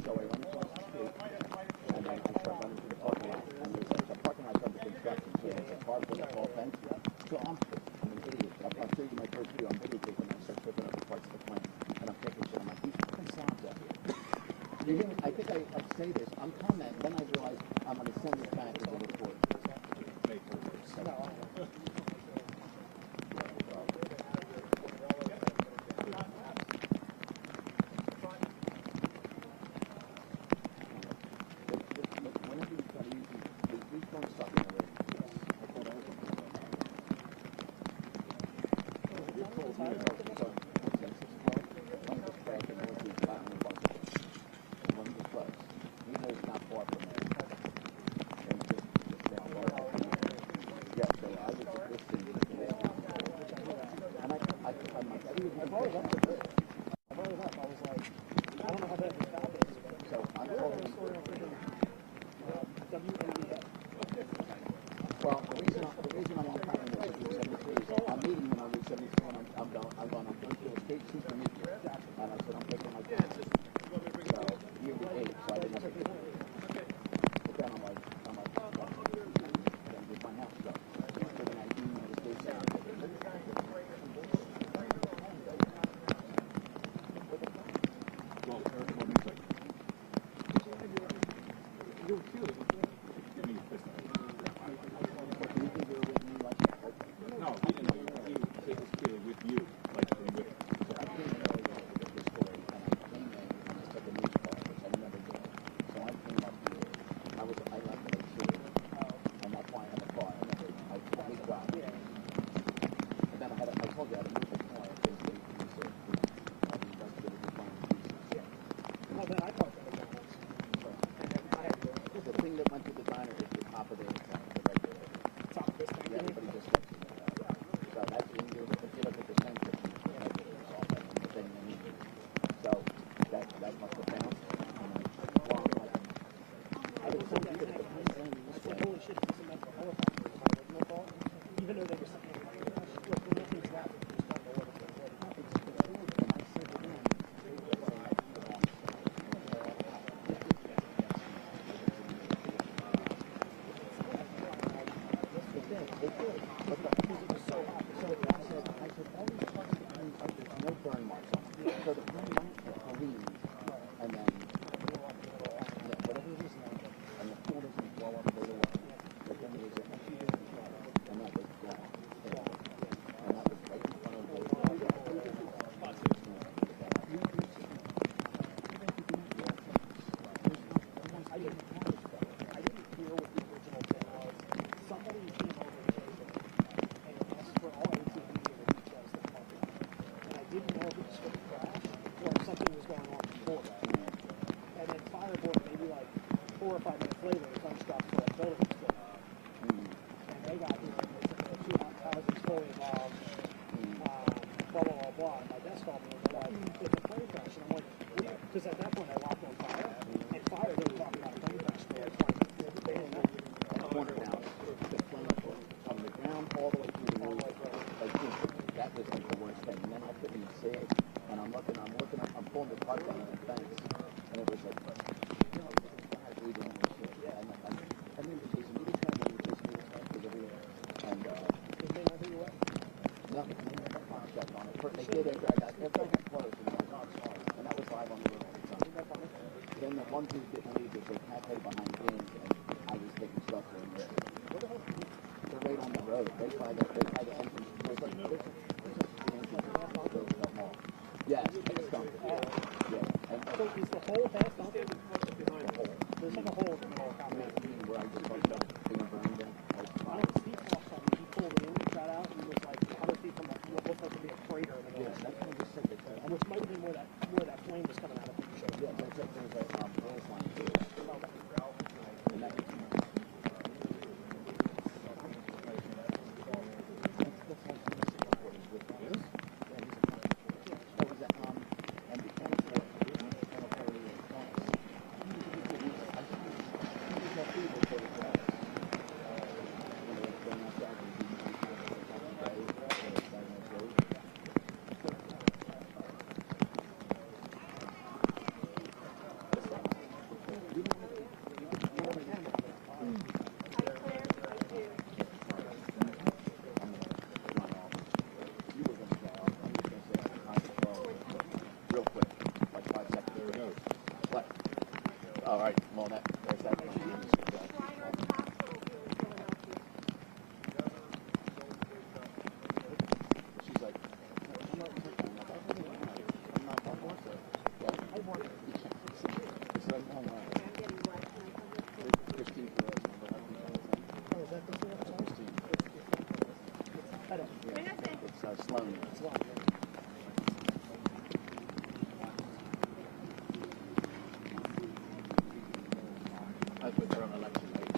So I run across the street, and then I start running to the parking lot. And the parking lot's under construction, so there's a car with a tall fence. So I'm an idiot. I'll show you my first video. I'm videotaping and I start flipping up the parts of the plane. And I'm taking shit. I'm like, these fucking slobs out here. You hear me? I think I say this. I'm commenting. Then I realize I'm going to send this back as a report. Well, the reason I'm on time is I'm meeting him on Route 73 and I'm going to a state super meet here. And I said, I'm taking my car. So, year to 8, so I didn't have to do it. But then I'm like, I gotta get my house stuff. Just for the 19 at the state center. Well, Eric, what do you think? You're cute. I mean, you're pissed off. No, he didn't know you. He was clearly with you. Like, with. So I came in early to get this story, and I came in and I took a news call, which I never did. So I came up here. I left at 2, and that's why I had a car. I hate driving. And then I told you I had to move the car because they said all the investigators were finding pieces. Well, then I parked at McDonald's. The thing that there's a cafe behind Gaines, and I was taking stuff in there. They're right on the road. Right by the entrance. There's like, there's the mall. Yes, it's done. Yeah. And So is the whole house downstairs? There's like a hole in the whole compound. where I just talked about being burned in. I know Steve talked about he pulled it in, got out, and was like 100 feet from what looked like to be a crater in the middle. Yeah, that's kind of just said that. And which might have been where that flame was coming out of. Yeah, there's a gas line too. And that, real quick, like 5 seconds. There it goes. What? All right. Well, there's that. She's like, I'm not it's like, oh, wow. Christine Perez. Oh, is that the Christine. It's Sloan. I put her on election night.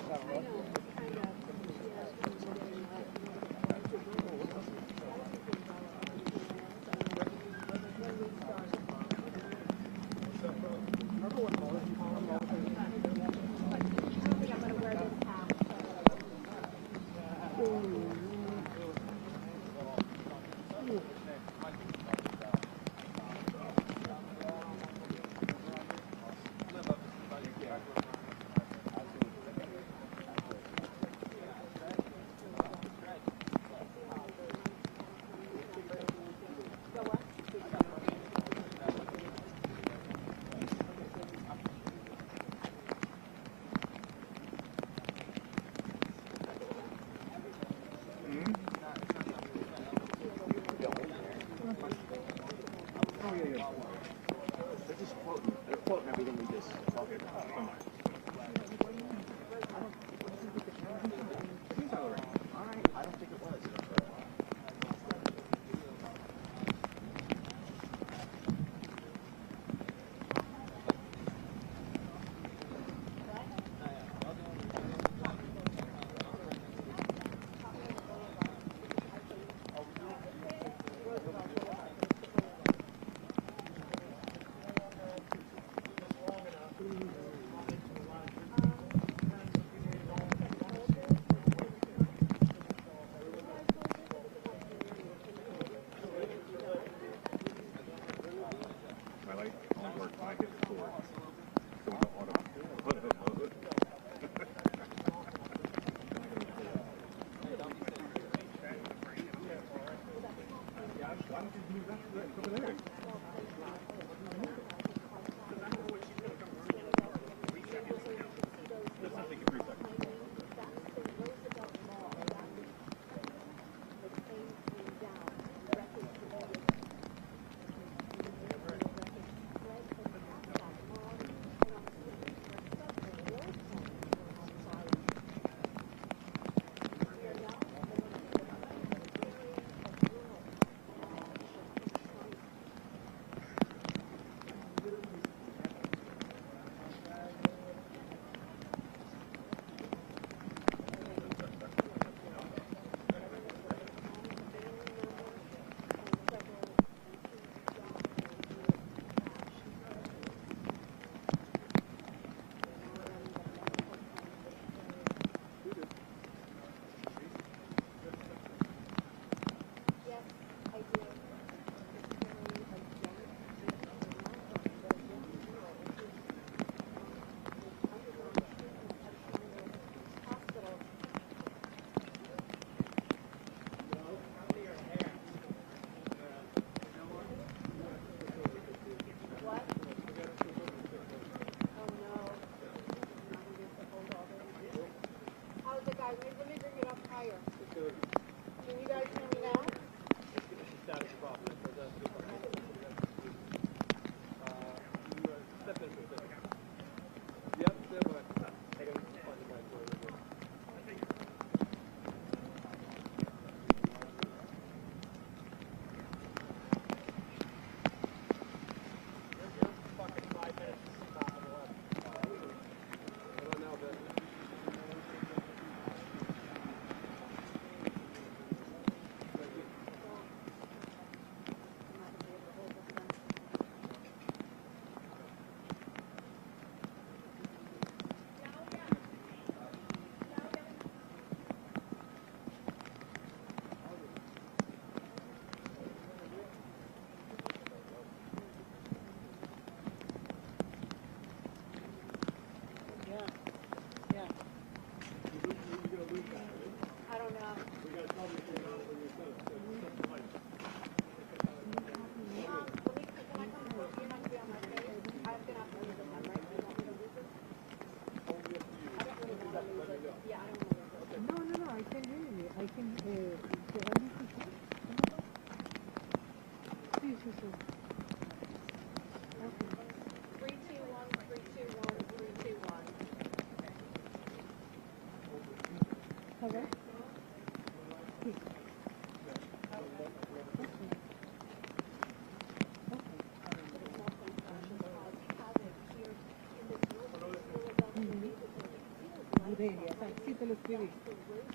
Budelia, o sea, sí te lo escribí.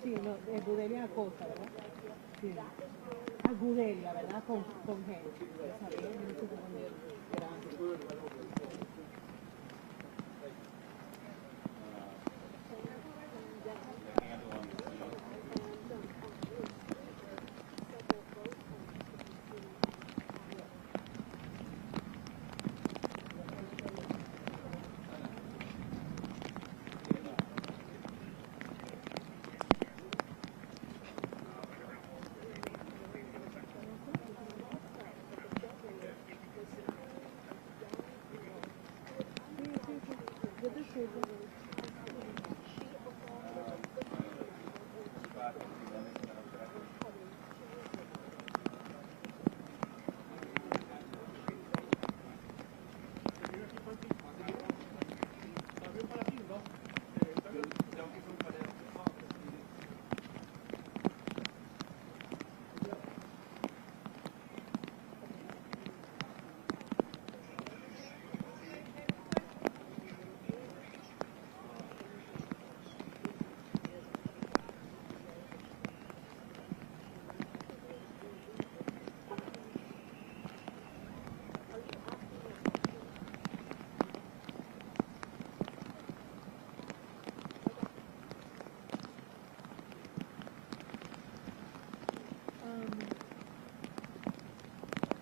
Sí, no, Budelia Acosta, ¿verdad? Sí. Agudelia, ¿verdad? Con G. Ya sabía, yo no sé dónde era.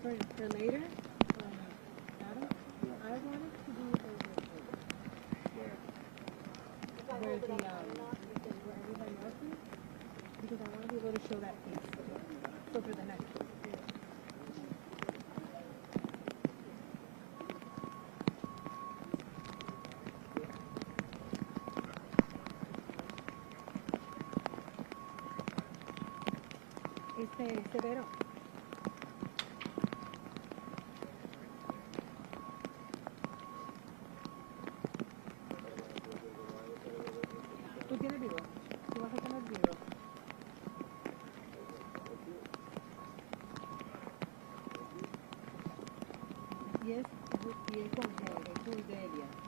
For later, Adam, I wanted to do where everybody else is, because I want to be able to show that piece. So for the next one. Severo. Tú tienes video. Tú vas a tener video. Y es con G, es Budelia.